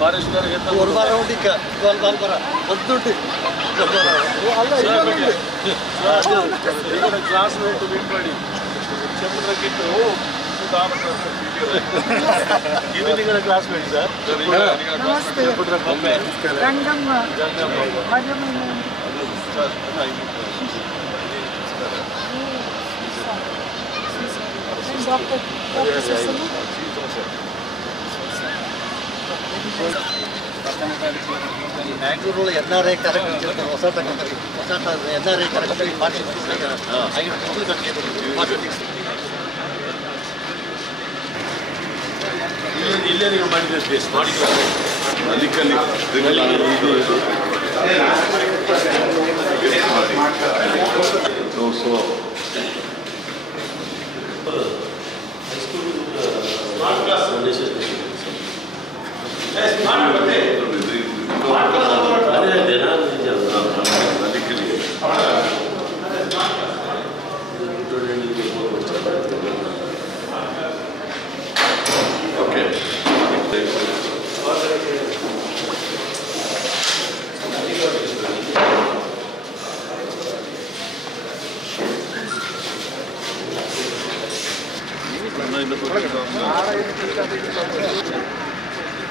Forest ஒரு வாரம் ஓட்டிக்க 12 வாரம் வந்துட்டு ಕ್ಲಾಸ್ಮೇಟ್ ಮೀಟ್ ಮಾಡಿ ಚಂದ್ರಕ್ಕಿಟ್ಟು ಇದು ನಿಗಳ ಕ್ಲಾಸ್ಮೇಟ್ ಸರ್ ಮ್ಯಾಂಗ್ಳೂರು NRI ಕಾರ್ಯಕ್ರಮ ಹೊಸ NRI ಕಾರ್ಯಕ್ರಮದಲ್ಲಿ ಇಲ್ಲೇ ನೀವು ಮಾಡಿದ್ರೆ ಸ್ಮಾರ್ಟ್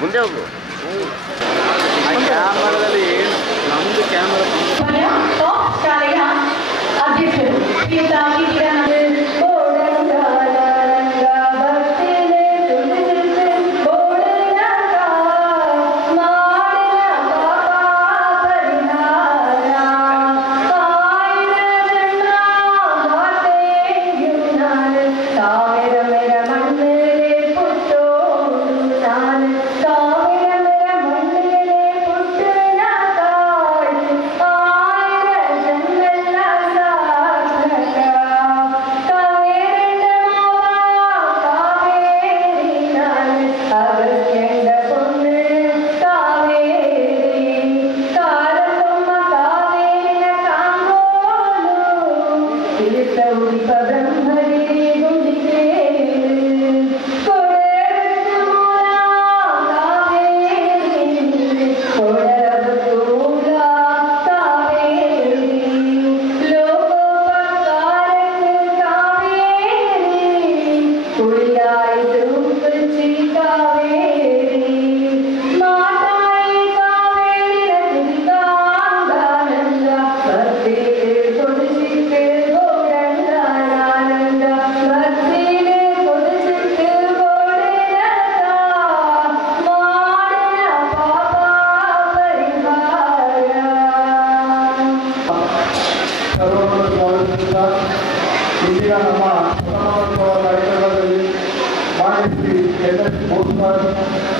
ಮುಂದೆ ಹೋಗು ಕ್ಯಾಮರಾದಲ್ಲಿ ನಮ್ದು ಕ್ಯಾಮರಾ ಶಾಲೆಯ ಅಧ್ಯಕ್ಷರು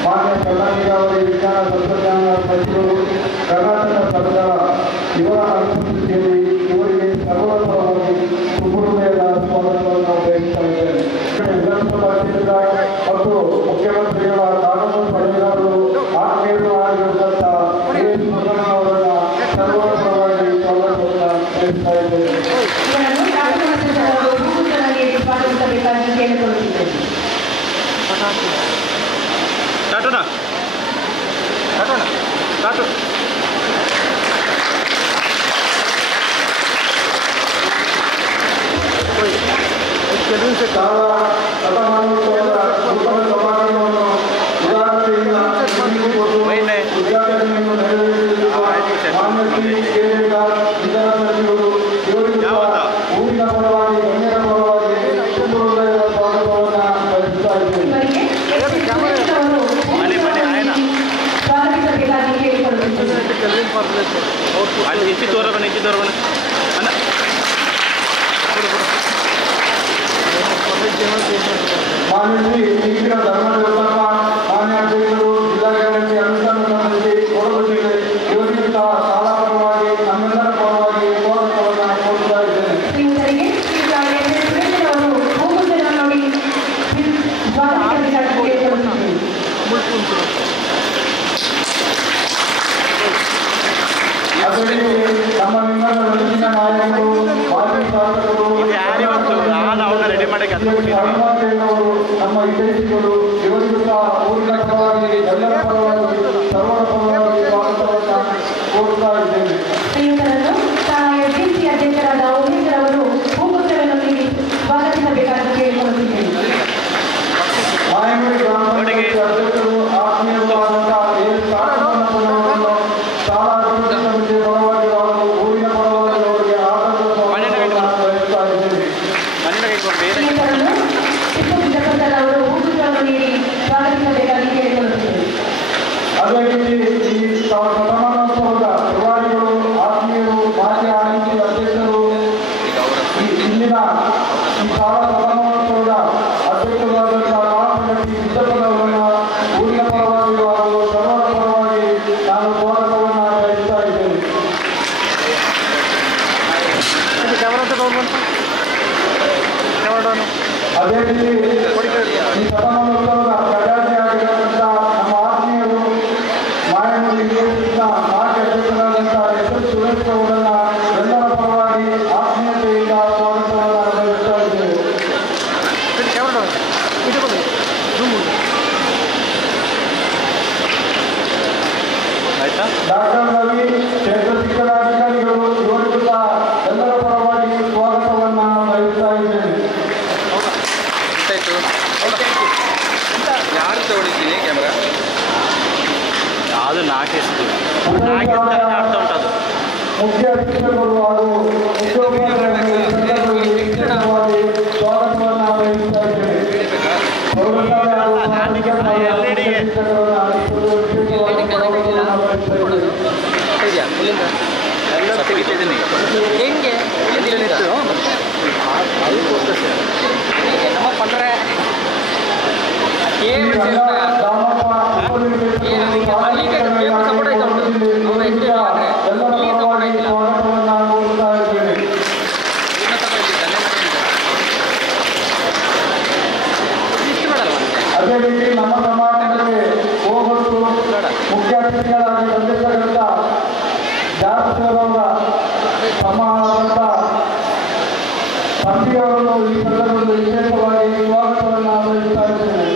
ಮಾನ್ಯ ಕರ್ನಾಟಕ ವಿಜ್ಞಾನ ತಂತ್ರಜ್ಞಾನ ಸಚಿವರು ಕರ್ನಾಟಕ ಸರ್ಕಾರ ಇವರ ಅನುಪಸ್ಥಿತಿಯಲ್ಲಿ ಇವರಿಗೆ ಸರ್ವೋತ್ತಮವಾಗಿ ಸುಬ್ರಹ್ಮಣ್ಯದ ಸ್ವಾಗತವನ್ನು ಬಯಸ್ತಾ ಇದ್ದೇನೆ. ವಿಧಾನಸಭಾ ಕ್ಷೇತ್ರ ಮತ್ತು ಮುಖ್ಯಮಂತ್ರಿಗಳ ಕಾನೂನು ಸಲಹೆಗಾರರು ಆತ್ಮೀಯರು ಆಗಿರುವಂಥ ಅವರನ್ನ ಸರ್ವೋತ್ತಮವಾಗಿ ಸ್ವಾಗತವನ್ನು ಬಯಸ್ತಾ ಇದ್ದೇನೆ. ಕಾಟೋಣ ಕಾಟೋಣ ಕಾಟು ಅಲ್ಲಿ ಹೆಚ್ಚು ತೋರಬಣ್ಣ ಅಣ್ಣ ಮಾನ್ಯ ಈಗಿನ ಧರ್ಮದೇವತಪ್ಪ ಮಾನ್ಯ ಅಧ್ಯಕ್ಷರು ಜಿಲ್ಲಾಡಳಿತ ಅನುಷ್ಠಾನ ಸಮಿತಿ ಕೊಡಗುತ್ತಿದೆ ಇವರಿಗೆ ಸಾಲ ಪರವಾಗಿ ನಮ್ಮೆಲ್ಲರ ಪರವಾಗಿ ಸ್ವಾಗತವನ್ನು ಕೋರುತ್ತಾ ಇದ್ದೇನೆ. ನಮ್ಮ ನಿಮ್ಮನ್ನ ನೆಚ್ಚಿನ ನಾಯಕರು ಮಾಜಿ ಶಾಸಕರು ರೆಡಿ ಮಾಡಿ ಅವರು ನಮ್ಮ ಹಿತೈಷಿಗಳು ಇವರಿಗೂ ಸಹ ಊರಿನ ಪರವಾಗಿ ಎಲ್ಲರ ಪರವಾಗಿ ಸರ್ವರ ಪರವಾಗಿ ಸ್ವಾಗತವನ್ನು ಕೋರುತ್ತಾ ಇದ್ದೇನೆ. ಅಧ್ಯಕ್ಷರಾದ ಓಮಿತ್ರವರು ಹೂಗುಚ್ಛವನ್ನು ನೀಡಿ ಸ್ವಾಗತಿಸಬೇಕಾಗಿ ಕೇಳಿಕೊಳ್ಳುತ್ತಿದ್ದೇನೆ. ಮಾಯಂಗುಡಿ ಗ್ರಾಮ ಪಂಚಾಯತ್ ಅಧ್ಯಕ್ಷರು ಆತ್ಮೀಯರು ಆದಂತಹ ಶಾಲಾ ಅಭಿವೃದ್ಧಿ ಸಮಿತಿ ಪರವಾಗಿ ಹಾಗೂ ಊರಿನ ಪರವಾಗಿ ಅವರಿಗೆ ಆದರದ ಸ್ವಾಗತವನ್ನು ಬಯಸ್ತಾ ಇದ್ದೇನೆ. ಅವರು ಹೂಗುಚ್ಛವನ್ನು ನೀಡಿ ಸ್ವಾಗತಿಸಬೇಕಾಗಿ ಕೇಳಿಕೊಳ್ಳುತ್ತಿದ್ದೇನೆ. ಅದೇ ರೀತಿ ಈ ಶತಮಾನೋತ್ಸವದ ಪ್ರವಾದಿಗಳು ಆತ್ಮೀಯರು ಮಾಜಿ ಆಡಳಿತ ಅಧ್ಯಕ್ಷರು ಇಲ್ಲಿನ ಈ ಶಾಲಾ ಶತಮಾನೋತ್ಸವದ ಅಧ್ಯಕ್ಷರಾದಂತಹ ಕಾಳಪಂಡತಿ ಸಿದ್ದಪ್ಪನವರನ್ನು ಊರಿನ ಪರವಾಗಿ ಹಾಗೂ ಸರ್ವರ ಪರವಾಗಿ ನಾನು ಸ್ವಾಗತವನ್ನು ಬಯಸ್ತಾ ಇದ್ದೇನೆ. ಅದೇ ರೀತಿ ಈ ಶತಮಾನೋತ್ಸವದ ಪ್ರಜಾತಿಯಾಗಿರುವಂತಹ ನಮ್ಮ ಆತ್ಮೀಯರು ಮಾಯಂಗುಡಿ ಮಾಜಿ ಅಧ್ಯಕ್ಷರಾದಂತಹ ಎಸ್ ಸುರೇಶ್ ಅವರನ್ನ ಎಲ್ಲರ ಪರವಾಗಿ ಆತ್ಮೀಯತೆಯಿಂದ ಸ್ವಾಗತವನ್ನು ಬಯಸ್ತಾ ಇದ್ದೇವೆ. ಆಯ್ತಾ? ಡಾಕ್ಟರ್ ರವಿ ಕ್ಷೇತ್ರ ಶಿಕ್ಷಣಾಧಿಕಾರಿಗಳು ಇವರಿಗೂ ಸಹ ಎಲ್ಲರ ಪರವಾಗಿ ಸ್ವಾಗತವನ್ನು ಬಯಸ್ತಾ ಇದ್ದೇನೆ. ಯಾರು ತಗೊಂಡಿದ್ದೀನಿ ಕ್ಯಾಮ್ರಾ ಅದು ನಾಲ್ಕು ಅರ್ಥ ಉಂಟದು. ಮುಖ್ಯ ಶಿಕ್ಷಕರು ಹಾಗೂ ಉದ್ಯೋಗಾರ್ಥಿಗಳಿಗೆ ಸ್ವಾಗತವನ್ನು ಬಯಸ್ತಾ ಇದ್ದೇನೆ. ಪ್ರೌಢಶಾಲೆ ಹಾಗೂ ಪ್ರಾಥಮಿಕ ಶಾಲೆಯ ಶಿಕ್ಷಕರನ್ನು ಎಲ್ಲರೂ ತೆಗಿತಿದ್ದೀನಿ ಹೆಂಗೆ ನಮ್ಮ ಪಂಡ್ರೆ ಅದೇ ರೀತಿ ನಮ್ಮ ಸಮಾಜಕ್ಕೆ ಹೋಗೊಟ್ಟು ಮುಖ್ಯ ಅತಿಥಿಗಳಾಗಿ ಬಂದಿರತಕ್ಕಂಥ ಜಾಸ್ತಿಯವರ ಸಮಾಜದ ತಂದೆಯವರನ್ನು ಈ ಸಂದರ್ಭದಲ್ಲಿ ವಿಶೇಷವಾಗಿ ಸ್ವಾಗತವನ್ನು ಬಯಸ್ತಾ ಇದ್ದೇನೆ.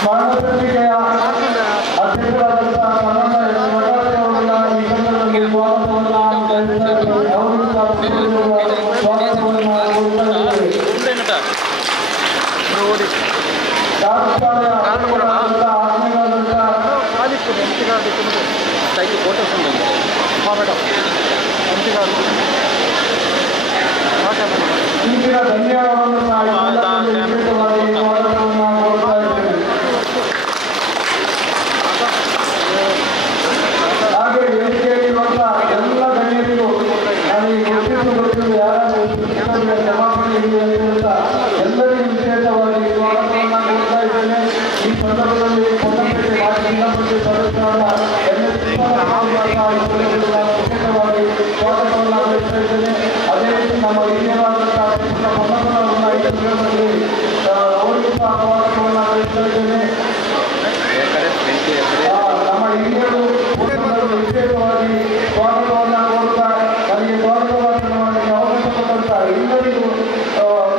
ಸ್ಮರಣ ಪತ್ರಿಕೆಯ ಅಧ್ಯಕ್ಷರಾದಂತಹ ಅವರನ್ನ ಈ ಸಂದರ್ಭದಲ್ಲಿ ಸ್ವಾಗತವನ್ನು ಬಯಸ್ತಾ ಇದ್ದೇನೆ. ಅವರಿಗೂ ಸ್ವಾಗತವನ್ನು ಕೋರುತ್ತಾ ಇದ್ದೇವೆ. ಶಾಲೆಯ ಆತ್ಮೀಯರಾದಂತಹ ಈಗಿನ ಧನ್ಯವಾದವನ್ನು ವಿಶೇಷವಾಗಿ ಸ್ವಾಗತವನ್ನು ಕೋರುತ್ತಾ ಇದ್ದೇನೆ. ಹಾಗೆ ವೇದಿಕೆಯಲ್ಲಿರುವಂತಹ ಎಲ್ಲ ಗಣ್ಯರಿಗೂ ನನಗೆ ಗೊತ್ತಿದ್ದು ಯಾರು ಜಮಾವಣೆ ಅಂತ ಎಲ್ಲರಿಗೂ ವಿಶೇಷವಾಗಿ ಸ್ವಾಗತವನ್ನು ಕೋರ್ತಾ ಇದ್ದೇನೆ. ಈ ಸಂದರ್ಭದಲ್ಲಿ ಕೊಟ್ಟಪೇಟೆ ಮಾಜಿ ಜಿಲ್ಲಾ ಪಂಚಾಯತ್ ಸದಸ್ಯರಾದ ವಿಶೇಷವಾಗಿ ಸ್ವಾಗತವನ್ನು ಬಯಸ್ತಾ ಇದ್ದೇನೆ. ಅದೇ ರೀತಿ ನಮ್ಮ ಹಿರಿಯರಾದಂತಹ ಪೊನ್ನಪ್ಪನವರನ್ನ ಈ ಸಂದರ್ಭದಲ್ಲಿ ಅವರಿಗೂ ಸಹ ಸ್ವಾಗತವನ್ನು ಬಯಸ್ತಾ ಇದ್ದೇನೆ. ನಮ್ಮ ಹಿರಿಯರು ವಿಶೇಷವಾಗಿ ಸ್ವಾಗತವನ್ನು ಕೋರುತ್ತಾ ನನಗೆ ಸ್ವಾಗತ ಭಾಷಣವನ್ನು ಅವಕಾಶ ಕೊಟ್ಟಂತ ಎಲ್ಲರಿಗೂ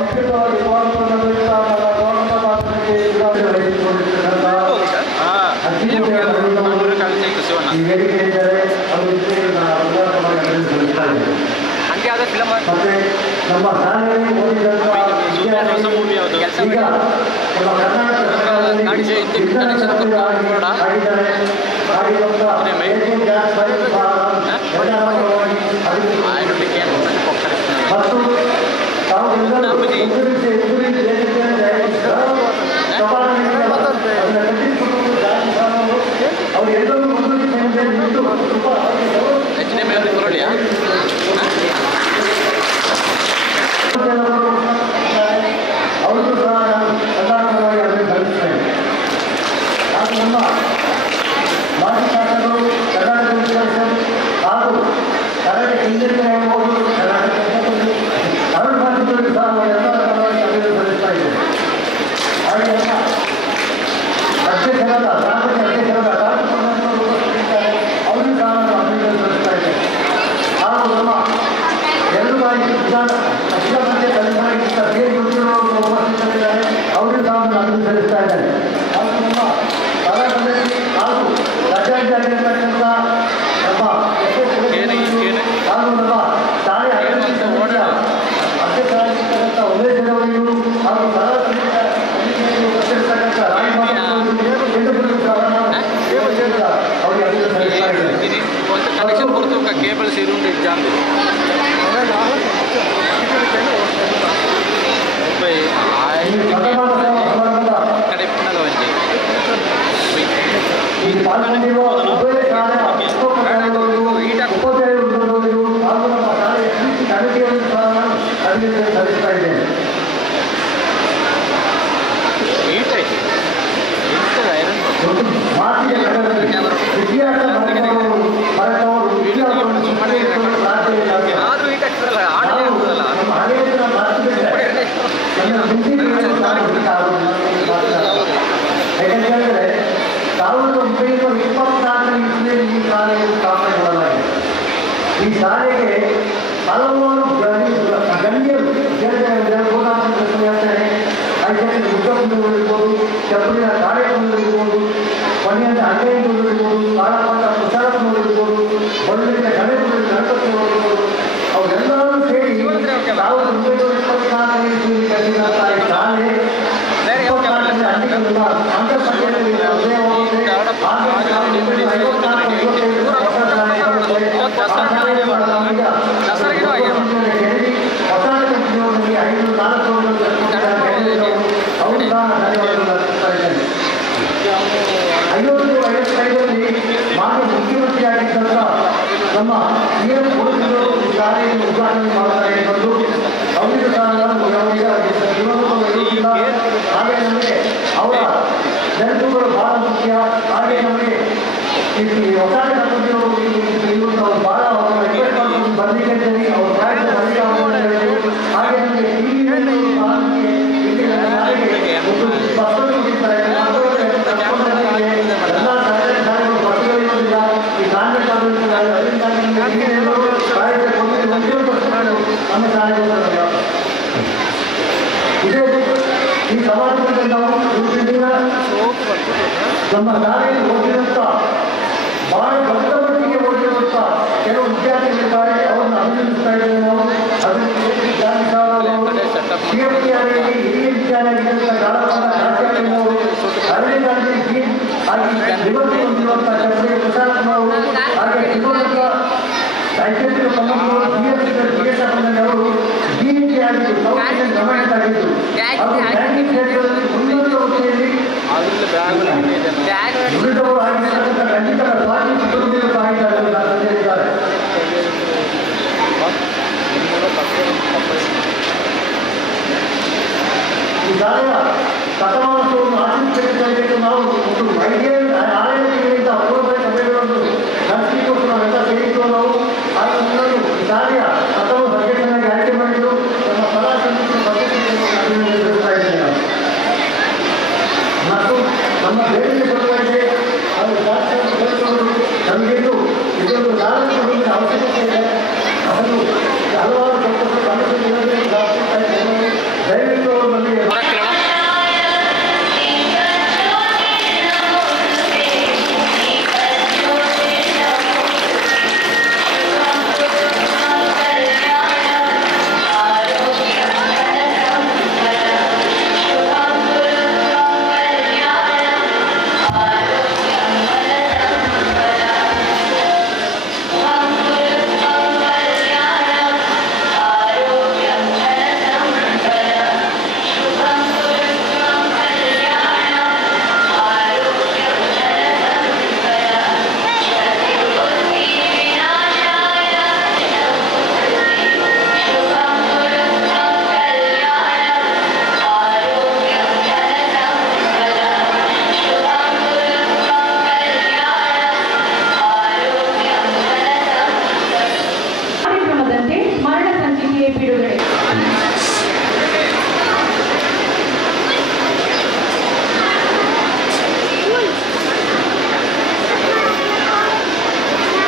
ವಿಶೇಷವಾಗಿ ಸ್ವಾಗತವನ್ನು ಬಯಸ್ತಾ ನನ್ನ ಸ್ವಾಗತ ಭಾಷಣಕ್ಕೆ ಈ ವೇದಿಕೆ ಇದ್ದರೆ ಅದು ಮತ್ತೆ ನಮ್ಮ ಶಾಲೆಯಲ್ಲಿ ಓದಿದಂತಹ ಈಗ ನಮ್ಮ ಕರ್ನಾಟಕ ಮತ್ತು ತಾವು ಅವರೆಲ್ಲರೂ ಅವರು ಸಹ ಕರ್ನಾಟಕವಾಗಿ ಅದನ್ನು ಕಲಿಸುತ್ತೇನೆ. ಹಾಗೂ ನಮ್ಮ ಮಾಜಿ ಶಾಸಕರು ಕರ್ನಾಟಕ ವಿಧಾನಸಭೆ ಹಾಗೂ ಕನ್ನಡ ಇಂಜಿನಿಯರಿಂಗ್ ಆಗ್ಬೋದು ಕರ್ನಾಟಕ ಅರುಣ್ ಭಾಷೆಗಳು ಸಹ ಎಲ್ಲ ಪರವಾಗಿ ಅಭಿವೃದ್ಧಿ ಸಲ್ಲಿಸ್ತಾ ಇದ್ದೇನೆ. ಹಾಗೆ ಅಧ್ಯಕ್ಷರಾದ ರಾಜ್ಯದ ಅಧ್ಯಕ್ಷರಾದ ಅವರು ಸಹ ಅಭಿವೃದ್ಧಿ ಸಲ್ಲಿಸ್ತಾ ಇದ್ದೇನೆ. ಹಾಗೂ ನಮ್ಮ 2 ಬಾರಿ ವಿಧಾನ ಅಖಿಲ ಭಾರತೀಯ ಕಲಿಮಾಗಿ ಅಭಿನಂದನೆ ಸಲ್ಲಿಸ್ತಾ ಇದ್ದೇನೆ. ಮಾತಿಗೆ ನಗರದಲ್ಲಿ ಇತಿಹಾಸ ಬರೆದವರು ಇತಿಹಾಸವನ್ನು ಸುಮ್ಮನೆ ಸಾಧ್ಯವಿಲ್ಲ. ನಮ್ಮ ಹಳೆಯದನ್ನ ಮಾತಿಬಿಟ್ಟರೆ ನಮ್ಮ ಹಿಂದಿನ ಯಾಕೆಂದರೆ 1924ನೇ ಇಸ್ವಿಯಲ್ಲಿ ಈ ಶಾಲೆಯನ್ನು ಸ್ಥಾಪನೆ ಮಾಡಲಾಗಿದೆ. ಈ ಶಾಲೆಗೆ ಹಲವಾರು ಗಣ್ಯರು ಹೇಳ್ತಾರೆ. ಐತಿಹಾಸಿಕ ಯುದ್ಧಗಳು ಇರ್ಬೋದು, ಚಪ್ಪಲಿನ ಕಾರ್ಯಕ್ರಮಗಳು ಇರ್ಬೋದು, ಕೊನೆಯಿಂದ ಅಂಗಡಿಗಳು ಇರ್ಬೋದು, ಕಾಲಪಾಠ ಪುಸ್ತಕಗಳು ಇರ್ಬೋದು, ಒಳ್ಳೆಯ ಕಲೆಗಳು ಗಣಪತಿಗಳು ಇರ್ಬೋದು, ಅವರೆಲ್ಲರೂ ಸೇರಿ 1924ನೇ ಇಸ್ವಿಯಲ್ಲಿ ಕಟ್ಟಿದಂತಹ ಈ ಶಾಲೆ 24ನೇ ಅಂಗಡಿಗಳಿಂದ ಅಂಗಸಂಖ್ಯೆಯಲ್ಲಿ ಮಾನ್ಯ ಮುಖ್ಯಮಂತ್ರಿಯಾಗಿದ್ದಂಥ ನಮ್ಮ CM ಮೋದಿಯವರು ಈ ಶಾಲೆಯನ್ನು ಉದ್ಘಾಟನೆ ಮಾಡ್ತಾರೆ ಬಂದು ಅವರಿಗೆ ಹಾಗೆ ನಮಗೆ ಅವರ ನೆನಪುಗಳು ಬಹಳ ಮುಖ್ಯ. ಹಾಗೆ ನಮಗೆ ಈ ಹೊಸಾಡೆ ಗಣಪತಿಯವರು ಬಹಳ ಅವರ ರಿಕ್ವೆಸ್ಟ್ ಮಾಡ್ಕೊಂಡು ಬರ್ಲಿಕ್ಕೆ ಅಂತೇಳಿ ಅವ್ರ ಕಾರ್ಯದ ಹಾಗೆ ನಮಗೆ ಇದೇ ಈ ಸಮಾಜದಲ್ಲಿ ನಾವು ನಮ್ಮ ಶಾಲೆಯಲ್ಲಿ ಓದಿದಂಥ ಬಹಳ ದೊಡ್ಡ ಮಟ್ಟಿಗೆ ಓದಿರುವಂಥ ಕೆಲವು ವಿದ್ಯಾರ್ಥಿಗಳಿದ್ದಾರೆ. ಅವರನ್ನು ಅಭಿನಂದಿಸ್ತಾ ಇದ್ದೇವೆ ನಾವು. ಅದಕ್ಕೆ CFTRಯಲ್ಲಿ ಹಿರಿಯ ವಿದ್ಯಾಲಯಗಳಿಂದ ಕಾಲಪಾಠ ಅರವಿಂದಾಂಜಿ ಜೀನ್ ಹಾಗೆ ನಿವೃತ್ತಿ ಹೊಂದಿರುವಂಥ ಚಪ್ಪಲಿ ಪ್ರಸಾದ್ನವರು ಹಾಗೆ ಶಿವಮೊಗ್ಗ ಸಾಹಿತ್ಯಿಕ ಸಂಬಂಧಗಳು ಅವರು DNT ಆಗಿದ್ದು ಸೌತ್ ಇಂಡಿಯನ್ ಗವರ್ಮೆಂಟ್ ಆಗಿದ್ದು ಹಾಗೂ ಬ್ಯಾಂಕಿಂಗ್ ಕ್ಷೇತ್ರದಲ್ಲಿ ಉನ್ನತ ಹುದ್ದೆಯಲ್ಲಿ ಉಳಿದವರು ಆಗಿರ್ತಕ್ಕಂಥ ಖಂಡಿತ ಸ್ವಾಮಿ ಕುಟುಂಬೀಯ ಸಾಹಿತ್ಯದ್ದಾರೆ. ಈ ಶಾಲೆಯ ಶತಮಾನೋತ್ಸವವನ್ನು ಆಚರಿಸಬೇಕು. ನಾವು ಒಂದು ಆಲಯಗಳಿಂದ ಅಪೂರ್ವ ಸಭೆಗಳನ್ನು ನಡೆಸಲಿಕ್ಕೋಸ್ಕರ ನಾವೆಲ್ಲ ಸೇರಿದ್ದು ನಾವು. ಹಾಗೂ ಈ ಶಾಲೆಯ ಶತಮಾನ ಬಜೆಟ್ನಾಗಿ ಆಯ್ಕೆ ಮಾಡಿದ್ದು ನಮ್ಮ ಕಲಾ ಸಂಸ್ಕೃತಿ ಅಭಿನಂದಿಸುತ್ತಾ ಇದ್ದೇನೆ. ಮತ್ತು ನಮ್ಮ ಬೇಡಿಕೆ ಸಲುವಾಗಿ ಅದು ಶಾಸ್ತ್ರವನ್ನು ಬೆಳೆಸುವುದು ನಮಗಿದ್ದು ಇದೊಂದು ನಾಲ್ಕು ಹುಡುಗಿನ ಅವಶ್ಯಕತೆ ಇದೆ. ಅದು ಹಲವಾರು ಸಂತೋಷ ದಯವಿಟ್ಟು ನಮಗೆ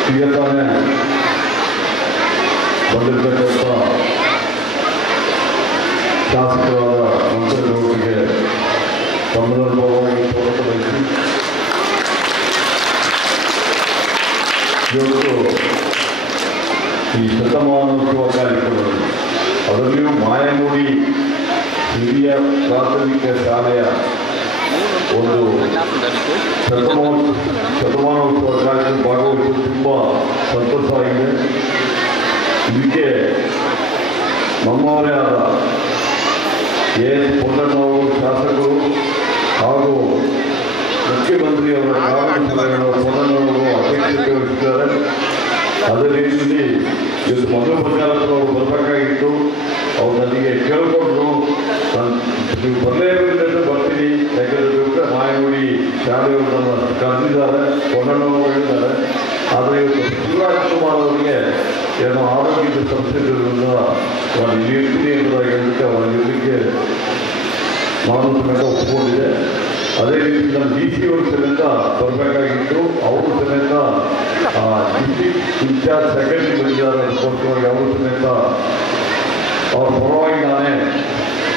ಪ್ರಿಯತಾನೆ ಬಂದಿರತಕ್ಕಂಥ ಶಾಸಕರಾದ ಮಂತ್ರಿಗಳಿಗೆ ಸಂದರ್ಭವಾಗಿ ಸ್ವಾಗತ ಬಯಸಿ ಇವತ್ತು ಈ ಶತಮಾನೋತ್ಸವ ಕಾರ್ಯಕ್ರಮದಲ್ಲಿ ಅದರಲ್ಲಿಯೂ ಮಾಯಮೂಡಿ ಹಿರಿಯ ಪ್ರಾಥಮಿಕ ಶಾಲೆಯ ಒಂದು ಶತಮಾನೋತ್ಸವ ಕಾರ್ಯಕ್ರಮ ಭಾಗವಹಿಸಿ ತುಂಬ ಸಂತೋಷವಾಗಿದೆ. ಇದಕ್ಕೆ ನಮ್ಮವರೇ ಆದ ಎಸ್ ಪೊನ್ನಣ್ಣವರು ಶಾಸಕರು ಹಾಗೂ ಮುಖ್ಯಮಂತ್ರಿಯವರ ಪೊನ್ನಣ್ಣವರು ಅಧ್ಯಕ್ಷತೆ ವಹಿಸಿದ್ದಾರೆ. ಅದೇ ರೀತಿಯಲ್ಲಿ ಇವತ್ತು ಮಧು ಪ್ರಚಾರಕರು ಬರಬೇಕಾಗಿತ್ತು. ಅವ್ರನ್ನ ಹೇಳಿದ್ದಾರೆ, ಕೊಂಡಣ್ಣವರು ಹೇಳಿದ್ದಾರೆ. ಆದರೆ ಇವತ್ತು ಶಿವರಾಜ್ ಕುಮಾರ್ ಅವರಿಗೆ ಏನೋ ಆರೋಗ್ಯದ ಸಮಸ್ಯೆಗಳಿಂದ ಅವರು ಇರ್ತೀನಿ ಎಂಬುದಾಗಿ ಹೇಳಲಿಕ್ಕೆ ಅವರ ಇರಲಿಕ್ಕೆ ನಾನು ಸಮೇತ ಒಪ್ಪಿಕೊಂಡಿದೆ. ಅದೇ ರೀತಿ ನಮ್ಮ ಡಿ ಸಿ ಅವರು ಸಮೇತ ಬರಬೇಕಾಗಿತ್ತು. ಅವರು ಸಮೇತ ಡಿಸ್ಟ್ರಿಕ್ಟ್ ಇನ್ಚಾರ್ಜ್ ಸೆಕ್ರೆಟರಿ ಬಂದಿದ್ದಾರೆ. ಅದಕ್ಕೋಸ್ಕರವಾಗಿ ಅವರು ಸಮೇತ ಅವ್ರ ಪರವಾಗಿ ನಾನೇ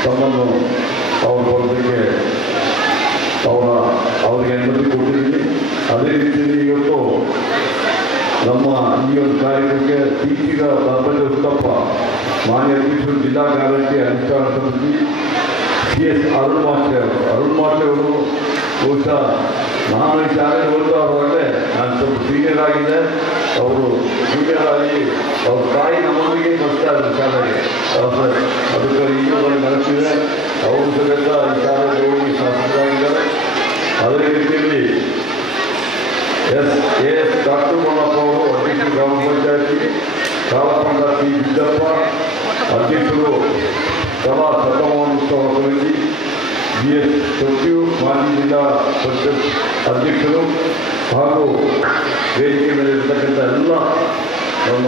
ತಮ್ಮನ್ನು ಅವ್ರ ಬರೋದಕ್ಕೆ ಅವರಿಗೆ ಅನುಮತಿ ಕೊಟ್ಟಿದ್ದೀನಿ. ಅದೇ ರೀತಿಯಲ್ಲಿ ಇವತ್ತು ನಮ್ಮ ಈ ಒಂದು ಕಾರ್ಯಕ್ರಮಕ್ಕೆ ಟಿಸಿಗ ದಾಸರಿ ಉತ್ತಪ್ಪ, ಮಾನ್ಯ ಅಧ್ಯಕ್ಷರು, ಜಿಲ್ಲಾ ಕಾರ್ಯದರ್ಶಿ, ಅನುಷ್ಠಾನ ಸಮಿತಿ, CS ಅರುಣ್ ಮಾಸ್ಟರ್ ಅವರು ಬಹುಶಃ ನಾನು ಈ ಶಾಲೆ ಓದುವಾಗಲೇ ನಾನು ಸ್ವಲ್ಪ ಸೀನಿಯರ್ ಆಗಿದೆ. ಅವರು ಜೂನಿಯರ್ ಆಗಿ ಅವ್ರ ತಾಯಿ ನಮ್ಮೊಂದಿಗೆ ಬರ್ತಾ ಇದ್ದಾರೆ ಶಾಲೆಗೆ. ಅದಕ್ಕೆ ಈಗಲೂ ನೆನಪಿದೆ. ಅವರು ಸಮೇತ ಈ ಶಾಲೆಗೆ ಹೋಗಿ ಶಾಸಕರಾಗಿದ್ದಾರೆ. ಅದೇ ರೀತಿಯಲ್ಲಿ ಎಸ್ ಡಾಕ್ಟರ್ ಮಲ್ಲಪ್ಪ ಅವರು ಅಧ್ಯಕ್ಷರು, ಗ್ರಾಮ ಪಂಚಾಯತಿ ಕಾಲಪಂಡ ಟಿ ಬಿದ್ದಪ್ಪ ಅಧ್ಯಕ್ಷರು, ಕಲಾ ಶತಮಾನೋತ್ಸವ ಸಮಿತಿ, BS ಸಚಿವ್, ಮಾಜಿ ಜಿಲ್ಲಾ ಪರಿಷತ್ ಅಧ್ಯಕ್ಷರು ಹಾಗೂ ವೇದಿಕೆ ಮೇಲೆ ಇರತಕ್ಕಂಥ ಎಲ್ಲ ನಮ್ಮ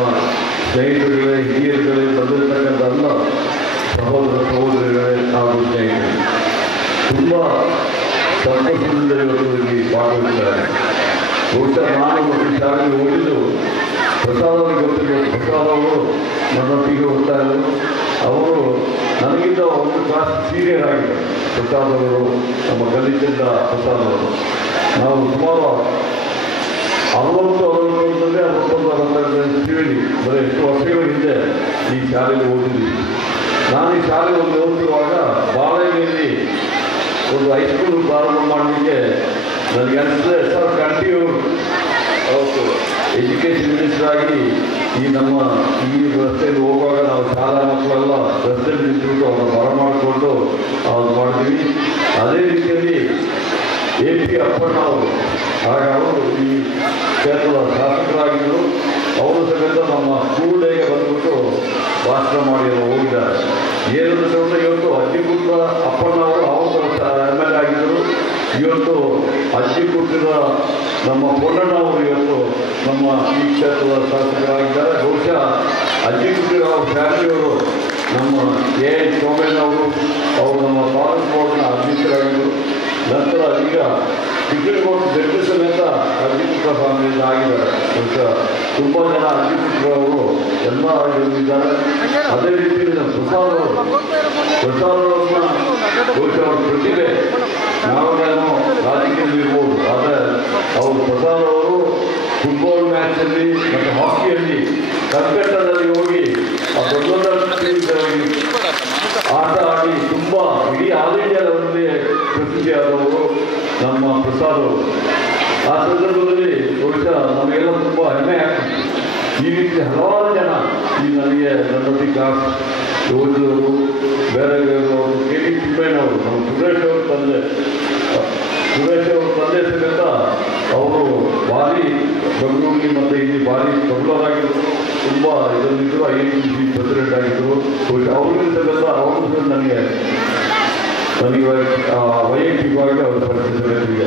ಸ್ನೇಹಿತರುಗಳೇ, ಹಿರಿಯರುಗಳೇ, ಬಂದಿರತಕ್ಕಂಥ ಎಲ್ಲ ಸಹೋದರಿಗಳೇ ಹಾಗೂ ಸ್ನೇಹಿತರು ತುಂಬ ಸಂತೋಷದಿಂದ ಇವತ್ತು ಇಲ್ಲಿ ಭಾಗವಹಿಸಿದ್ದಾರೆ. ಬಹುಶಃ ನಾನು ಈ ಶಾಲೆಗೆ ಹೋಗಿದ್ದು ಪ್ರಸಾದ್ ಅವರಿಗೆ ಗೊತ್ತಿಲ್ಲ. ಪ್ರಸಾದ್ ಅವರು ನನ್ನೊಟ್ಟಿಗೆ ಹೋಗ್ತಾ ಇದ್ದರು. ಅವರು ನನಗಿಂತ ಒಂದು ಕ್ಲಾಸ್ ಸೀನಿಯರ್ ಆಗಿದ್ದರು. ಪ್ರಸಾದ್ ಅವರು, ನಮ್ಮ ಗಲಿಚಂದ ಪ್ರಸಾದ್ ಅವರು. ನಾವು ಸುಮಾರು 61 ತಿಳಿದು ಬರೀ ಎಷ್ಟು ವರ್ಷಗಳ ಹಿಂದೆ ಈ ಶಾಲೆಗೆ ಓದಿದ್ವಿ. ನಾನು ಈ ಶಾಲೆಗೆ ಒಂದು ಓದುವಾಗ ಬಾಳೆಯಲ್ಲಿ ಒಂದು ಹೈಸ್ಕೂಲ್ ಪ್ರಾರಂಭ ಮಾಡಲಿಕ್ಕೆ ನನಗೆ ಅನಿಸಿದ್ರೆ ಸರ್ ಕಂಟಿನ್ಯೂ ಅವತ್ತು ಎಜುಕೇಷನ್ ಮಿನಿಸ್ಟರ್ ಆಗಿ ಈ ನಮ್ಮ ಈ ರಸ್ತೆಯಲ್ಲಿ ಹೋಗುವಾಗ ನಾವು ಶಾಲಾ ಮಕ್ಕಳೆಲ್ಲ ರಸ್ತೆಯಲ್ಲಿ ನಿಂತುಬಿಟ್ಟು ಅವ್ರನ್ನ ಬರಮಾಡಿಕೊಂಡು ಅವ್ರು ಮಾಡ್ತೀವಿ. ಅದೇ ರೀತಿಯಲ್ಲಿ AP ಅಪ್ಪಣ್ಣ ಅವರು, ಆಗ ಅವರು ಈ ಕ್ಷೇತ್ರದ ಶಾಸಕರಾಗಿದ್ದರು. ಅವರು ಸಮೇತ ನಮ್ಮ ಸ್ಕೂಲ್ ಡೇಗೆ ಬಂದ್ಬಿಟ್ಟು ಭಾಷಣ ಮಾಡಿ ಹೋಗಿದ್ದಾರೆ. ಏನಂತ ಇವತ್ತು ಅಜ್ಜಿಪುತ್ರ ಅಪ್ಪಣ್ಣ ಅವರು MLA ಆಗಿದ್ದರು. ಇವತ್ತು ಅಜ್ಜಿಪುತ್ರದ ನಮ್ಮ ಕೊಂಡಣ್ಣ ಅವರು ಇವತ್ತು ನಮ್ಮ ಈ ಕ್ಷೇತ್ರದ ಶಾಸಕರಾಗಿದ್ದಾರೆ. ಬಹುಶಃ ಅಜ್ಜಿಪುತ್ರ ಅವ್ರ ಫ್ಯಾಮಿಲಿಯವರು ನಮ್ಮ AN ಸೋಮೇನ್ ಅವರು ನಮ್ಮ ತಾಲೂಕು ಬೋರ್ಡ್ನ ಅಧ್ಯಕ್ಷರಾಗಿದ್ದರು. ನಂತರ ಈಗ ಡಿಸ್ಟ್ರಿಕ್ಟ್ ಬೋರ್ಡ್ ಜಡ್ಜಿ ಸಮೇತ ಅಜ್ಜಿಪುತ್ರ ಫ್ಯಾಮಿಲಿಯಿಂದ ಆಗಿದ್ದಾರೆ. ಬಹುಶಃ ತುಂಬ ಜನ ಅಜ್ಜಿಪುತ್ರ ಅವರು ಎಲ್ಲ ಇದ್ದಾರೆ. ಅದೇ ರೀತಿ ನಮ್ಮ ಪ್ರಸಾದ್ ಅವ್ರನ್ನ ಬಹುಶಃ ಅವ್ರ ಪ್ರತಿಭೆ ನಾವೇನೋ ರಾಜಕೀಯದಲ್ಲಿ ಇರ್ಬೋದು. ಆದರೆ ಅವರು ಪ್ರಸಾದ್ ಅವರು ಫುಟ್ಬಾಲ್ ಮ್ಯಾಚಲ್ಲಿ ಮತ್ತು ಹಾಕಿಯಲ್ಲಿ ಕಲ್ಕತ್ತಾದಲ್ಲಿ ಹೋಗಿ ಆ ದೊಡ್ಡ ಆಟ ಆಡಿ ತುಂಬ ಇಡೀ ಆಲ್ ಇಂಡಿಯಾ ಲೆವೆಲ್ನಲ್ಲಿ ಪ್ರಸಿದ್ಧಿಯಾದವರು ನಮ್ಮ ಪ್ರಸಾದ್ ಅವರು. ಆ ಸಂದರ್ಭದಲ್ಲಿ ಬಹುಶಃ ನಮಗೆಲ್ಲ ತುಂಬ ಹೆಮ್ಮೆ ಆಗ್ತಿತ್ತು. ಈ ರೀತಿ ಹಲವಾರು ಜನ ಈ ನನಗೆ ನನ್ನೊಟ್ಟಿಗೆ ಕ್ಲಾಸ್ ಓದಿದವರು, ಬೇರೆ ಅವರು, KT ತಿಮ್ಮಯ್ಯನವರು, ನಮ್ಮ ಸುರೇಶ್ ಅವ್ರ ತಂದೆ ಸಮೇತ ಅವರು ಭಾರಿ ಬೆಂಗಳೂರಿಗೆ ಮತ್ತು ಇಲ್ಲಿ ಭಾರಿ ಪ್ರಬಲರಾಗಿದ್ದರು. ತುಂಬ ಇದರಲ್ಲಿದ್ದರು. INTC ಪ್ರೆಸಿಡೆಂಟ್ ಆಗಿದ್ದರು. ಅವ್ರಿಗೂ ಸಮೇತ ನನಗೆ ವೈಯಕ್ತಿಕವಾಗಿ ಅವರ ಪರಿಸ್ಥಿತಿ.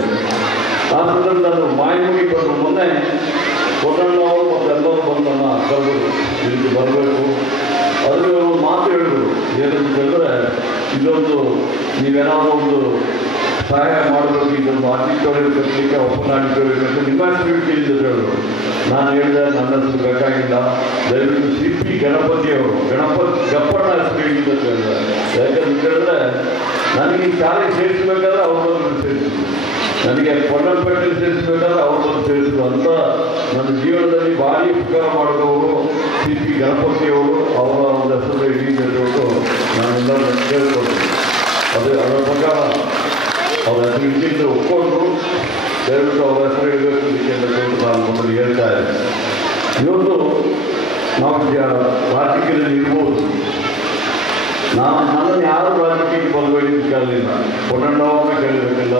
ಆ ಸಂದರ್ಭ ನಾನು ಮಾಯಮುಗಿ ಬಂದು ಮೊನ್ನೆ ಕೊಂಡಣ್ಣವರು ಮತ್ತು ಎಲ್ಲರೂ ಬಂದು ನನ್ನ ಕರೆದರು, ಇಲ್ಲಿ ಬರಬೇಕು. ಅದರಲ್ಲಿ ಅವರು ಮಾತು ಹೇಳಿದ್ರು, ಏನಂತ ಹೇಳಿದ್ರೆ ಇದೊಂದು ನೀವೇನಾದರೂ ಒಂದು ಸಹಾಯ ಮಾಡಬೇಕು, ಇದೊಂದು ಆಡಿಟೋರಿಯಂ ಕಟ್ಟಲಿಕ್ಕೆ, ಓಪನ್ ಆಡಿಟೋರಿಯಂ ಕಟ್ಟಲಿಕ್ಕೆ ನಿಮ್ಮ ಹೆಸರು ಇಟ್ಟಿದ್ದು ಹೇಳಿದ್ರು. ನಾನು ಹೇಳಿದೆ ನನ್ನ ಹೆಸರು ಬೇಕಾಗಿಲ್ಲ, ದಯವಿಟ್ಟು CP ಗಣಪತಿಯವರು, ಗಪ್ಪಣ್ಣ ಹೆಸರು ಇಟ್ಟಿದ್ದು ಅಂತ ಹೇಳಿದೆ. ಯಾಕಂತ ಹೇಳಿದ್ರೆ ನನಗೆ ಈ ಶಾಲೆಗೆ ಸೇರಿಸಬೇಕಾದ್ರೆ ಅವ್ರನ್ನ ಸೇರಿಸಿದ್ರು, ನನಗೆ ಕೊಂಡಪೇಟೆಯಲ್ಲಿ ಸೇರಿಸಬೇಕಾದ್ರೆ ಅವ್ರನ್ನ ಸೇರಿಸಿದ್ರು ಅಂತ ನನ್ನ ಜೀವನದಲ್ಲಿ ಭಾರಿ ಉಪಕಾರ ಮಾಡಿದವರು CP ಗಣಪತಿಯವರು. ಅವರ ಒಂದು ಹೆಸರು ಇಡೀ ಹೇಳ್ಬಿಟ್ಟು ನಾನೆಲ್ಲರೂ ಕೇಳ್ಕೊಂಡು ಅದರ ಪ್ರಕಾರ ಅವ್ರ ಹೆಸರು ಇಟ್ಟಿದ್ದು ಒಪ್ಕೊಂಡ್ರು. ದಯವಿಟ್ಟು ಅವರ ಹೆಸರು ಇಡಬೇಕು ಇದಕ್ಕೆ ಅಂತ ಹೇಳ್ಬಿಟ್ಟು ನಾನು ಮೊದಲು ಹೇಳ್ತಾ ಇದ್ದೆ. ಇವತ್ತು ನಾವು ರಾಜಕೀಯದಲ್ಲಿ ಇರ್ಬೋದು. ನನ್ನನ್ನು ಯಾರು ರಾಜಕೀಯಕ್ಕೆ ಬಂದು ಕೇಳಲಿಲ್ಲ, ಕೊಂಡಣ್ಣವ್ರನ್ನ ಕೇಳಬೇಕಿಲ್ಲ.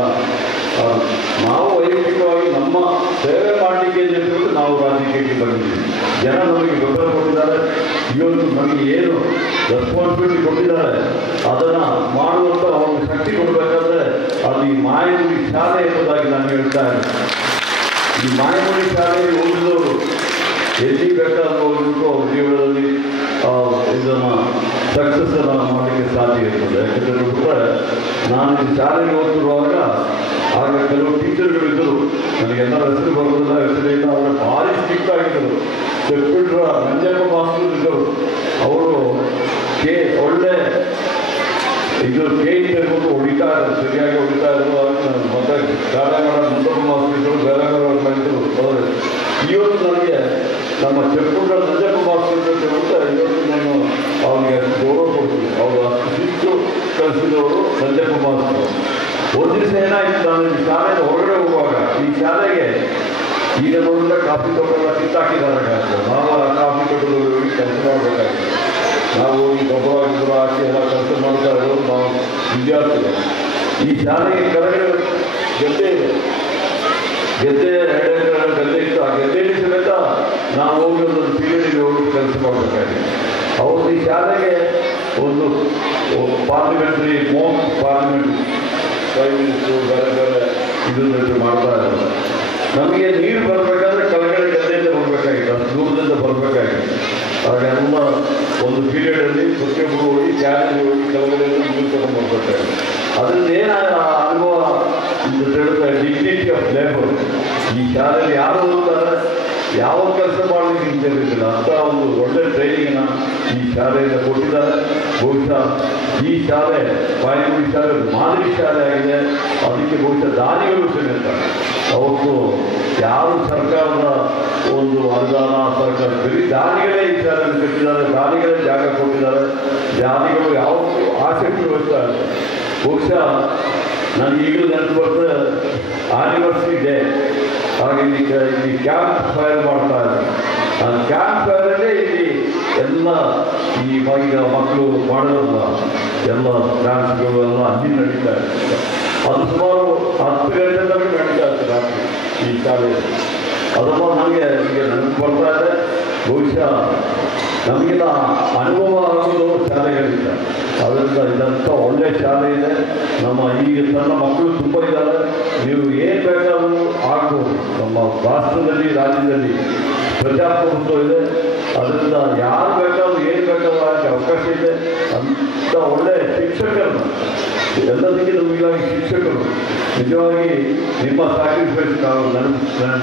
ನಾವು ವೈಯಕ್ತಿಕವಾಗಿ ನಮ್ಮ ಸೇವೆ ಮಾಡಲಿಕ್ಕೆ ಅಂತ ನಾವು ರಾಜಕೀಯಕ್ಕೆ ಬಂದಿದ್ದೀವಿ. ಜನ ನಮಗೆ ಬೆಂಬಲ ಕೊಟ್ಟಿದ್ದಾರೆ. ಇವತ್ತು ನಮಗೆ ಏನು ರೆಸ್ಪಾನ್ಸಿಬಿಲಿಟಿ ಕೊಟ್ಟಿದ್ದಾರೆ ಅದನ್ನು ಮಾಡುವಂಥ ಅವ್ರಿಗೆ ಶಕ್ತಿ ಕೊಡಬೇಕಾದ್ರೆ ಅದು ಈ ಮಾಯಮುಗಿ ಶಾಲೆ ಎಂಬುದಾಗಿ ನಾನು ಹೇಳ್ತಾ ಇದ್ದೀನಿ. ಈ ಮಾಯಮುಡಿ ಶಾಲೆಯಲ್ಲಿ ಓದಿದವರು ಎಲ್ಲಿ ಬೇಕಾದ್ರೂ ಹೋಗ್ಬಿಟ್ಟು ಅವ್ರ ಜೀವನದಲ್ಲಿ ಇದನ್ನು ಸಕ್ಸಸ್ ಮಾಡಲಿಕ್ಕೆ ಸಾಧ್ಯ ಇರ್ತದೆ. ಯಾಕಂದರೆ ಬಿಟ್ಟರೆ ನಾನು ಈ ಶಾಲೆಗೆ ಓದ್ತಿರುವಾಗ ಆಗ ಕೆಲವು ಟೀಚರ್ಗಳಿದ್ದರು, ನನಗೆಲ್ಲ ಹೆಸರು ಬರೋದಿಲ್ಲ, ಹೆಸರಿಲ್ಲ, ಅವರು ಭಾರಿ ಸ್ಟ್ರಿಕ್ಟ್ ಆಗಿದ್ದರು. ಚೆಪ್ಪಿಟ್ರ ನಂಜಪ್ಪ ಮಾಸ್ಟರ್ ಇದ್ದರು. ಅವರು ಒಳ್ಳೆ ಇದು ಕೇಳ್ಬಿಟ್ಟು ಹೊಡಿತಾ ಇದ್ರು, ಸರಿಯಾಗಿ ಹೊಡಿತಾ ಇದ್ರು. ಮತ್ತೆ ಗಾಡಂಗಡ ನಂಜಪ್ಪ ಮಾಸ್ಟರ್ ಇದ್ದರು, ಬೇಲಂಗರ ಮಾಡಿದ್ರು. ಅವರು ಇವತ್ತು ನನಗೆ ನಮ್ಮ ಚೆಪ್ಪುಂಡ ನಂಜಪ್ಪ ಮಾಸ್ಟರ್ ಅಂತ ಇವತ್ತು ನಾನು ಅವ್ರಿಗೆ ಗೌರವ ಕೊಡ್ತೀನಿ. ಅವರು ಅಷ್ಟು ಶಿಸ್ತು ಕಲಿಸಿದವರು ನಂಜಪ್ಪ ಮಾಸ್ಟರ್. ಒಂದು ದಿವಸ ಏನಾಯಿತು, ನಾನು ಈ ಶಾಲೆಗೆ ಹೊರಗಡೆ ಹೋಗುವಾಗ ಈ ಶಾಲೆಗೆ ಈಗ ನೋಡಿದ್ರೆ ಕಾಫಿ ತೋಟಗಳ ಕಿತ್ತಾಕಿದ್ದಾರೆ. ನಾವು ಆ ಕಾಫಿ ತೋಟದಲ್ಲಿ ಹೋಗಿ ಕೆಲಸ ಮಾಡಬೇಕಾಗಿದೆ. ನಾವು ಹೋಗಿ ಗೊಬ್ಬರ ಗಿಬ್ಬರ ಹಾಕಿ ಎಲ್ಲ ಕೆಲಸ ಮಾಡ್ತಾ ಇರೋದು ನಾವು ವಿದ್ಯಾರ್ಥಿಗಳು. ಈ ಶಾಲೆಗೆ ಕೆಳಗಡೆ ಗದ್ದೆ ಇದೆ, ಗದ್ದೆ 2 ಎಕರೆ ಗದ್ದೆ ಇತ್ತು. ಆ ಗದ್ದೆಯಲ್ಲಿ ಸಮೇತ ನಾವು ಹೋಗಿ ಒಂದು ಪೀರಿಯಡಿಗೆ ಹೋಗಿ ಕೆಲಸ ಮಾಡಬೇಕಾಗಿದೆ. ಅವರು ಈ ಶಾಲೆಗೆ ಒಂದು ಪಾರ್ಲಿಮೆಂಟ್ರಿ ಪಾರ್ಲಿಮೆಂಟ್ರಿ ಪ್ರೈಮ್ ಮಿನಿಸ್ಟ್ರು ಬೇರೆ ಬೇರೆ ಇದನ್ನು ಮಾಡ್ತಾ ಇದ್ದಾರೆ. ನಮಗೆ ನೀರು ಬರಬೇಕಾದ್ರೆ ಕೆಳಗಡೆ ಗದ್ದೆಯಿಂದ ಬರಬೇಕಾಗಿತ್ತು, ಅಷ್ಟು ದೂರದಿಂದ ಬರಬೇಕಾಗಿತ್ತು. ಹಾಗೆಲ್ಲ ಒಂದು ಪೀರಿಯಡಲ್ಲಿ ಪ್ರತಿಯೊಬ್ಬರು ಹೋಗಿ ಕ್ಯಾನೇಜ್ ಹೋಗಿ ಕೆಳಗಡೆಯಿಂದ ನೀರು ತಗೊಂಡು ಬರಬೇಕಾಗಿತ್ತು. ಅದರಿಂದ ಏನಾಗ ಅನುಭವ ಅಂತ ಹೇಳ್ತಾ ಡಿಗ್ನಿಟಿ ಆಫ್ ಲೇಬರ್. ಈ ಶಾಲೆಯಲ್ಲಿ ಯಾರು ಓದ್ತಾರೆ, ಯಾವ ಕೆಲಸ ಮಾಡಲಿಕ್ಕೆ ನಿಂತಿರಲಿಲ್ಲ ಅಂತ ಒಂದು ಒಳ್ಳೆ ಟ್ರೈನಿಂಗ್ನ ಈ ಶಾಲೆಯಿಂದ ಕೊಟ್ಟಿದ್ದಾರೆ. ಬಹುಶಃ ಈ ಶಾಲೆ ಮಾಯಮುಡಿ ಶಾಲೆ ಮಾದರಿ ಶಾಲೆ ಆಗಿದೆ. ಅದಕ್ಕೆ ಬಹುಶಃ ದಾನಿಗಳು ಸಮೇತ ಅವತ್ತು ಯಾರು ಸರ್ಕಾರದ ಒಂದು ಅನುದಾನ ಸರ್ಕಾರ ಬರೀ ದಾನಿಗಳೇ ಈ ಶಾಲೆಯನ್ನು ಕಟ್ಟಿದ್ದಾರೆ, ದಾನಿಗಳೇ ಜಾಗ ಕೊಟ್ಟಿದ್ದಾರೆ. ದಾನಿಗಳು ಯಾವತ್ತೂ ಆಸಕ್ತಿ ವಹಿಸ್ತಾ ಇದ್ದಾರೆ. ಬಹುಶಃ ನನಗೆ ಈಗಲೂ ನೆನಪು ಬರ್ತದೆ ಆನಿವರ್ಸರಿ ಡೇ. ಹಾಗೆ ಇಲ್ಲಿ ಕ್ಯಾಂಪ್ ಫೈರ್ ಮಾಡ್ತಾ ಇದ್ದಾರೆ. ಆ ಕ್ಯಾಂಪ್ ಫೈರಲ್ಲೇ ಇಲ್ಲಿ ಎಲ್ಲ ಈಗ ಮಕ್ಕಳು ಮಾಡೋಲ್ಲ, ಎಲ್ಲ ಡ್ಯಾನ್ಸ್ಗಳು ಎಲ್ಲ ಅಲ್ಲಿ ನಡೀತಾ ಇರ್ತದೆ. ಅದು ಸುಮಾರು 10 ಗಂಟೆ ತನಕ ನಡೀತಾ ಇರ್ತದೆ ರಾತ್ರಿ ಈ ಶಾಲೆಯಲ್ಲಿ. ಅದನ್ನು ನನಗೆ ಈಗ ನೆನಪು ಬರ್ತಾ ಇದೆ. ಬಹುಶಃ ನಮಗಿನ ಅನುಭವ ಆಗೋದು ಶಾಲೆಗಳಿಂದ. ಅದರಿಂದ ಇದಂಥ ಒಳ್ಳೆಯ ಶಾಲೆ ಇದೆ. ನಮ್ಮ ಈಗ ಸಣ್ಣ ಮಕ್ಕಳು ತುಂಬ ಇದ್ದಾರೆ. ನೀವು ಏನು ಬೇಕಾದರೂ ಆಗ್ಬೋದು. ನಮ್ಮ ರಾಷ್ಟ್ರದಲ್ಲಿ ರಾಜ್ಯದಲ್ಲಿ ಪ್ರಜಾಪ್ರಭುತ್ವ ಇದೆ. ಅದರಿಂದ ಯಾರು ಬೇಕಾದ್ರೂ ಏನು ಬೇಕಾದ್ರೂ ಆಗಕ್ಕೆ ಅವಕಾಶ ಇದೆ. ಅಂಥ ಒಳ್ಳೆಯ ಶಿಕ್ಷಕರನ್ನು ಎಲ್ಲದಕ್ಕಿಂತ ಮುಖ್ಯವಾಗಿ ಶಿಕ್ಷಕರು ನಿಜವಾಗಿ ನಿಮ್ಮ ಸ್ಯಾಕ್ರಿಫೈಸ್ ನಾವು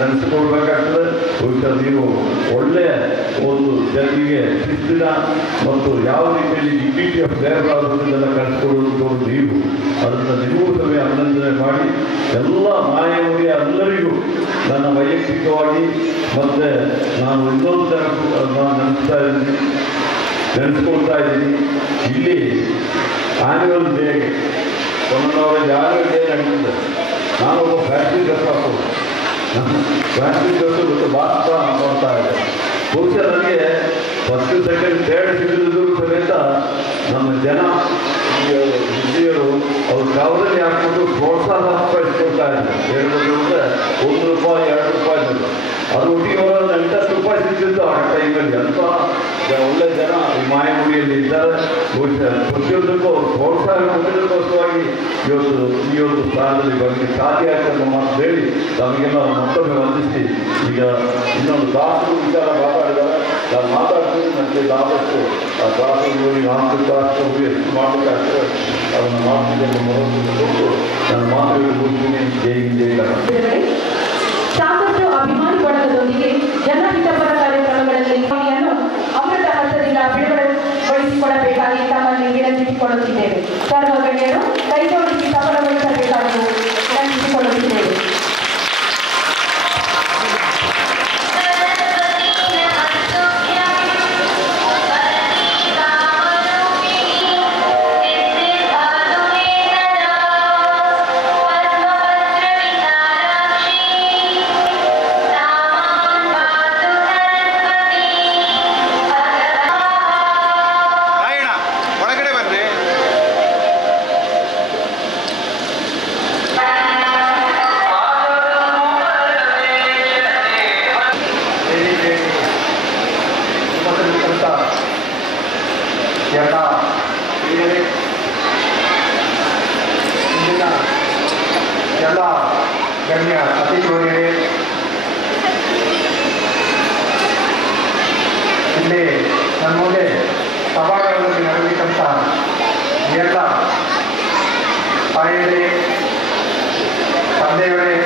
ನೆನೆಸಿಕೊಳ್ಬೇಕಾಗ್ತದೆ. ಬಹುಶಃ ನೀವು ಒಳ್ಳೆಯ ಒಂದು ಜನರಿಗೆ ಶಿಸ್ತಿನ ಮತ್ತು ಯಾವ ರೀತಿಯಲ್ಲಿ ಡಿಗ್ನಿಟಿ ಆಫ್ ಲೇಬರ್ ಆಗೋದನ್ನೆಲ್ಲ ಕಲಿಸ್ಕೊಳ್ಳೋದು ನೀವು. ಅದನ್ನು ನಿಮಗೂ ಸಮಯ ಅಭಿನಂದನೆ ಮಾಡಿ ಎಲ್ಲ ಮಾಯಮುಡಿಯ ಎಲ್ಲರಿಗೂ ನನ್ನ ವೈಯಕ್ತಿಕವಾಗಿ ಮತ್ತು ನಾನು ಇನ್ನೊಂದು ನೆನೆಸ್ಕೊಳ್ತಾ ಇದ್ದೀನಿ. ಇಲ್ಲಿ ಆ್ಯನ್ಯುವಲ್ ಡೇ ಆ್ಯನ್ಯುವಲ್ ಡೇ ನಡೀತದೆ. ನಾನು ಒಬ್ಬ ಫ್ಯಾಕ್ಟ್ರಿ ಡ್ರೆಸ್ ಹಾಕೋದು, ಫ್ಯಾಕ್ಟ್ರಿ ಡ್ರೆಸ್ಸು ಮತ್ತು ಬಾಸ್ತಾ ನೋಡ್ತಾ ಇದೆ. ಬಹುಶಃ ನನಗೆ 1st, 2nd, 3rd ಸಿಗದಿದ್ದರೂ ಸಮೇತ ನಮ್ಮ ಜನ ವಿದ್ಯೆಯರು ಅವ್ರು ಕಾವಲಲ್ಲಿ ಹಾಕ್ಬಿಟ್ಟು ಪ್ರೋತ್ಸಾಹ ಕೊಡ್ತಾ ಇದ್ದಾರೆ. ಹೇಳಿದ್ರೆ ₹1, ₹2 ಅದು ಒಟ್ಟಿಗೆ ಹೋಗೋದು 8-10 ರೂಪಾಯಿ ಸಿಗ್ತಿತ್ತು ಆ ಟೈಮಲ್ಲಿ. ಅಂತ ಒಳ್ಳೆ ಜನ ಈ ಮಾಯಮುಡಿಯಲ್ಲಿ ಇದ್ದಾರೆ. ಬಹುಶಃ ಪ್ರತಿಯೊಂದಕ್ಕೂ ಪ್ರೋತ್ಸಾಹ ಕೊಟ್ಟಿದ್ದಕ್ಕೋಸ್ಕರವಾಗಿ ಈ ಒಂದು ಸ್ಥಾನದಲ್ಲಿ ಬರಲಿಕ್ಕೆ ಸಾಧ್ಯ ಆಯ್ತು ಅನ್ನೋ ಮಾತು ಹೇಳಿ ನಮಗೆಲ್ಲ ಮತ್ತೊಮ್ಮೆ ವಂದಿಸಿ ಈಗ ಇನ್ನೊಂದು ದಾಸರು ವಿಚಾರ ಮಾತಾಡಿದ್ದಾರೆ. ನಾನು ಮಾತಾಡ್ತೀನಿ. ನನಗೆ ಆದಷ್ಟು ಆ ದಾಸರು ದಾಸರು ಎಷ್ಟು ಮಾಡಬೇಕಾಗ್ತದೆ ಅದನ್ನು ಮಾತುಗಳನ್ನು ಕೊಟ್ಟು ನನ್ನ ಮಾತುಗಳು ಮುಗಿಸ್ತೀನಿ. ಜೈ ಜೈ. ಸಾಕಷ್ಟು ಅಭಿಮಾನಿ ಬಳಗದೊಂದಿಗೆ ಜನಹಿತಪರ ಕಾರ್ಯಕ್ರಮಗಳಲ್ಲಿ ಅಮೃತ ಹಸ್ತದಿಂದ ಬಿಡುಗಡೆಗೊಳಿಸಿಕೊಡಬೇಕಾಗಿ ತಮ್ಮಲ್ಲಿ ವಿನಂತಿಸಿಕೊಳ್ಳುತ್ತಿದ್ದೇವೆ. ಸರ್ವ ಗಣ್ಯರು ಕೈಜೋಡಿಸಿ ಸಫಲಗೊಳಿಸಬೇಕಾಗಿ ವಿನಂತಿಸಿಕೊಳ್ಳುತ್ತಿದ್ದೇವೆ. ಎಲ್ಲ ಗಣ್ಯ ಅತಿಥಿಗಳಿಗೆ ಇಲ್ಲಿ ನನ್ನ ಮುಂದೆ ಸಭಾಂಗಣದಲ್ಲಿ ನಡೆಯತಕ್ಕಂಥ ಎಲ್ಲ ತಾಯಿಯರೇ, ತಂದೆಯವರೇ,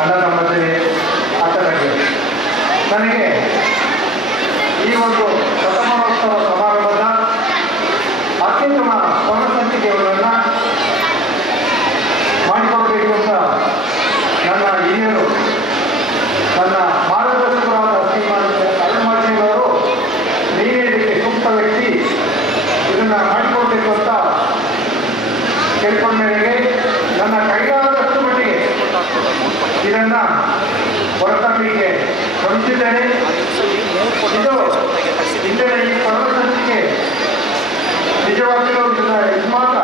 ಅಣ್ಣ ತಮ್ಮಂದಿರೇ, ಅಕ್ಕ ತಂಗಿಯರೇ, ನನಗೆ ಈ ಒಂದು ಶತಮಾನೋತ್ಸವ ಸಮಾರಂಭದ ಅತ್ಯುತ್ತಮ ಸ್ವರ್ಣ ಸಂಚಿಕೆಗಳನ್ನು ಮಾಡಿಕೊಡಬೇಕು ಅಂತ ನನ್ನ ಹಿರಿಯರು, ನನ್ನ ಮಾರ್ಗದರ್ಶಕರಾದ ಶ್ರೀಮಾನ್ ಅರುಣಮಾಚಿಯವರು ನೀವೇ ಇದಕ್ಕೆ ಸೂಕ್ತ ವ್ಯಕ್ತಿ, ಇದನ್ನು ಮಾಡಿಕೊಡ್ಬೇಕು ಅಂತ ಕೇಳ್ಕೊಂಡ ಮೇರೆಗೆ ನನ್ನ ಕೈಲಾದಷ್ಟು ಮಟ್ಟಿಗೆ ಇದನ್ನು ಹೊರತರಲಿಕ್ಕೆ ಶ್ರಮಿಸಿದ್ದೇನೆ. ಇದು ಇಂದಿನ ಈ ಸ್ವರ್ಣ ಸಂಚಿಕೆ ನಿಜವಾಗಿಯೂ ಇದು ಮಾತ್ರ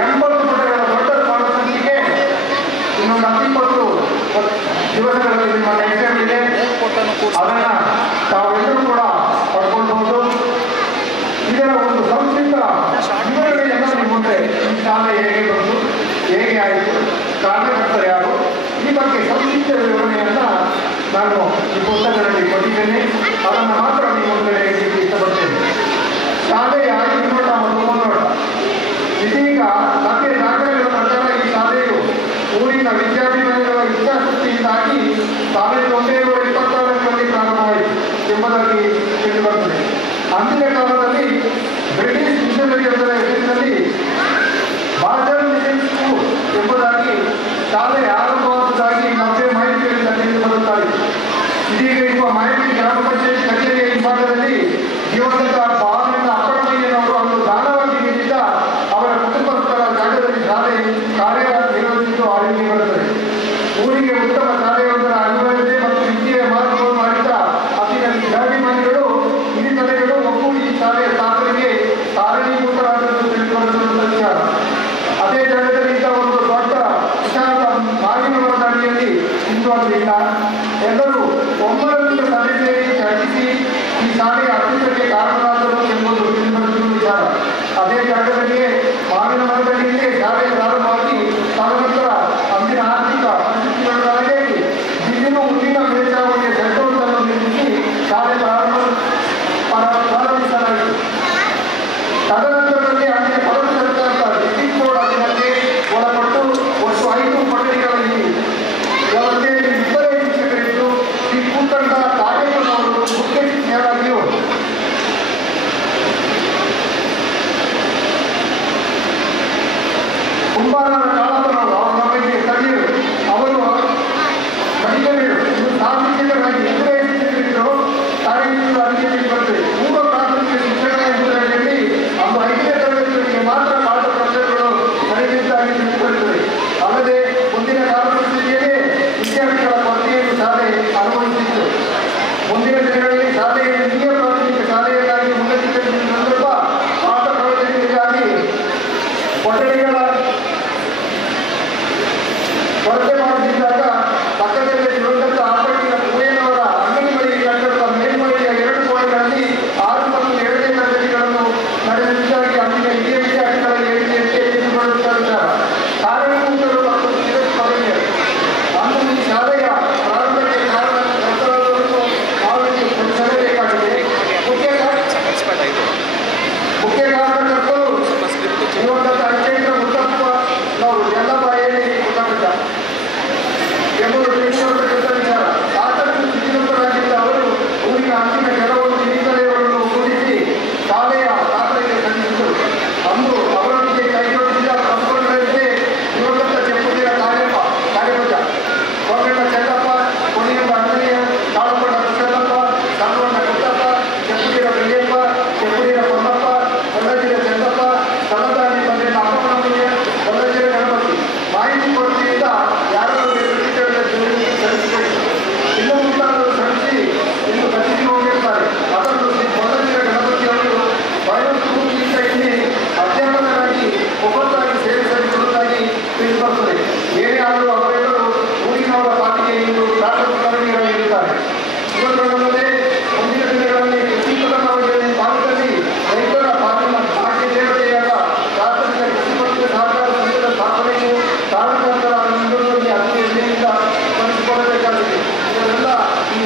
80 ಪುಟಗಳ ದೊಡ್ಡ ಸ್ವರ್ಣ ಸಂಚಿಕೆ ಇನ್ನೊಂದು 10-20 ದಿವಸಗಳಲ್ಲಿ ನಿಮ್ಮ ಕೈಗೊಂಡಿದೆ. ಅದನ್ನು ತಾವೆಲ್ಲರೂ ಕೂಡ ಪಡ್ಕೊಳ್ಬಹುದು. ಇದರ ಒಂದು ಸಂಕ್ಷಿಪ್ತ ವಿವರಣೆಯನ್ನು ನಿಮ್ಮ ಮುಂದೆ ಈ ಶಾಲೆ ಹೇಗೆ ಬಂತು, ಹೇಗೆ ಆಯಿತು, ಕಾರಣಕರ್ತರು ಯಾರು, ಈ ಬಗ್ಗೆ ಸಂಕ್ಷಿಪ್ತ ವಿವರಣೆಯನ್ನು ನಾನು ಈ ಪುಸ್ತಕದಲ್ಲಿ ಕೊಟ್ಟಿದ್ದೇನೆ. ಅದನ್ನು ಮಾತ್ರ ನಿಮ್ಮ ಮುಂದೆ ಹೇಳಲಿಕ್ಕೆ ಇಷ್ಟಪಡ್ತೇನೆ. ಶಾಲೆಯ ಹಿನ್ನೋಟ ಮತ್ತು ಮುನ್ನೋಟ. ಇದೀಗ ಲಭ್ಯ ದಾಖಲೆಗಳ ಪ್ರಕಾರ ಈ ಶಾಲೆಯು ಊರಿನ ವಿದ್ಯಾರ್ಥಿಗಳ ಇಚ್ಛಾಶಕ್ತಿಯಿಂದಾಗಿ 1926ರಲ್ಲಿ ಪ್ರಾರಂಭವಾಯಿತು ಎಂಬುದಾಗಿ ತಿಳಿದುಬರುತ್ತದೆ. ಅಂದಿನ ಕಾಲದಲ್ಲಿ ಬ್ರಿಟಿಷ್ ಮಿಷನರಿಯೊಂದರ ಹೆಸರಿನಲ್ಲಿ ಬಾರ್ಡರ್ ಮಿಷನ್ ಸ್ಕೂಲ್ ಎಂಬುದಾಗಿ ಶಾಲೆ ಆರಂಭವಾದುದಾಗಿ ನಮಗೆ ಮಾಹಿತಿಗಳಿಂದ ತಿಳಿದುಬರುತ್ತಾರೆ. ಇದೀಗ ಇರುವ ಮಾಹಿತಿ ಗ್ರಾಮ ಪಂಚಾಯತ್ ಕಚೇರಿಯ ಹಿಂಭಾಗದಲ್ಲಿ ದಿವಂಗತ ಬಾಲಣ್ಣ ಅಪ್ಪಣ್ಣಯ್ಯನವರು ಒಂದು ದಾನವಾಗಿ ನೀಡಿದ್ದ ಅವರ ಕುಟುಂಬಸ್ಥರ ಜಾಗದಲ್ಲಿ ಶಾಲೆ ಕಾರ್ಯನಿರ್ವಹಿಸಿದ್ದು ಅರಿವಿಗೆ ಬರುತ್ತದೆ. ಊರಿಗೆ ಉತ್ತಮ ಶಾಲೆಯೊಂದರ ಅನಿವಾರ್ಯತೆ ಮತ್ತು ವಿದ್ಯೆಯ ಮಹತ್ವವನ್ನು ಅರಿತ ಅಲ್ಲಿನ ವಿದ್ಯಾಭಿಮಾನಿಗಳು, ಹಿರಿತಲೆಗಳು ಒಬ್ಬರು ಈ ಶಾಲೆಯ ಸ್ಥಾಪನೆಗೆ ಕಾರಣೀಭೂತರಾದದ್ದು ತಿಳಿದುಬರುತ್ತದೆ ವಿಚಾರ. ಅದೇ ಜಾಗದಲ್ಲಿ ಇದ್ದ ಒಂದು ದೊಡ್ಡ ವಿಶಾಲದ ಮಾಲಿನ್ಯ ಅಡಿಯಲ್ಲಿ ಇಂದು ಅಲ್ಲಿಲ್ಲ. ಎಲ್ಲರೂ ಒಮ್ಮರದಿಂದ ಸಭೆ ಸೇರಿ ಚರ್ಚಿಸಿ ಈ ಶಾಲೆಯ ಅಸ್ತಿತ್ವಕ್ಕೆ ಕಾರಣರಾದರು ಎಂಬುದು ತಿಳಿದುಬರುತ್ತಿರುವ ವಿಚಾರ. ಅದೇ ಜಾಗದಲ್ಲಿಯೇ ಮಾವಿನ ಮರದಲ್ಲಿಯೇ ಶಾಲೆ ಪ್ರಾರಂಭವಾಗಿ ತದನಂತರ ಅಂದಿನ ಆರ್ಥಿಕ ಪರಿಸ್ಥಿತಿಗಳಾಗಿ ದಿಲ್ಲಿನ ಮುಂದಿನ ಮೇಲ್ಚಾವಣಿಯ ಸೆಂಟರ್ಗಳನ್ನು ನಿರ್ಮಿಸಿ ಶಾಲೆ ಪ್ರಾರಂಭಿಸಲಾಯಿತು. ತದನಂತರದಲ್ಲಿ ಅಂದಿನ ಭಾರತ ಸರ್ಕಾರದ ಡಿಸ್ಟ್ರಿಕ್ಟ್ ಬೋರ್ಡ್ ಅಧೀನಕ್ಕೆ ಒಳಪಟ್ಟು ಒಟ್ಟು 5 ಕೊಠಡಿಗಳಲ್ಲಿ ವ್ಯವಸ್ಥೆಯಲ್ಲಿ 20 ಶಿಕ್ಷಕರಿದ್ದು ಈ ಕೂತಂಡ ಕಾರ್ಯಕ್ರಮವನ್ನು ಮುಖ್ಯ ಶಿಕ್ಷಕರಾಗಿಯೂ ಕುಂಬಾರರ ಕಾಳಪ್ಪನವರು ಅವರು ನಮಗೆ ಸ್ಥಳೀಯರು, ಅವರು ಕಡಿಮೆಗಳು ಸಾಂಸ್ಕೃತಿಕರಾಗಿ 20 ಶಿಕ್ಷಕರಿದ್ದರು. ಕಾರ್ಯಕ್ರಮದ ಅಧಿಕಾರಿ ಬರ್ತದೆ. ಪೂರ್ವ ಪ್ರಾಥಮಿಕ ಶಿಕ್ಷಣ ಎಂಬುದರಲ್ಲಿ ಒಂದು 5ನೇ ತರಗತಿಗಳಿಗೆ ಮಾತ್ರ ಪಾಠ ಪ್ರಶ್ನೆಗಳು ನಡೆದಿದ್ದಾಗಿ ತಿಳಿದುಬರುತ್ತದೆ. ಅಲ್ಲದೆ ಮುಂದಿನ ಕಾಲ ಪರಿಸ್ಥಿತಿಯಲ್ಲಿ ವಿದ್ಯಾರ್ಥಿಗಳ ಕೊರತೆಯನ್ನು ಶಾಲೆ ಅನುಭವಿಸಿತ್ತು. ಮುಂದಿನ ದಿನಗಳಲ್ಲಿ ಶಾಲೆಯನ್ನು ಹಿರಿಯ ಪ್ರಾಥಮಿಕ ಶಾಲೆಯನ್ನಾಗಿ ಉನ್ನತೀಕರಿಸಿದ ಸಂದರ್ಭ ಪಾಠ ಪ್ರವಚನಗಳಿಗಾಗಿ ಕೊಠಡಿಗಳ ಕೊರತೆ ಮಾಡುತ್ತಿದ್ದಾಗ ಪಕ್ಕದಲ್ಲೇ ದಿವಂಗತ ಆಪಟ್ಟಿನ ಪುಣೆಯವರ ಅಂಗಡಿ ಬಳಿ ಕಟ್ಟಡದ ಮೇಲ್ಮನೆಯ 2 ಕೋಣೆಗಳಲ್ಲಿ 6 ಮತ್ತು 7ನೇ ತರಗತಿಗಳನ್ನು ನಡೆಸಿದ್ದಾಗಿ ಅಂದಿನ ಹಿರಿಯ ವಿದ್ಯಾರ್ಥಿಗಳ ಹೇಳಿಕೆಯಂತೆ ತಿಳಿದುಕೊಳ್ಳುತ್ತಾರೆ. ಕಾರಣಕರ್ತರು ಮತ್ತು ಪದವಿಯರು ಅಂದು ಈ ಶಾಲೆಯ ಪ್ರಾರಂಭಕ್ಕೆ ಕಾರಣಕರ್ತರನ್ನು ನಾವು ಸೆಳೆಯಬೇಕಾಗಿದೆ. ಮುಖ್ಯ ಕಾರಣಕರ್ತರು ದಿವಂಗತ ಅತ್ಯಂತ ಮುತ್ತಪ್ಪನವರು ಯಲ್ಲಬಾಯಲ್ಲಿ ಹುಟ್ಟಬಿದ್ದ ಎಂಬುದು ತಿಳಿಸಿರತಕ್ಕಂಥ ವಿಚಾರ. ಸಾಕಷ್ಟು ಶ್ರೀಮಂತರಾಗಿದ್ದ ಅವರು ಊರಿನ ಅಂತಿಮ ಕೆಲವೊಂದು ಹಿರಿತಲೆಯವರನ್ನು ಕೂಡಿಸಿ ಶಾಲೆಯ ಸ್ಥಾಪನೆಗೆ ಶ್ರಮಿಸಿದರು. ಅಂದು ಅವರೊಂದಿಗೆ ಕೈಜೋಡಿಸಿದ ಪ್ರಮುಖರಂತೆ ದಿವಂಗತ ಚೆಪ್ಪುಡಿಯ ಕಾರ್ಯಭುಜ ಕೊಂಗಣ್ಣ ಚೆನ್ನಪ್ಪ, ಕೊನೆಯಂದ ಅಣ್ಣಯ್ಯ, ಕಾಳುಕೊಂಡ ಕೃಷ್ಣಪ್ಪ, ಕಲ್ವಣ್ಣ ಕೃಷ್ಣಪ್ಪ, ಚೆಪ್ಪುಡಿಯ ಬೆಳ್ಳಿಯಪ್ಪ, ಚೆಪ್ಪುಡಿಯ ಪೊನ್ನಪ್ಪ, ಕೊಲ್ಲಜಿರ ಚಂದಪ್ಪ, ಕಲ್ಲದಾನಿ ಬಂದಿನ ಅಪ್ಪಮ್ಮನಯ್ಯ, ಕೊಲ್ಲಜಿರ ಗಣಪತಿ ಮಾಹಿತಿ ಕೊರತೆಯಿಂದ ಯಾರಾದರೂ ಸಲ್ಲಿಸಬೇಕು. ಇನ್ನೂ ಮುಂತಾದವರು ಶ್ರಮಿಸಿ ಇನ್ನು ಗತಿಸಿ ಹೋಗಿರ್ತಾರೆ. ಅದನ್ನು ಕೊಲ್ಲಜಿರ ಗಣಪತಿ ಅವರು ಬಯೋಸ್ಫೂರ್ತಿಯಿಂದ ಇಲ್ಲಿ ಅಧ್ಯಾಪಕರಾಗಿ ಒಬ್ಬತ್ತಾಗಿ ಸೇವೆ ಸಲ್ಲಿಸುವುದಾಗಿ ತಿಳಿದುಬರುತ್ತದೆ. ಏನೇ ಆದರೂ ಅವರೆಲ್ಲರೂ ಊರಿನವರ ಪಾಲಿಗೆ ಇಂದು ಪ್ರಾರಂಭಿಕರಾಗಿರುತ್ತಾರೆ. ಇವರುಗಳಲ್ಲದೆ ಮುಂದಿನ ದಿನಗಳಲ್ಲಿ ಕೃಷಿಕರಣ ಭಾಗದಲ್ಲಿ ರೈತರ ಪಾಲಿನ ಭಾಗ್ಯ ದೇವತೆಯಾದ ಪ್ರಾಥಮಿಕ ಕೃಷಿ ಪಕ್ಷದ ಸಹಕಾರ ಸಂಘದ ಸ್ಥಾಪನೆಗೂ ಕಾರಣಕರ್ತರ ಅನುಭವದಲ್ಲಿ ಅತಿ ಹೆಚ್ಚಿನಿಂದ ಸ್ಮರಿಸಿಕೊಳ್ಳಬೇಕಾಗಿದೆ. ಇದರೆಲ್ಲ ಈ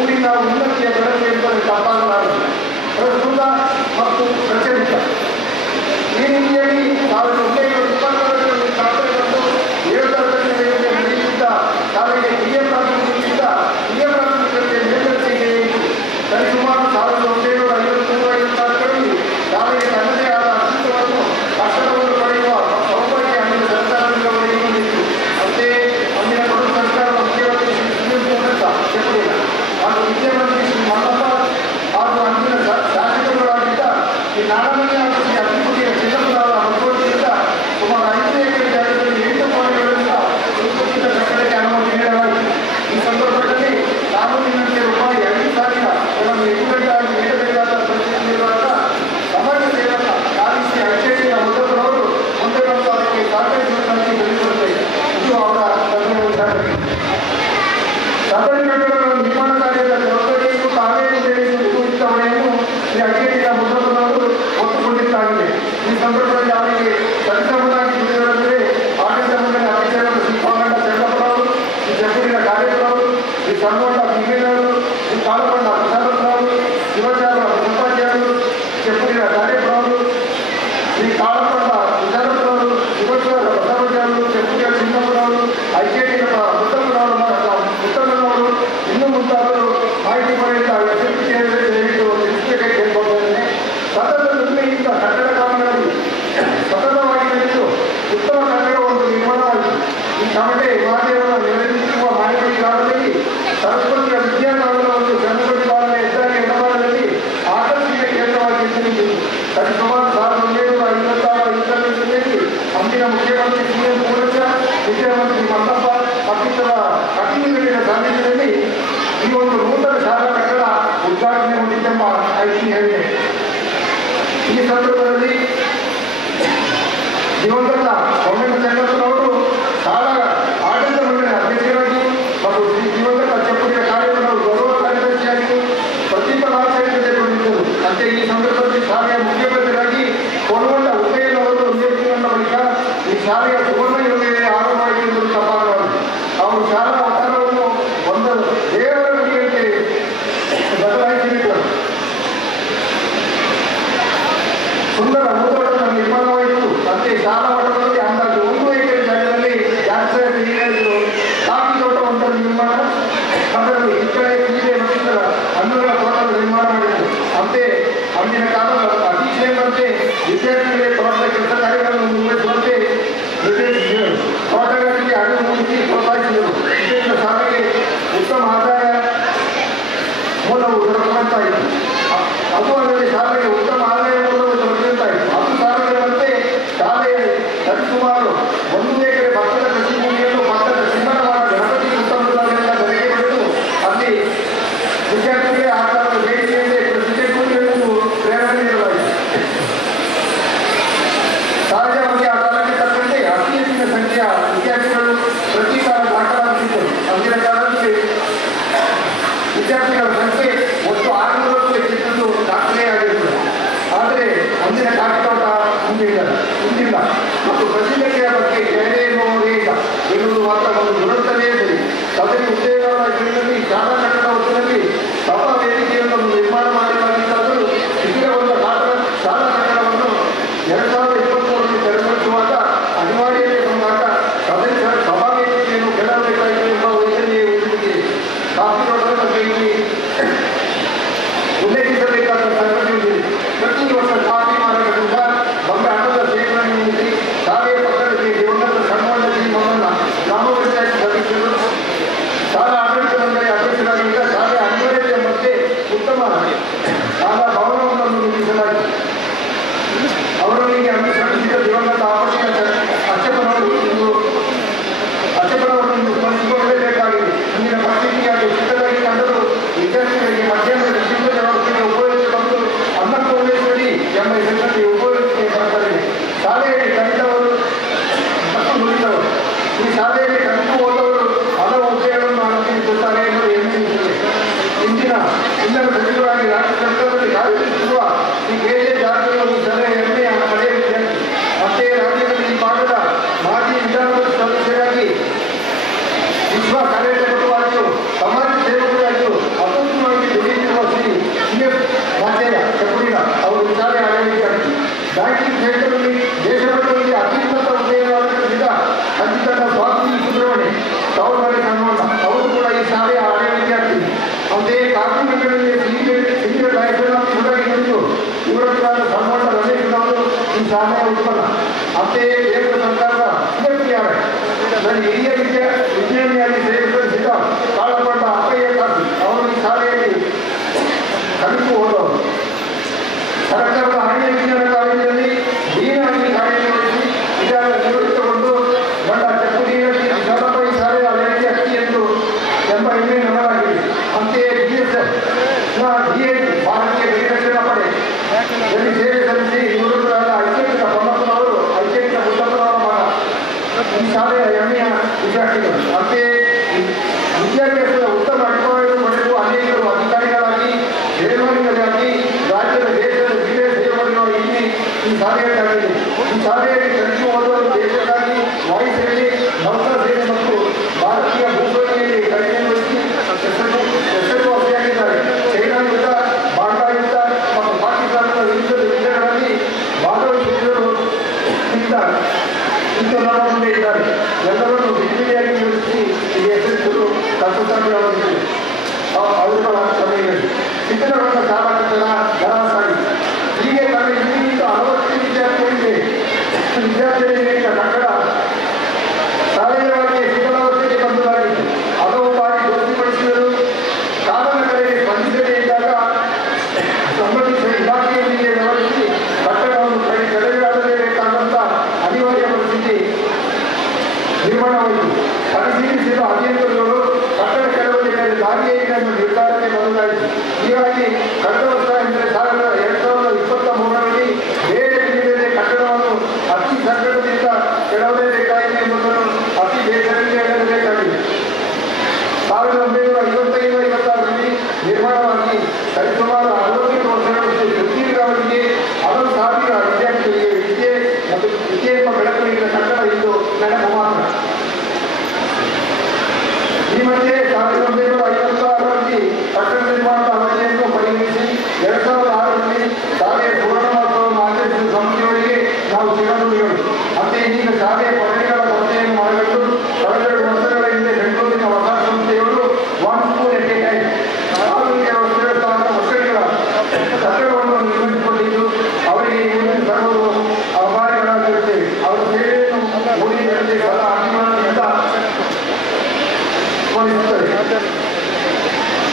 ಊರಿನ ಉನ್ನತಿಯ ಬೆಳವಣಿಗೆ ಮಾನವೀಯ ಅಭಿವೃದ್ಧಿಯ ಚಿನ್ನಪುರದ ಹತ್ತೋಟಿಯಿಂದ ಸುಮಾರು 5 ಎಕರೆ ಜಾಗದಲ್ಲಿ 8 ಕೋಟಿಗಳಿಂದ ಸುಸಜ್ಜಿತ ಕಟ್ಟಡಕ್ಕೆ ಅನುಮತಿ ನೀಡಲಾಯಿತು. ಈ ಸಂದರ್ಭದಲ್ಲಿ ಕಾನೂನಿನಂತೆ ರೂಪಾಯಿ 5,000 ಗಳನ್ನು ಹೆಚ್ಚುಗಟ್ಟಾಗಿ ನೀಡಬೇಕಾದ ಪರಿಸ್ಥಿತಿಯಿರುವಾಗ ಸಮಾಜ ಸೇವಕ ಕಾಲಿಸಿ ಅಚ್ಚೇಟಿಯ ಮುದ್ದಪ್ಪನವರು ಮುಂದೆ ಬಂದು ಅದಕ್ಕೆ ಸಹಕರಿಸುವುದನ್ನು ಬೆಳೆಸುತ್ತದೆ. ಇದು ಅವರ ವಿಚಾರಣೆ. ಸದರಿ ಕಟ್ಟಡಗಳ ನಿರ್ಮಾಣ ಕಾರ್ಯದ ಜವಾಬ್ದಾರಿಯನ್ನು ತಾವೇ ನಿರ್ವಹಿಸುವ ಹೊಣೆಯನ್ನು ಶ್ರೀ ಅಚ್ಚೇಟಿಯ ಮುದ್ದಪ್ಪನವರು ಒತ್ತುಕೊಂಡಿದ್ದಾಗಿದೆ. ಈ ಸಂದರ್ಭದಲ್ಲಿ ಅವರಿಗೆ ಸರಿಸಮನಾಗಿ ದುಡಿದವರೆಂದರೆ ಆಡಳಿತ ಮಂಡಳಿ ಅಧ್ಯಕ್ಷರಾದ ಶ್ರೀ ಪಾಂಗಂಡ ಚಂದ್ರಪ್ಪನವರು, ಶ್ರೀ ಜಗೂರಿನ ಕಾರ್ಯಕರ್ತರು, ಶ್ರೀ ಸಂಗೊಂಡ ಬಿಂಗೇನವರು, ಶ್ರೀ ಕಾಲಕೊಂಡ ಪ್ರಸಾದಪ್ಪನವರು, ಶಿವಾಚಾರ್ಯ ಉಪಾಧ್ಯಾಯರು, ಚೆಪ್ಪೂರಿನ ಕಾರ್ಯಕರ್ತರು, ಶ್ರೀ ಕಾಲಕೊಂಡ ಪ್ರಸಾದಪ್ಪನವರು, ಶಿವಾಚಾರ್ಯ ಬಸವರಾಜರು, ಚೆಪ್ಪೂರಿಯ ಚಿನ್ನಪ್ಪನವರು, ಐಚೇಟಿಯ ಮುತ್ತಮ್ಮನವರು ಇನ್ನೂ ಮುಂತಾದವರು ಮಾಹಿತಿ ಪಡೆಯುತ್ತಾರೆ. ತಿಳಿಸಬೇಕಾಗಿ ಕೇಳಿಕೊಂಡಿದ್ದೇನೆ. ಸತತ ದುಡಿಮೆಯಿಂದ ಕಟ್ಟಡ ಕಾಮಗಾರಿ ಸತತವಾಗಿ ನಡೆದು ಉತ್ತಮ ಕಟ್ಟಡ ಒಂದು ನಿರ್ಮಾಣವಾಯಿತು. ಈ ಕಮಟೆ ಮಹಾದೇವರ ನೆಲೆನಿಂತಿರುವ ಮಾಹಿತಿ ಗ್ರಾಮದಲ್ಲಿ ಸರಸ್ವತಿಯ ವಿದ್ಯಾನಗರದ ಒಂದು ಜನಪದಿ ಪಾಲನೆ ಹೆದ್ದಾರಿ ಎಡಭಾಗದಲ್ಲಿ ಆಕರ್ಷಣೀಯ ಕೇಂದ್ರವಾಗಿ ನಿಂತಿತು. ಸರಿಸುಮಾರು 1956 ಅಂದಿನ ಮುಖ್ಯಮಂತ್ರಿ ಸಿ.ಎಂ. ಪೂರ್ಣಚ, ಮುಖ್ಯಮಂತ್ರಿ ಮಲ್ಲಪ್ಪ ಮತ್ತಿತರ ಕಠಿಣಗಳಿನ ಸಾನ್ನಿಧ್ಯದಲ್ಲಿ ಈ ಒಂದು ನೂತನ ಶಾಲಾ ಕಟ್ಟಡ ಉದ್ಘಾಟನೆಗೊಂಡಿದ್ದೆಂಬ ಐತಿಹ್ಯವಿದೆ. ಈ ಸಂದರ್ಭದಲ್ಲಿ ದಿವಂಗತ ಕೊಂಡಣ್ಣ ಚಂದ್ರಪ್ಪನವರು ಶಾಲಾ ಆಡಳಿತ ಮಂಡಳಿ ಅಧ್ಯಕ್ಷರಾಗಿ ಮತ್ತು ಶ್ರೀ ದಿವಂಗತ ಚೆಪ್ಪೂರಿಯ ಕಾರ್ಯಕರ್ತರು ಗೌರವ ಕಾರ್ಯದರ್ಶಿಯಾಗಿ ಪ್ರತಿಫಲಾಚರಣೆ ಕೈಗೊಂಡಿದ್ದರು. ಅಂತೆ ಈ ಸಂದರ್ಭದಲ್ಲಿ ಶಾಲೆಯ ಮುಖ್ಯೋಪಾಧ್ಯಾಯರಾಗಿ ಕೊಡಗೊಂಡ ಉದಯನವರು ಉಲ್ಲೇಖಿಸಿಕೊಂಡ ಬಳಿಕ ಈ ಶಾಲೆಯ ಸುವರ್ಣ ಯೋಜನೆ ಆರಂಭವಾಯಿತು ಎಂಬುದು ತಪ್ಪಾಗಬಾರದು. ಅವರು ಶಾಲಾ ವಠಾರವನ್ನು ಒಂದು ದೇವರ ಗುಡಿಯಂತೆ ಬದಲಾಯಿಸಿಬಿಟ್ಟರು. ಸುಂದರ ಊಟವನ್ನು ನಿರ್ಮಾಣವಾಯಿತು. ಅಂತೆ ಶಾಲಾ ವಠಾರದಲ್ಲಿ ಅಂದಾಜು 1 ಎಕರೆ ಜಾಗದಲ್ಲಿ 2,000 ನೀರಿನ ಕಾಫಿ ತೋಟವೊಂದರ ನಿರ್ಮಾಣ, ಅದರಲ್ಲಿ ಇಕ್ಕಡೆ ಸೀರೆ ಮತ್ತಿತರ ಹಣ್ಣುಗಳ ತೋಟದ ನಿರ್ಮಾಣ ಮಾಡಿದರು. ಅಂತೆ ಅಂದಿನ ಕಾಲದ ಅತಿಶಯದಂತೆ ವಿದ್ಯಾರ್ಥಿಗಳಿಗೆ ತೋಟದ ಕೆಲಸ ಕಾರ್ಯಗಳನ್ನು ನಿರ್ವಹಿಸುವಂತೆ ನಿರ್ದೇಶಿಸಿದರು. ತೋಟಗಾರಿಕೆ ಅರಿವು ಮೂಡಿಸಿ ಪ್ರೋತ್ಸಾಹಿಸಿದರು. ಇದರಿಂದ ಶಾಲೆಗೆ ಉತ್ತಮ ಆದಾಯ ಮೂಲವು ದೊರಕುವಂತಾಯಿತು. ಅದು ಅಲ್ಲದೆ ಶಾಲೆಗೆ ಉತ್ತಮ ಆದಾಯ ಮೂಲವು ದೊರಕುವಂತಾಯಿತು. ಅದು ಸಾಲದಂತೆ ಶಾಲೆಯ ಸರಿಸುಮಾರು 1 ಎಕರೆ ಭತ್ತದ ಕೃಷಿ ಭೂಮಿಯನ್ನು ಭತ್ತದ ಸಿಂಹನವಾದ ಗಣಪತಿ ಉತ್ತಮದಿಂದ ಬೆಲೆಗೆ ಪಡೆದು ಅಲ್ಲಿ ವಿದ್ಯಾರ್ಥಿಗಳಿಗೆ ಆಧಾರದ ಬೇಡಿಕೆಯಂತೆ ಕೃಷಿ ಚಟುವಟಿಕೆಗಳನ್ನು ಪ್ರೇರಣೆ ನೀಡಲಾಯಿತು. ಸಹಜವಾಗಿ ಆ ಕಾಲಕ್ಕೆ ತಕ್ಕಂತೆ ಅತಿ ಹೆಚ್ಚಿನ ಸಂಖ್ಯೆಯ ವಿದ್ಯಾರ್ಥಿಗಳು ಪ್ರತಿ ಕಾಲ ದಾಖಲಾಗುತ್ತಿದ್ದರು. ಅಂದಿನ ಕಾಲದಲ್ಲಿ ವಿದ್ಯಾರ್ಥಿಗಳ ಸಂಖ್ಯೆ ಒಟ್ಟು 600ಕ್ಕೂ ಹೆಚ್ಚಿದ್ದು ದಾಖಲೆಯಾಗಿರುತ್ತದೆ. ಆದರೆ ಅಂದಿನ ಕಾಪಿತೋಟ ಮುಂದಿಲ್ಲ ಮತ್ತು ಪ್ರಸಿದ್ಧತೆಯ ಬಗ್ಗೆ ಬೇರೆ ಎನ್ನುವುದೇ ಇಲ್ಲ ಎನ್ನುವುದು ಮಾತ್ರ ಒಂದು ದುರಂತವೇ ಸರಿ. ಸದರಿ ಉದ್ಯೋಗಗಳ ಜೀವನದಲ್ಲಿ ಶಾಲಾ ಕಟ್ಟಡ ಹೊತ್ತಿನಲ್ಲಿ ಸಭಾ ವೇದಿಕೆಯನ್ನು ನಿರ್ಮಾಣ ಮಾಡಲಾಗಿದ್ದಾದರೂ ಶಿಬಿರಗೊಂಡ ಶಾಲಾ ಕಟ್ಟಡವನ್ನು 2023ರಲ್ಲಿ ತೆರವುಗೊಳಿಸುವಾಗ ಅನಿವಾರ್ಯತೆ ಬಂದಾಗ ಸದಸ್ಯರ ಸಭಾ ವೇದಿಕೆಯನ್ನು ಕೆಡವಬೇಕಾಯಿತು ಎಂಬ ಯೋಜನೆಯೇ ಉಳಿದಿದೆ. ಕಾಪಿತೋಟದ ಬಗ್ಗೆ ಇಲ್ಲಿ ಉಲ್ಲೇಖಿಸಬೇಕಾದ ಸಂಗತಿ ಇದೆ. ಪ್ರತಿ ವರ್ಷ ಕಾಫಿ ಮಾರಾಟದಿಂದ ಬಂದ ಹಣದ ಸೇವನೆ ನೀಡಿ ಶಾಲೆಯ ಪಕ್ಕದಲ್ಲಿ ದಿವಂಗತ ಸಣ್ಣವಣ್ಣ ಶ್ರೀ ಮೊಮ್ಮಣ್ಣ ಗ್ರಾಮ ಪಂಚಾಯತ್ ಸದಸ್ಯರು ಶಾಲಾ ಆಡಳಿತ ಮಂಡಳಿ ಅಧ್ಯಕ್ಷರಾಗಿದ್ದ ಶಾಲೆಯ ಅನಿವಾರ್ಯತೆಯ ಬಗ್ಗೆ ಉತ್ತಮ ಶಾಲಾ ಭವನವನ್ನು ನಿರ್ಮಿಸಲಾಯಿತು. ಅವರೊಂದಿಗೆ ಅನುಸರಿಸಿದ ದಿವಂಗತ ಅಚ್ಚಪ್ಪನವರನ್ನು ಸ್ಮರಿಸಿಕೊಳ್ಳಲೇಬೇಕಾಗಿದೆ. ಇಂದಿನ ಪರಿಸ್ಥಿತಿಯಾಗಿ ಚಿಕ್ಕದಾಗಿ ಕಂಡರೂ ವಿದ್ಯಾರ್ಥಿಗಳಿಗೆ ಮಧ್ಯಾಹ್ನದ ಶಿಕ್ಷಣ ವ್ಯವಸ್ಥೆಗೆ ಉಪಯೋಗಿಸಿಕೊಂಡು ಅನ್ನಪೂರ್ಣೇಶ್ವರಿ ಎಂಬ ಹೆಸರಿನಲ್ಲಿ ಉಪಯೋಗಿಸಿ ಬರ್ತಾರೆ. ಶಾಲೆಯಲ್ಲಿ ಕಲಿತವರು ಮತ್ತು ನುಡಿದವರು ಈ ಶಾಲೆಯಲ್ಲಿ ಕಲಿತು ಹೋದವರು ಹಲವು ಹುದ್ದೆಗಳನ್ನು ಅನುಭವಿಸುತ್ತಾರೆ ಎಂಬುದು ಹೆಮ್ಮೆಯಿಸುತ್ತದೆ. ಇಂದಿನ ಸಚಿವರಾಗಿ ರಾಜ್ಯ ಸರ್ಕಾರದಲ್ಲಿ ಕಾರ್ಯನಿರ್ವಹಿಸುವ ಈ ಬೇರೆ ಜಾತಿಯ ಒಂದು ಸಲಹೆ ಹೆಮ್ಮೆಯ ಹಳೆಯ ವಿದ್ಯಾರ್ಥಿ. ಮತ್ತೆ ರಾಜ್ಯದಲ್ಲಿ ಈ ಭಾಗದ ಮಾಜಿ ವಿಧಾನಸಭಾ ಸದಸ್ಯರಾಗಿ ವಿಶ್ವ ಕಾರ್ಯಕರ್ತರಾಗಿಯೂ ಸಮಾಜ ಸೇವಕರಾಗಿಯೂ ಅತ್ಯುತ್ತಮವಾಗಿ ದುಡಿಯುತ್ತಿರುವ ಶ್ರೀ ಸಿ.ಎಫ್. ರಾಜಯ್ಯ ಚೆಪ್ಪೂರಿನ ಅವರು ಶಾಲೆ ಹಳೆಯ ವಿದ್ಯಾರ್ಥಿ. ಬ್ಯಾಂಕಿಂಗ್ ಕ್ಷೇತ್ರದಲ್ಲಿ ದೇಶಮಟ್ಟದಲ್ಲಿ ಅತ್ಯುನ್ನತ ಹುದ್ದೆಯನ್ನು ಅಲಂಕರಿಸಿದ ಖಂಡಿತ ಸ್ವಾಮಿ ಸುಬ್ರಹ್ಮಣ್ಯ ತವರುಮನೆ ಸಂಗೊಂಡ ಅವರು ಕೂಡ ಈ ಶಾಲೆಯ ಹಳೆಯ ವಿದ್ಯಾರ್ಥಿ. ಅಂತೆಯೇ ಕಾರ್ಮಿಕರಲ್ಲಿ ಸಿಂಗಲ್ ಲೈಸೆನ್ಸ್ ನಿಂತು ಇವರೊಂದಿಗಾದ ಸಂಗೊಂಡ ರಮೇಶ್ನವರು ಈ ಶಾಲೆಯ ಉತ್ಪನ್ನ. ಅಂತೆಯೇ ಕೇಂದ್ರ ಸರ್ಕಾರದ ಸಿಎಫ್ಟಿಆರ್ ಹಿರಿಯ ವಿಜ್ಞಾನಿಯಾಗಿ ಸೇರಿಸಿದ ಕಾಳಕೊಂಡ ಅಪ್ಪಯ್ಯ ಕಾಫಿ ಅವರು ಈ ಶಾಲೆಯಲ್ಲಿ ಕಲಿತು ಹೋದವರು. ಸರ್ಕಾರದ ಹಳೆಯ ವಿಜ್ಞಾನ ಸೇವೆ ಸಲ್ಲಿಸಿ ನಿವೃತ್ತರಾದ ಐಕ್ಯೇತ ಪಮ್ಮಪ್ಪನವರು ಐಕ್ಯೇತ ಮುತ್ತಪ್ಪನವರ ಮಗ. ಈ ಶಾಲೆಯ ಹೆಮ್ಮೆಯ ವಿದ್ಯಾರ್ಥಿಗಳು. ಅಂತೆಯೇ ವಿದ್ಯಾಭ್ಯಾಸದ ಉತ್ತಮ ಅಭಿಪ್ರಾಯವನ್ನು ಪಡೆದು ಅನೇಕರು ಅಧಿಕಾರಿಗಳಾಗಿ ಸೇವಕರಾಗಿ ರಾಜ್ಯದ ದೇಶದ ವಿವಿಧ ಸೇವೆ ಮಾಡಿರುವ ಇಲ್ಲಿ ಈ ಶಾಲೆಯಾಗಿದೆ. ಈ ಶಾಲೆಯಲ್ಲಿ ಕಲಿಸುವ ಓದುವ ದೇಶಕ್ಕಾಗಿ ವಾಯುಸೇನೆ, ನೌಕಾ ಸೇನೆ ಮತ್ತು ಭಾರತೀಯ ಭೂಸೇನೆಯಲ್ಲಿ ಕಾರ್ಯನಿರ್ವಹಿಸಿ ಯಶಸ್ವಿಯಾಗಿದ್ದಾರೆ. ಚೈನಾ ಯುದ್ಧ, ಬಾಂಗ್ಲಾ ಯುದ್ಧ ಮತ್ತು ಪಾಕಿಸ್ತಾನದ ವಿರುದ್ಧದ ಯುದ್ಧಗಳಲ್ಲಿ ಭಾಗವಹಿಸಿದರು ಮುಂದೆ ಇದ್ದಾರೆ. ಎಲ್ಲರನ್ನು ಬಿಗಿಯಾಗಿ ಯೋಚಿಸಿ ಈ ಯಶಸ್ಸು ಕರ್ತವ್ಯವಾಗಿದೆ. ಅವರುಗಳ ಸಮಯದಲ್ಲಿ ಶಿಕ್ಷಣವನ್ನು ಶಾಲಾ ಕಟ್ಟಡ ಧರಾಸಾಗಿ ಹೀಗೆ ನನ್ನ ಇನ್ನಿಂದ 60 ವಿದ್ಯಾರ್ಥಿಗಳಿಗೆ ಕಟ್ಟಡ ಶಾಲೆಯವಾಗಿ ಶಿಕ್ಷಣಾವಸ್ಥೆಗೆ ಬಂದದಾಗಿತ್ತು. ಹಲವು ಬಾರಿ ದುರಸ್ತಿಪಡಿಸಿದರು. ಕಾಲದ ಕಡೆಗೆ ಸ್ಪಂದಿಸದೇ ಇದ್ದಾಗ ಸಂಬಂಧಿಸಿದ ಇಲಾಖೆಯೊಂದಿಗೆ ವ್ಯವಹರಿಸಿ ಕಟ್ಟಡವನ್ನು ಕಡೆಗಣಿಸಲೇಬೇಕಾದಂಥ ಅನಿವಾರ್ಯ ಪರಿಸ್ಥಿತಿ ನಿರ್ಮಾಣವಾಯಿತು. ಪರಿಶೀಲಿಸಿದ ಅಧಿಕಾರಿಗಳು ಕಟ್ಟಡ ಕೆಲವೊಂದು ದಾರಿಯನ್ನು ನಿರ್ಧಾರಕ್ಕೆ ಬಂದಾಯಿತು. ಹೀಗಾಗಿ ಕಳೆದ ವರ್ಷ ಎಂದರೆ 2023ರಲ್ಲಿ ಬೇರೆ ವಿವಿಧೆಡೆ ಕಟ್ಟಡವನ್ನು ಅತಿ ಸಂಕಟದಿಂದ ಕೆಡವಲೇಬೇಕಾಯಿತು ಎಂಬುದನ್ನು ಅತಿ ಬೇಸರದಿಂದ ಹೇಳಬೇಕಾಗಿದೆ. 1955-56ರಲ್ಲಿ ನಿರ್ಮಾಣವಾಗಿ ಸರಿಸುಮಾರು 60 ವರ್ಷಗಳಷ್ಟು ಸುದೀರ್ಘಾವಧಿಗೆ 60,000 ವಿದ್ಯಾರ್ಥಿಗಳಿಗೆ ವಿದ್ಯೆ ಮತ್ತು ವಿದ್ಯೆ ಎಂಬ ಬೆಳಕು ನೀಡಿದ ಕಟ್ಟಡ ಇಂದು ನೆನಪು ಮಾತ್ರ. ಈ ಮಧ್ಯೆ 1956ರಲ್ಲಿ ಕಟ್ಟಡ ನಿರ್ಮಾಣದ ಅವಧಿಯನ್ನು ಪರಿಗಣಿಸಿ 2006ರಲ್ಲಿ ಶಾಲೆಯ ಪೂರ್ಣಮಹೋತ್ಸವವನ್ನು ಆಚರಿಸಿದ ಸಮಿತಿಯವರಿಗೆ ನಾವು ಚಿರಋಣಿಗಳು. ಅಂತೆಯೇ ಈಗ ಶಾಲೆಯ ಕೊಠಡಿಗಳ ಕೊರತೆಯನ್ನು ಮನಗಂಡು ಕಳೆದ 2 ವರ್ಷಗಳ ಹಿಂದೆ ಬೆಂಗಳೂರಿನ ಹೊಸ ಸಂಸ್ಥೆಯವರು one school at a time ಆಧುನಿಕ ವರ್ಷಗಳ ಕಟ್ಟಡವನ್ನು ನಿರ್ಮಿಸಿಕೊಂಡಿದ್ದು ಅವರಿಗೆ ಮುಂದಿನ ಸರ್ವರು ಅಪಾಯಗಳಾಗಿರುತ್ತೇವೆ. ಅವರ ಸೇವೆಯನ್ನು ಊರಿನಲ್ಲಿ ಸದಾ ಅಭಿಮಾನದಿಂದ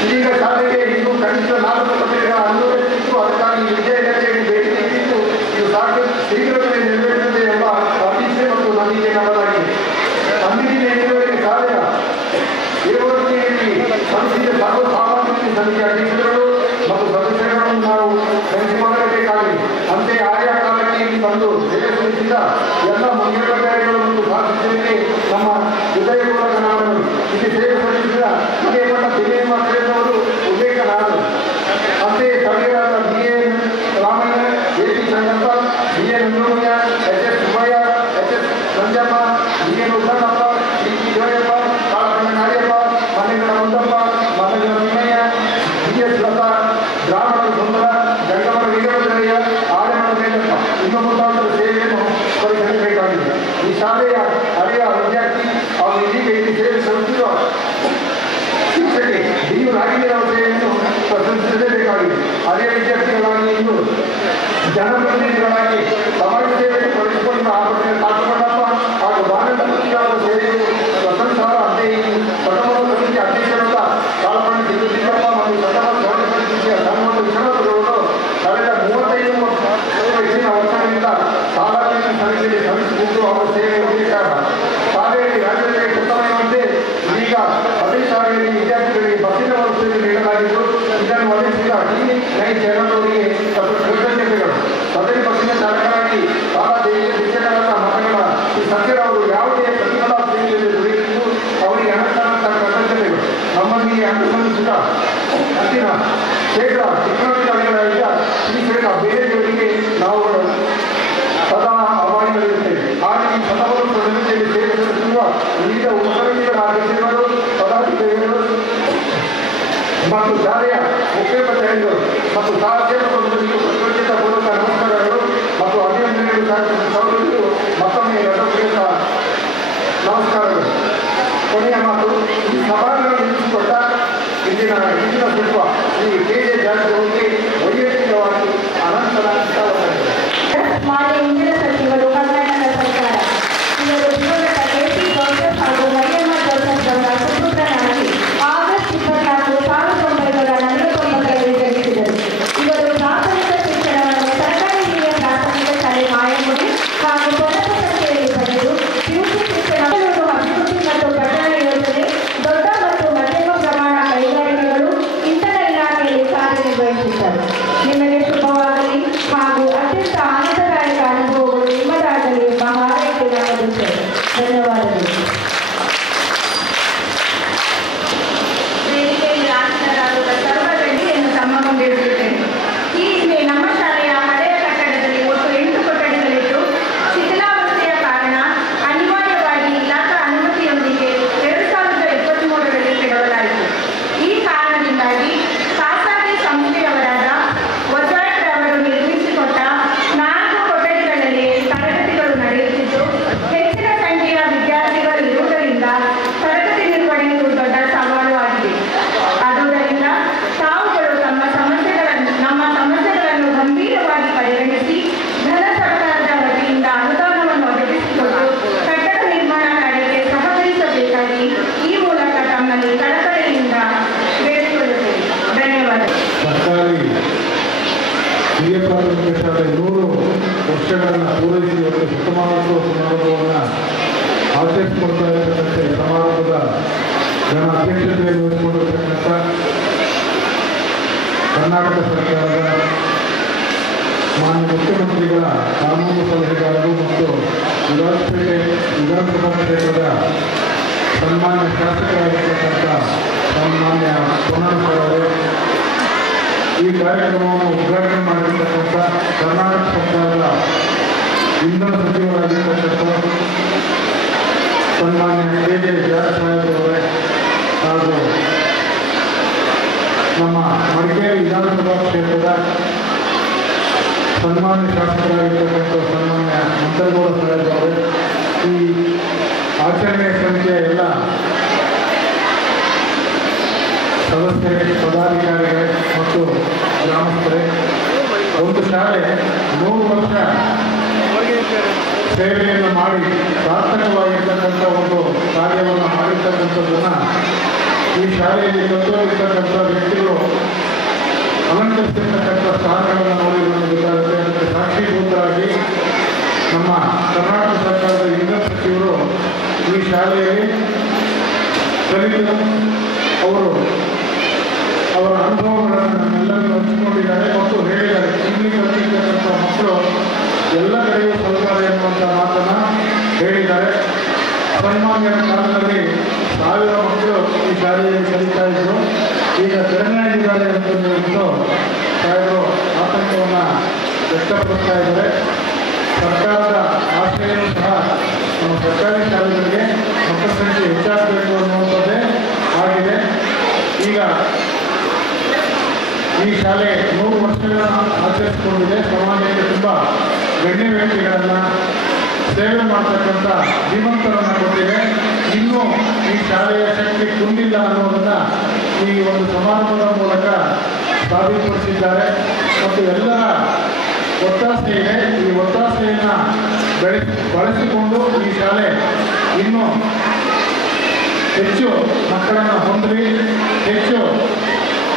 ಇದೀಗ ಶಾಲೆಗೆ ಇನ್ನೂ ಕನಿಷ್ಠ 4 ಕೊಠಡಿಗಳ ಅನುಮತಿಸಿದ್ದು ಅದಕ್ಕಾಗಿ ವಿದ್ಯಾರ್ಥಿಗಳಿಗೆ ಭೇಟಿ ನೀಡಿದ್ದು ಇದು ಸಾಕು ಶೀಘ್ರದಲ್ಲೇ ನೆರವೇರುತ್ತದೆ ಎಂಬ ಅಪೇಕ್ಷೆ ಮತ್ತು ನಂಬಿಕೆ ನಮ್ಮದಾಗಿದೆ. ಅಂದಿನ ಹೆಚ್ಚುವರಿಗೆ ಶಾಲೆಯ ದೇವಸ್ಥೆಯಲ್ಲಿ ಸಂಸ್ಥೆಯ ಸರ್ವಸಾಮಾನ್ಯ ಸಮಿತಿ ಅಧ್ಯಕ್ಷರು ಮತ್ತು ಸದಸ್ಯರುಗಳನ್ನು ನಾವು ನೆನೆಸಿಕೊಳ್ಳಬೇಕಾಗಿದೆ. ಅಂತೆಯೇ ಆಯಾ ಕಾಲಕ್ಕೆ ಇಲ್ಲಿ ಬಂದು ಸೇವೆ ಸಲ್ಲಿಸಿದ ಎಲ್ಲ ಮುಖ್ಯಾಧಿಕಾರಿಗಳು ಮತ್ತು ಶಾಸಕರಿಗೆ ನಮ್ಮ ಹೃದಯಪೂರ್ವಕ ನಾಮಗಳು. ಇಲ್ಲಿ ಸೇವೆ ಸಲ್ಲಿಸಿದ ಹಿರಿಯಪಟ್ಟ ತಿಮ್ಮಯ್ಯ ಸೇರಿದವರು ಉಲ್ಲೇಖನಾದರು. ಅಂತೆಯೇ ಸ್ಥಳೀಯರಾದ BA Ramaiah, AP Chandrappa, BA ನಂಜುಮಯ್ಯ, HS Subbaiah, HS Nanjappa, BN ಉದ್ದನಪ್ಪ, TP Joyappa, ಕಾಳಕಣ್ಣ ನಾಯಪ್ಪ, ಮನೆಗಳ ಮುದ್ದಪ್ಪ, ಮನೆಗಳ ತಿಮ್ಮಯ್ಯ, BS ಲತಾ, ಗ್ರಾಮದ ಸುಂದರ, ಗಂಗಮರ ವೀರಭದ್ರಯ್ಯ, ಆರ್ಯಮಠ ಮೇಲಪ್ಪ ಇನ್ನೂ ಮುಂತಾದ ಸೇವೆಯನ್ನು ಪರಿಗಣಿಸಬೇಕಾಗಿದೆ. ಈ ಶಾಲೆಯ ಹಳೆಯ ವಿದ್ಯಾರ್ಥಿ ಅವರು ಇದೀಗ ಇಲ್ಲಿ ಸೇವೆ ಸಲ್ಲಿಸಿರುವ ಶಿಕ್ಷಕಿ DU ರಾಗಿಣಿಯವರ ಸೇವೆಯನ್ನು ಪ್ರಶಂಸಿಸಲೇಬೇಕಾಗಿದೆ. ಹಳೆಯ ವಿದ್ಯಾರ್ಥಿಗಳಾಗಿ ಇಂದು ಜನಪ್ರತಿನಿಧಿಗಳಾಗಿ ಸಮಾಜ ಸೇವೆಯನ್ನು ತೊಡಗಿಸಿಕೊಂಡು ಕಾಟುಕೊಂಡಪ್ಪ ಹಾಗೂ ಬಾಲಕರ ಸೇವೆಯು ಪ್ರಶಂಸಾರ್ಹ. ಅಂತೆಯೇ ಪ್ರಥಮ ಸಮಿತಿ ಅಧ್ಯಕ್ಷರಾದ ಕಾಳಪಣ್ಣ ಸಿದ್ದಪ್ಪ ಮತ್ತು ಪ್ರಥಮ ಗೌರವ ಸಮಿತಿಯ ಧರ್ಮದ ವಿಶ್ವನಾಥರವರು ಕಳೆದ 35 ಹೆಚ್ಚಿನ ವರ್ಷಗಳಿಂದ ಶಾಲಾ ಸಮಿತಿಯಲ್ಲಿ ಶ್ರಮಿಸುತ್ತಿದ್ದು ಅವರ ಸೇವೆ ಉದ್ದೇಶಾರ್ಹ. ಶಾಲೆಯಲ್ಲಿ ರಾಜ್ಯದಲ್ಲಿ ಉತ್ತಮವಂತೆ ಈಗ ಅದೇ ಶಾಲೆಯಲ್ಲಿ ವಿದ್ಯಾರ್ಥಿಗಳಿಗೆ ಬಸ್ಸಿನ ವ್ಯವಸ್ಥೆಯನ್ನು ನೀಡಲಾಗಿದ್ದು ಇದನ್ನು ಒದಗಿಸಿದ TI ಚೇರ್ಮನ್ವರಿಗೆ ಕೃತಜ್ಞತೆಗಳು. ಸದರಿ ಬಸ್ಸಿನ ಚಾಲಕರಾಗಿ ಶಾಲಾ ದೇಶೀಯ ಶಿಕ್ಷಕರಾದ ಮತಗಳ ಈ ಸತ್ಯರವರು ಯಾವುದೇ ಪ್ರತಿಫಲ ಸೇವೆಯಲ್ಲಿ ದುಡಿದಿದ್ದು ಅವರಿಗೆ ಅನಂತ ಕೃತಜ್ಞತೆಗಳು. ನಮ್ಮೊಂದಿಗೆ ಅನುಸರಿಸಿದ ಅಂತಿಮ ಶೇಕಡ ಶಿಕ್ಷಣಾಧಿಕಾರಿಗಳಾಗಿದ್ದ ಶ್ರೀ ಬೇರೆಯವರಿಗೆ ನಾವು ಸದಾ ಅಭಾರಿಗಳಿರುತ್ತೇವೆ. ಹಾಗೆ ಈ ಸದವರು ಸಮಿತಿಯಲ್ಲಿ ಸೇವೆ ಸಲ್ಲಿಸುವ ವಿವಿಧ ಉಪಸಮಿತಿಗಳ ಅಧ್ಯಕ್ಷರು, ಪದಾಧಿಕಾರಿಗಳು ಮತ್ತು ಶಾಲೆಯ ಮುಖ್ಯೋಪಾಧ್ಯಾಯರು ಮತ್ತು ಸಹಸೇವಕರಿಗೆ ಕೃತಜ್ಞತಾಪೂರ್ವಕ ನಮಸ್ಕಾರಗಳು ಮತ್ತು ಅಭಿನಂದನೆಗಳು ಸೌಲಭ್ಯಗಳು ಮತ್ತೊಮ್ಮೆ ಹೃದಯಪೂರ್ವಕ ನಮಸ್ಕಾರಗಳು. ಕೊನೆಯ ಮಾತು, ಈ ಸಭಾಗಳನ್ನು ನಿಲ್ಲಿಸಿಕೊಟ್ಟ ಇಂದಿನ ಸಚಿವ ಶ್ರೀ KJ ಜಾರಕಿಹೊಳಿಗೆ ವೈಯಕ್ತಿಕವಾಗಿ ಅನಂತರ ಮಾನ್ಯ ಇಂದಿನ ಸಚಿವರು ಕರ್ನಾಟಕ ಸರ್ಕಾರ ಇವರು ದಿವಂಗತ KP ಜೋಸೆಫ್ ಹಾಗೂ ಮರಿಯಮ್ಮ ಜೋಸೆಫ್ ಅವರ ಸುಪುತ್ರನಾಗಿ ಆಗಸ್ಟ್ 24, 1949ರಲ್ಲಿ ಜನಿಸಿದರು. ಇವರು ಅತ್ಯಂತ ಆನಂದದಾಯಕ ಅನುಭವಗಳು ನಿಮ್ಮದಾಗಲಿ ಎಂಬ ಹಾರೈಕೆ ನಮ್ಮದಿರುತ್ತದೆ. ಧನ್ಯವಾದಗಳು. ವೇದಿಕೆಯಲ್ಲಿ ಆಸೀನರಾದ ಸರ್ವ ಗಣ್ಯರನ್ನು ತಮ್ಮಗೊಂಡಿರುತ್ತೇನೆ. ಈ ಹಿಂದೆ ನಮ್ಮ ಶಾಲೆಯ ಹಳೆಯ ಕಟ್ಟಡದಲ್ಲಿ ಒಟ್ಟು 8 ಕೊಠಡಿಗಳಿದ್ದು ಶಿಥಿಲಾವಸ್ಥೆಯ ಕಾರಣ ಅನಿವಾರ್ಯವಾಗಿ ಇಲಾಖಾ ಅನುಮತಿಯೊಂದಿಗೆ 2023ರಲ್ಲಿ ಕೆಡವಲಾಯಿತು. ಈ ಕಾರಣದಿಂದಾಗಿ ಖಾಸಗಿ ಸಂಸ್ಥೆಯವರಾದ ವಜಾಟ್ ಅವರು ನಿರ್ಮಿಸಿಕೊಟ್ಟ 4 ಕೊಠಡಿಗಳಲ್ಲಿ ತರಗತಿಗಳು ನಡೆಯುತ್ತಿದ್ದು ಹೆಚ್ಚಿನ ಸಂಖ್ಯೆಯ ವಿದ್ಯಾರ್ಥಿಗಳು ಇರುವುದರಿಂದ ತರಗತಿ ನಿರ್ವಹಣೆಯು ದೊಡ್ಡ ಸವಾಲು ಆಗಿದೆ. ಆದುದರಿಂದ ತಾವುಗಳು ನಮ್ಮ ಸಮಸ್ಯೆಗಳನ್ನು ಗಂಭೀರವಾಗಿ ಪರಿಗಣಿಸಿ ಧನ ಸರ್ಕಾರದ ವತಿಯಿಂದ ಅನುದಾನವನ್ನು ಒದಗಿಸಿಕೊಟ್ಟು ಕಟ್ಟಡ ನಿರ್ಮಾಣ ಕಾರ್ಯಕ್ಕೆ ಸಹಕರಿಸಬೇಕಾಗಿ ಈ ಮೂಲಕ ತಮ್ಮಲ್ಲಿ ಕಳಕಳಿಯಿಂದ ಬೇಡಿಕೊಳ್ಳುತ್ತೇವೆ. ಧನ್ಯವಾದಗಳು. ಸರ್ಕಾರಿ ಹಿರಿಯ ಪ್ರಾಥಮಿಕ ಶಾಲೆ 100 ವರ್ಷಗಳನ್ನು ಪೂರೈಸಿ ಇವತ್ತು ಶತಮಾನೋತ್ಸವ ಸಮಾರಂಭವನ್ನು ಆಚರಿಸಿಕೊಳ್ತಾ ಇರತಕ್ಕಂಥ ಈ ಸಮಾರಂಭದ ನನ್ನ ಅಧ್ಯಕ್ಷತೆಯನ್ನು ವಹಿಸಿಕೊಂಡಿರತಕ್ಕಂಥ ಕರ್ನಾಟಕ ಸರ್ಕಾರದ ಮಾನ್ಯ ಮುಖ್ಯಮಂತ್ರಿಗಳ ಕಾನೂನು ಸಲಹೆಗಾರರು ಮತ್ತು ವಿರಾಜಪೇಟೆ ವಿಧಾನಸಭಾ ಕ್ಷೇತ್ರದ ಸನ್ಮಾನ್ಯ ಶಾಸಕರಾಗಿರ್ತಕ್ಕಂಥ ಸನ್ಮಾನ್ಯ ಪೊನ್ನಣ್ಣ ಅವರೇ, ಈ ಕಾರ್ಯಕ್ರಮವನ್ನು ಉದ್ಘಾಟನೆ ಮಾಡಿರ್ತಕ್ಕಂಥ ಕರ್ನಾಟಕ ಸರ್ಕಾರದ ಇಂಧನ ಸಚಿವರಾಗಿರ್ತಕ್ಕಂಥ ಸನ್ಮಾನ್ಯ ಕೆ.ಜೆ. ಜಾರ್ಜ್ ಸಾಹೇಬ್ರವರೇ ಹಾಗೂ ನಮ್ಮ ಮಡಿಕೇರಿ ವಿಧಾನಸಭಾ ಕ್ಷೇತ್ರದ ಸನ್ಮಾನ್ಯ ಶಾಸಕರಾಗಿರ್ತಕ್ಕಂಥ ಸನ್ಮಾನ್ಯ ಮಂತೇಗೌಡ ಸಾಹೇಬ್ರವರೇ, ಈ ಆಚರಣೆ ಸಮಿತಿಯ ಎಲ್ಲ ಸದಸ್ಯರೇ, ಪದಾಧಿಕಾರಿಗಳೇ ಮತ್ತು ಗ್ರಾಮಸ್ಥರೇ, ಒಂದು ಶಾಲೆ 100 ವರ್ಷ ಸೇವೆಯನ್ನು ಮಾಡಿ ಸಾರ್ಥಕವಾಗಿರ್ತಕ್ಕಂಥ ಒಂದು ಕಾರ್ಯವನ್ನು ಮಾಡಿರ್ತಕ್ಕಂಥದ್ದನ್ನು ಈ ಶಾಲೆಯಲ್ಲಿ ಕಲಿತಕ್ಕಂಥ ವ್ಯಕ್ತಿಗಳು ಅಲಂಕರಿಸಿರ್ತಕ್ಕಂಥ ಸ್ಥಾನಗಳನ್ನು ನೋಡಿ ನಮಗೆ ಗೊತ್ತಾಗುತ್ತೆ. ಅದಕ್ಕೆ ಸಾಕ್ಷೀಭೂತರಾಗಿ ನಮ್ಮ ಕರ್ನಾಟಕ ಸರ್ಕಾರದ ಇಂಧನ ಸಚಿವರು ಈ ಶಾಲೆಯಲ್ಲಿ ಕಲಿತು ಅವರು ಅವರ ಅನುಭವಗಳನ್ನು ನಮ್ಮೆಲ್ಲರಿಗೂ ಹಂಚಿಕೊಂಡಿದ್ದಾರೆ ಮತ್ತು ಹೇಳಿದ್ದಾರೆ. ಇಲ್ಲಿ ಕಲಿತಕ್ಕಂಥ ಮಕ್ಕಳು ಎಲ್ಲ ಕಡೆಯೂ ಸಲ್ತಾರೆ ಎನ್ನುವಂಥ ಮಾತನ್ನು ಹೇಳಿದ್ದಾರೆ. ಸನ್ಮಾನ್ಯರ ಕಾಲದಲ್ಲಿ 1000 ಮಕ್ಕಳು ಈ ಶಾಲೆಯಲ್ಲಿ ಕಲಿತಾ ಇದ್ದರು. ಈಗ ಕಡಿಮೆ ಆಗಿದ್ದಾರೆ ಅಂತ ಹೇಳ್ಬಿಟ್ಟು ಸಾಹೇಬರು ಆತಂಕವನ್ನು ವ್ಯಕ್ತಪಡಿಸ್ತಾ ಇದ್ದಾರೆ. ಸರ್ಕಾರದ ಆಶಯವೂ ಸಹ ನಮ್ಮ ಸರ್ಕಾರಿ ಶಾಲೆಗಳಿಗೆ ಮಕ್ಕಳ ಸಂಖ್ಯೆ ಹೆಚ್ಚಾಗಬೇಕು ಅನ್ನುವಂಥದ್ದೇ ಆಗಿದೆ. ಈಗ ಈ ಶಾಲೆ 100 ವರ್ಷಗಳನ್ನು ಆಚರಿಸಿಕೊಂಡಿದೆ. ಸಮಾಜಕ್ಕೆ ತುಂಬ ಗಣ್ಯ ವ್ಯಕ್ತಿಗಳನ್ನು ಸೇವೆ ಮಾಡ್ತಕ್ಕಂಥ ಧೀಮಂತರನ್ನು ಕೊಟ್ಟಿದೆ. ಇನ್ನೂ ಈ ಶಾಲೆಯ ಶಕ್ತಿ ಕುಂದಿಲ್ಲ ಅನ್ನೋದನ್ನು ಈ ಒಂದು ಸಮಾರಂಭದ ಮೂಲಕ ಸಾಬೀತುಪಡಿಸಿದ್ದಾರೆ ಮತ್ತು ಎಲ್ಲರ ಒತ್ತಾಸೆ ಇದೆ. ಈ ಒತ್ತಾಸೆಯನ್ನು ಬಳಸಿಕೊಂಡು ಈ ಶಾಲೆ ಇನ್ನೂ ಹೆಚ್ಚು ಮಕ್ಕಳನ್ನು ಹೊಂದಲಿ, ಹೆಚ್ಚು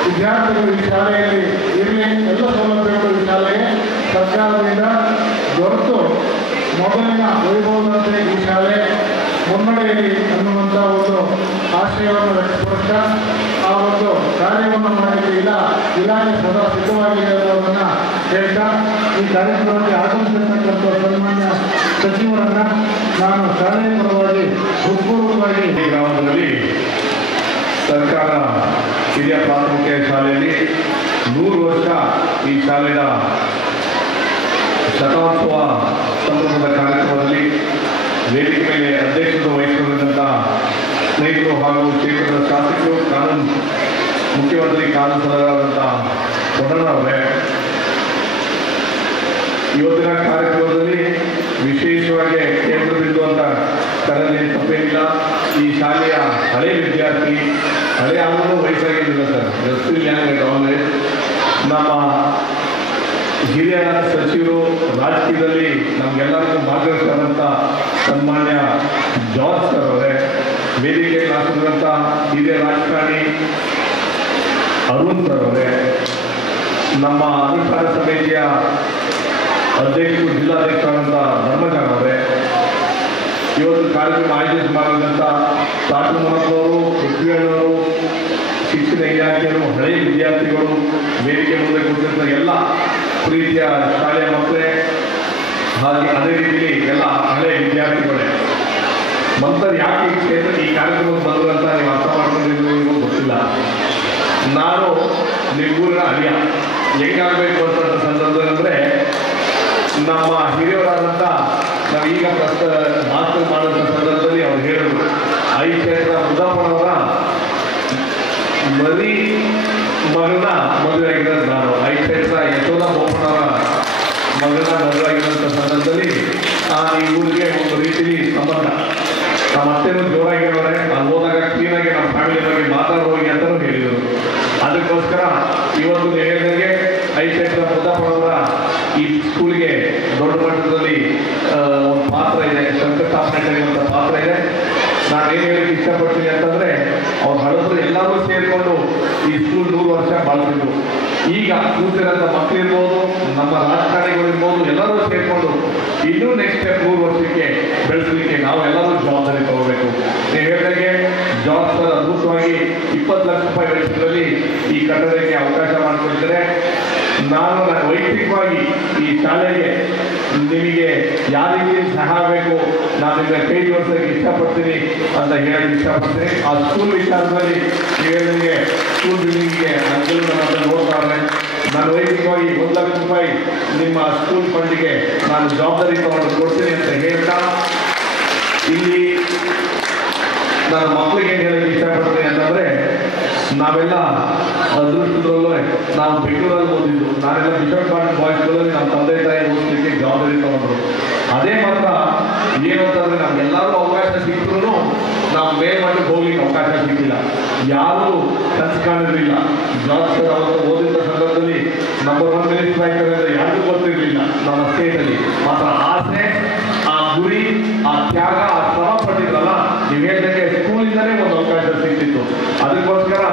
ವಿದ್ಯಾರ್ಥಿಗಳು ಈ ಶಾಲೆಯಲ್ಲಿ ಇರಲಿ, ಎಲ್ಲ ಸೌಲಭ್ಯಗಳು ಈ ಶಾಲೆಗೆ ಸರ್ಕಾರದಿಂದ ದೊರೆತು ಮೊದಲಿನ ವೈಭವದಂತೆ ಈ ಶಾಲೆ ಮುನ್ನಡೆಯಲಿ ಅನ್ನುವಂಥ ಒಂದು ಆಶಯವನ್ನು ವ್ಯಕ್ತಪಡಿಸ್ತಾ ಆ ಒಂದು ಕಾರ್ಯವನ್ನು ಮಾಡಲಿಕ್ಕೆ ಇಲಾಖೆ ಸದಾ ಸಿದ್ಧವಾಗಿದೆ ಅನ್ನೋದನ್ನು ಹೇಳ್ತಾ ಈ ಕಾರ್ಯಕ್ರಮಕ್ಕೆ ಆಗಮಿಸಿರ್ತಕ್ಕಂಥ ಸನ್ಮಾನ್ಯ ಸಚಿವರನ್ನು ನಾನು ಶಾಲೆಯ ಪರವಾಗಿ ಹೃತ್ಪೂರ್ವಕವಾಗಿ ಈ ಗ್ರಾಮದಲ್ಲಿ ಸರ್ಕಾರ ಹಿರಿಯ ಪ್ರಾಥಮಿಕ ಶಾಲೆಯಲ್ಲಿ 100 ವರ್ಷ ಈ ಶಾಲೆಯ ಶತಮಾನೋತ್ಸವ ಸಂದರ್ಭದ ಕಾರ್ಯಕ್ರಮದಲ್ಲಿ ವೇದಿಕೆ ಮೇಲೆ ಅಧ್ಯಕ್ಷತೆ ವಹಿಸಿಕೊಂಡಿದ್ದಂಥ ಸ್ನೇಹಿತರು ಹಾಗೂ ಕ್ಷೇತ್ರದ ಶಾಸಕರು, ಮುಖ್ಯಮಂತ್ರಿ ಕಾನೂನು ಸಲಹೆಗಾರರಾದಂಥ ಪೊನ್ನಣ್ಣವರೇ, ಇವತ್ತಿನ ಕಾರ್ಯಕ್ರಮದಲ್ಲಿ ವಿಶೇಷವಾಗಿ ಕೇಂದ್ರ ಬಿಂದು ಅಂತ ಕರೆದೇನು ತಪ್ಪೇನಿಲ್ಲ. ಈ ಶಾಲೆಯ ಹಳೆ ವಿದ್ಯಾರ್ಥಿ, ಹಳೆ ಆದರೂ ವಯಸ್ಸಾಗಿದ್ದಿಲ್ಲ ಸರ್, ಜಸ್ಟ್ ಆಲ್ವೇಸ್ ನಮ್ಮ ಹಿರಿಯ ಸಚಿವರು, ರಾಜಕೀಯದಲ್ಲಿ ನಮಗೆಲ್ಲರಿಗೂ ಮಾರ್ಗದರ್ಶಕರಾದಂಥ ಸನ್ಮಾನ್ಯ ಜಾರ್ಜ್ ಸರ್ ಅವರೇ, ವೇದಿಕೆ ಹಾಕಿದಂಥ ಹಿರಿಯ ರಾಜಕಾರಣಿ ಅರುಣ್ ಸರ್ ಅವರೇ, ನಮ್ಮ ಅನುಷ್ಠಾನ ಸಮಿತಿಯ ಅಧ್ಯಕ್ಷರು, ಜಿಲ್ಲಾಧ್ಯಕ್ಷರಾದಂಥ ಧರ್ಮಜಾನ್ ಅವರೇ, ಇವತ್ತು ಕಾರ್ಯಕ್ರಮ ಆಯೋಜಿಸಿ ಮಾಡಿದಂಥ ಸಾಟು ಮಹತ್ವರು, ಪೃಥ್ವಿಯವರು, ಶಿಕ್ಷಣ ಇಲಾಖೆಯರು, ಹಳೆಯ ವಿದ್ಯಾರ್ಥಿಗಳು, ವೇದಿಕೆ ಮುಂದೆ ಕೂತಿದ್ದ ಎಲ್ಲ ಪ್ರೀತಿಯ ಶಾಲೆಯ ಮಕ್ಕಳೇ, ಹಾಗೆ ಅದೇ ರೀತಿಯಲ್ಲಿ ಎಲ್ಲ ಹಳೆಯ ವಿದ್ಯಾರ್ಥಿಗಳೇ, ಮಂತರ್ ಯಾಕೆ ಈ ಕ್ಷೇತ್ರ ಈ ಕಾರ್ಯಕ್ರಮಕ್ಕೆ ಬಂದರು ಅಂತ ನೀವು ಅರ್ಥ ಮಾಡ್ಕೊಂಡಿದ್ದು ಗೊತ್ತಿಲ್ಲ. ನಾನು ನಿಮ್ಮೂರಿನ ಅಳಿಯ ಹೆಂಗಾಗಬೇಕು ಅಂತ ಸಂದರ್ಭದಲ್ಲಿ ನಮ್ಮ ಹಿರಿಯರಾದಂಥ ನಾವೀಗ ಮಾಸ್ಟರ್ ಮಾಡೋಂಥ ಸಂದರ್ಭದಲ್ಲಿ ಅವ್ರು ಹೇಳಿದ್ರು, ಐ ಕ್ಷೇತ್ರ ಮುದ್ದಪ್ಪನವರ ಮರಿ ಮಗನ ಮದುವೆ ಆಗಿರೋದು ನಾನು. ಐ ಕ್ಷೇತ್ರ ಯಶೋಧ ಬೋಪಣ್ಣವರ ಮಗನ ಮದುವೆ ಆಗಿರೋಂಥ ಸಂದರ್ಭದಲ್ಲಿ ಈ ಊರಿಗೆ ಒಂದು ರೀತಿಲಿ ಸಂಬಂಧ. ನಮ್ಮ ಅತ್ತೆನೂ ಜೋರಾಗಿರೋರೆ, ಅಲ್ಲಿ ಹೋದಾಗ ಕ್ಲೀನಾಗಿ ನಮ್ಮ ಫ್ಯಾಮಿಲಿ ಬಗ್ಗೆ ಮಾತಾಡೋಗಿ ಅಂತಲೂ ಹೇಳಿದರು. ಅದಕ್ಕೋಸ್ಕರ ಇವತ್ತು ಹೇಳಿದಂಗೆ ಐ ಕ್ಷೇತ್ರ ಮುದ್ದಪ್ಪನವರ ಈ ಸ್ಕೂಲ್ಗೆ ದೊಡ್ಡ ಮಟ್ಟದಲ್ಲಿ ಒಂದು ಪಾತ್ರ ಇದೆ, ಶಂಕುಸ್ಥಾಪನೆ ಕರೆಯುವಂಥ ಪಾತ್ರ ಇದೆ. ನಾನು ಏನು ಹೇಳಕ್ಕೆ ಇಷ್ಟಪಡ್ತೀನಿ ಅಂತಂದರೆ, ಅವ್ರು ಹಳಬರು ಎಲ್ಲರೂ ಸೇರಿಕೊಂಡು ಈ ಸ್ಕೂಲ್ 100 ವರ್ಷ ಬಾಳ್ತಿದ್ರು. ಈಗ ಕೂತಿರೋಂಥ ಮಕ್ಕಳಿರ್ಬೋದು, ನಮ್ಮ ರಾಜಕಾರಣಿಗಳಿರ್ಬೋದು, ಎಲ್ಲರೂ ಸೇರಿಕೊಂಡು ಇನ್ನೂ ನೆಕ್ಸ್ಟ್ ಸ್ಟೆಪ್ 100 ವರ್ಷಕ್ಕೆ ಬೆಳೆಸಲಿಕ್ಕೆ ನಾವೆಲ್ಲರೂ ಜವಾಬ್ದಾರಿ ತಗೋಬೇಕು. ನೀವು ಹೇಳಿದಾಗೆ ಜಾಬ್ ಸರ್ ಅದ್ಭುತವಾಗಿ 20 ಲಕ್ಷ ರೂಪಾಯಿ ವೆಚ್ಚದಲ್ಲಿ ಈ ಕಟ್ಟಡಕ್ಕೆ ಅವಕಾಶ ಮಾಡಿಕೊಡ್ತಾರೆ. ನಾನು ವೈಯಕ್ತಿಕವಾಗಿ ಈ ಶಾಲೆಗೆ ನಿಮಗೆ ಯಾವ ರೀತಿ ಸಹಾಯ ಬೇಕು ನಾನು ನಿಮಗೆ ಕೈ ಜೋಡಿಸೋಕ್ಕೆ ಇಷ್ಟಪಡ್ತೀನಿ ಅಂತ ಹೇಳಕ್ಕೆ ಇಷ್ಟಪಡ್ತೀನಿ. ಆ ಸ್ಕೂಲ್ ವಿಚಾರದಲ್ಲಿ ನಿಮಗೆ ಸ್ಕೂಲ್ ಬಿಲ್ಡಿಂಗಿಗೆ ಅಂಕಲ್ ನನ್ನ ಹತ್ರ ನೋಡ್ತಾರೆ. ನಾನು ವೈಯಕ್ತಿಕವಾಗಿ 1 ಲಕ್ಷ ರೂಪಾಯಿ ನಿಮ್ಮ ಸ್ಕೂಲ್ ಫಂಡಿಗೆ ನಾನು ಜವಾಬ್ದಾರಿ ತಗೊಂಡು ಕೊಡ್ತೀನಿ ಅಂತ ಹೇಳ್ತಾ, ಇಲ್ಲಿ ನಾನು ಮಕ್ಕಳಿಗೆ ಏನು ಹೇಳಕ್ಕೆ ಇಷ್ಟಪಡ್ತೀನಿ ಅಂತಂದರೆ, ನಾವೆಲ್ಲ ಅದೃಷ್ಟದಲ್ಲೂ ನಾವು ಬೆಂಗಳೂರಲ್ಲಿ ಓದಿದ್ದು. ನಾನೆಲ್ಲ ಬಿಷಪ್ ಗಾರ್ಡನ್ ಬಾಯ್ಸ್ ಸ್ಕೂಲಲ್ಲಿ ನಮ್ಮ ತಂದೆ ತಾಯಿ ಓದಿಸಲಿಕ್ಕೆ ಜವಾಬ್ದಾರಿ ತಗೊಂಡ್ರು. ಅದೇ ಮಾತ್ರ ಏನು ಅಂತಂದರೆ, ನಮಗೆಲ್ಲರೂ ಅವಕಾಶ ಸಿಕ್ಕರೂ ನಾವು ಮೇಲ್ಮಟ್ಟಕ್ಕೆ ಹೋಗ್ಲಿಕ್ಕೆ ಅವಕಾಶ ಸಿಕ್ಕಿಲ್ಲ. ಯಾರೂ ಕನಸು ಕಾಣಿರಲಿಲ್ಲ. ಜಾಬ್ ಸರ್ ಅವತ್ತು ಓದಿದ ಸಂದರ್ಭದಲ್ಲಿ ನಂಬರ್ 1 ಮಿನಿಸ್ಟರ್ ಆಗ್ತಾರೆ ಅಂದರೆ ಯಾರಿಗೂ ಗೊತ್ತಿರಲಿಲ್ಲ ನಮ್ಮ ಸ್ಟೇಟಲ್ಲಿ. ಮಾತ್ರ ಆಸೆ, ಆ ಗುರಿ, ಆ ತ್ಯಾಗ, ಆ ಶ್ರಮ ಪಟ್ಟಿದ್ರಲ್ಲ, ನೀವು ಹೇಳಿದಂಗೆ ಸ್ಕೂಲಿಂದಲೇ ಒಂದು ಅವಕಾಶ ಸಿಕ್ತಿತ್ತು. ಅದಕ್ಕೋಸ್ಕರ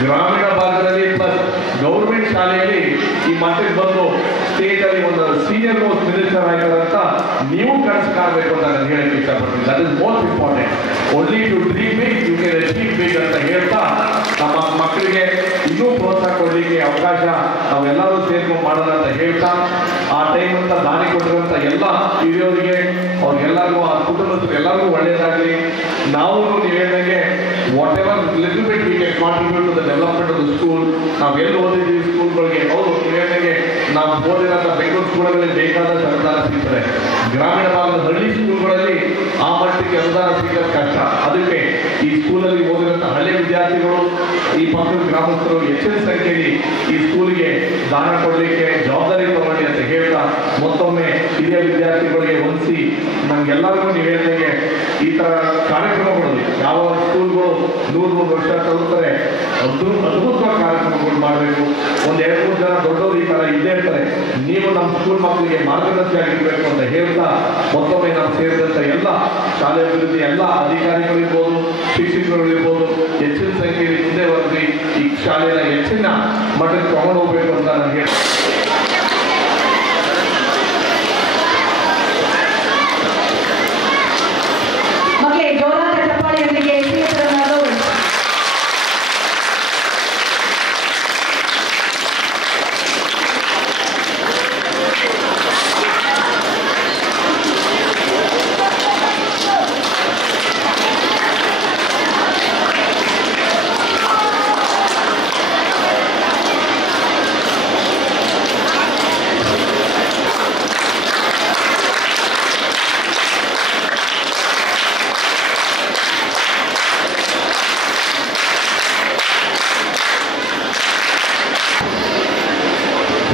ಗ್ರಾಮೀಣ ಭಾಗದಲ್ಲಿ ಪ್ಲಸ್ ಗೌರ್ಮೆಂಟ್ ಶಾಲೆಯಲ್ಲಿ ಈ ಮಟ್ಟಿಗೆ ಬಂದು ಸ್ಟೇಟಲ್ಲಿ ಒಂದು ಸೀನಿಯರ್ ಮೋಸ್ಟ್ ಮಿನಿಸ್ಟರ್ ಆಗಿದ್ದಾರೆ ಅಂತ ನೀವು ಕನಸು ಕಾಣಬೇಕು ಅಂತ ನಾನು ಹೇಳಕ್ಕೆ ಇಷ್ಟಪಡ್ತೀನಿ. That is most important. Only to dream big you can achieve big ಅಂತ ಹೇಳ್ತಾ, ನಮ್ಮ ಮಕ್ಕಳಿಗೆ ಇನ್ನೂ ಪ್ರೋತ್ಸಾಹ ಕೊಡಲಿಕ್ಕೆ ಅವಕಾಶ ನಾವೆಲ್ಲರೂ ಸೇರ್ಕೊಂಡು ಮಾಡೋಣ ಅಂತ ಹೇಳ್ತಾ, ಆ ಟೈಮ್ ಅಂತ ದಾರಿ ಕೊಟ್ಟಿರುವಂಥ ಎಲ್ಲ ಹಿರಿಯವರಿಗೆ, ಅವ್ರಿಗೆಲ್ಲರಿಗೂ, ಆ ಕುಟುಂಬಸ್ಥರು ಎಲ್ಲರಿಗೂ ಒಳ್ಳೆಯದಾಗಲಿ. ನಾವು ನೀವು ಹೇಳಿದಂಗೆ whatever little bit we can contribute to the development of the school. ನಾವು ಎಲ್ಲಿ ಓದಿದ್ದೀವಿ ಸ್ಕೂಲ್ಗಳಿಗೆ, ಹೌದು ನೀವು ಹೇಳಿದಂಗೆ ನಾವು ಓದಿರೋಂಥ ಬೆಂಗಳೂರು ಸ್ಕೂಲ್ಗಳಲ್ಲಿ ಬೇಕಾದಷ್ಟು ಅನುದಾನ ಸಿಗ್ತದೆ. ಗ್ರಾಮೀಣ ಭಾಗದ ಹಳ್ಳಿ ಸ್ಕೂಲ್ಗಳಲ್ಲಿ ಆ ಮಟ್ಟಿಗೆ ಅನುದಾನ ಸಿಗೋದು ಕಷ್ಟ. ಅದಕ್ಕೆ ಈ ಸ್ಕೂಲಲ್ಲಿ ಓದಿರೋಂಥ ಹಳ್ಳಿ ವಿದ್ಯಾರ್ಥಿಗಳು, ಈ ಪಕ್ಕದ ಗ್ರಾಮಸ್ಥರು ಹೆಚ್ಚಿನ ಸಂಖ್ಯೆಯಲ್ಲಿ ಈ ಸ್ಕೂಲಿಗೆ ದಾನ ಕೊಡಲಿಕ್ಕೆ ಜವಾಬ್ದಾರಿ ತಗೊಳ್ಳಿ ಅಂತ ಹೇಳ್ತಾ, ಮತ್ತೊಮ್ಮೆ ಹಿರಿಯ ವಿದ್ಯಾರ್ಥಿಗಳಿಗೆ ಹೊಂದಿಸಿ ನಮಗೆಲ್ಲರಿಗೂ ನೀವು ಹೇಳಿದಂಗೆ ಈ ಥರ ಕಾರ್ಯಕ್ರಮಗಳಲ್ಲಿ ಯಾವ ಸ್ಕೂಲ್ಗಳು 100 ವರ್ಷ ತಲುಪ್ತಾರೆ ಅದ್ಭುತವಾಗಿ ಕಾರ್ಯಕ್ರಮಗಳು ಮಾಡಬೇಕು. ಒಂದು 2-3 ಜನ ದೊಡ್ಡವರು ಈ ಥರ ಇದ್ದೇ ಇರ್ತಾರೆ. ನೀವು ನಮ್ಮ ಸ್ಕೂಲ್ ಮಕ್ಕಳಿಗೆ ಮಾರ್ಗದರ್ಶಿ ಆಗಿರಬೇಕು ಅಂತ ಹೇಳ್ತಾ, ಮತ್ತೊಮ್ಮೆ ನಾವು ಸೇರಿದಂಥ ಎಲ್ಲ ಶಾಲೆ ಅಭಿವೃದ್ಧಿ ಎಲ್ಲ ಅಧಿಕಾರಿಗಳಿರ್ಬೋದು, ಶಿಕ್ಷಕರುಗಳಿರ್ಬೋದು, ಹೆಚ್ಚಿನ ಸಂಖ್ಯೆಯಲ್ಲಿ ಮುಂದೆ ಬಂದು ಈ ಶಾಲೆಯ ಹೆಚ್ಚಿನ ಮಟ್ಟಕ್ಕೆ ತಗೊಂಡು ಹೋಗ್ಬೇಕು ಅಂತ ನಾನು ಹೇಳ್ತೀನಿ. ಮಕ್ಕಳೇ, ಜೋರಾದ ಚಪ್ಪಾಳೆಯೊಂದಿಗೆ ಶ್ರೀಯರನ್ನು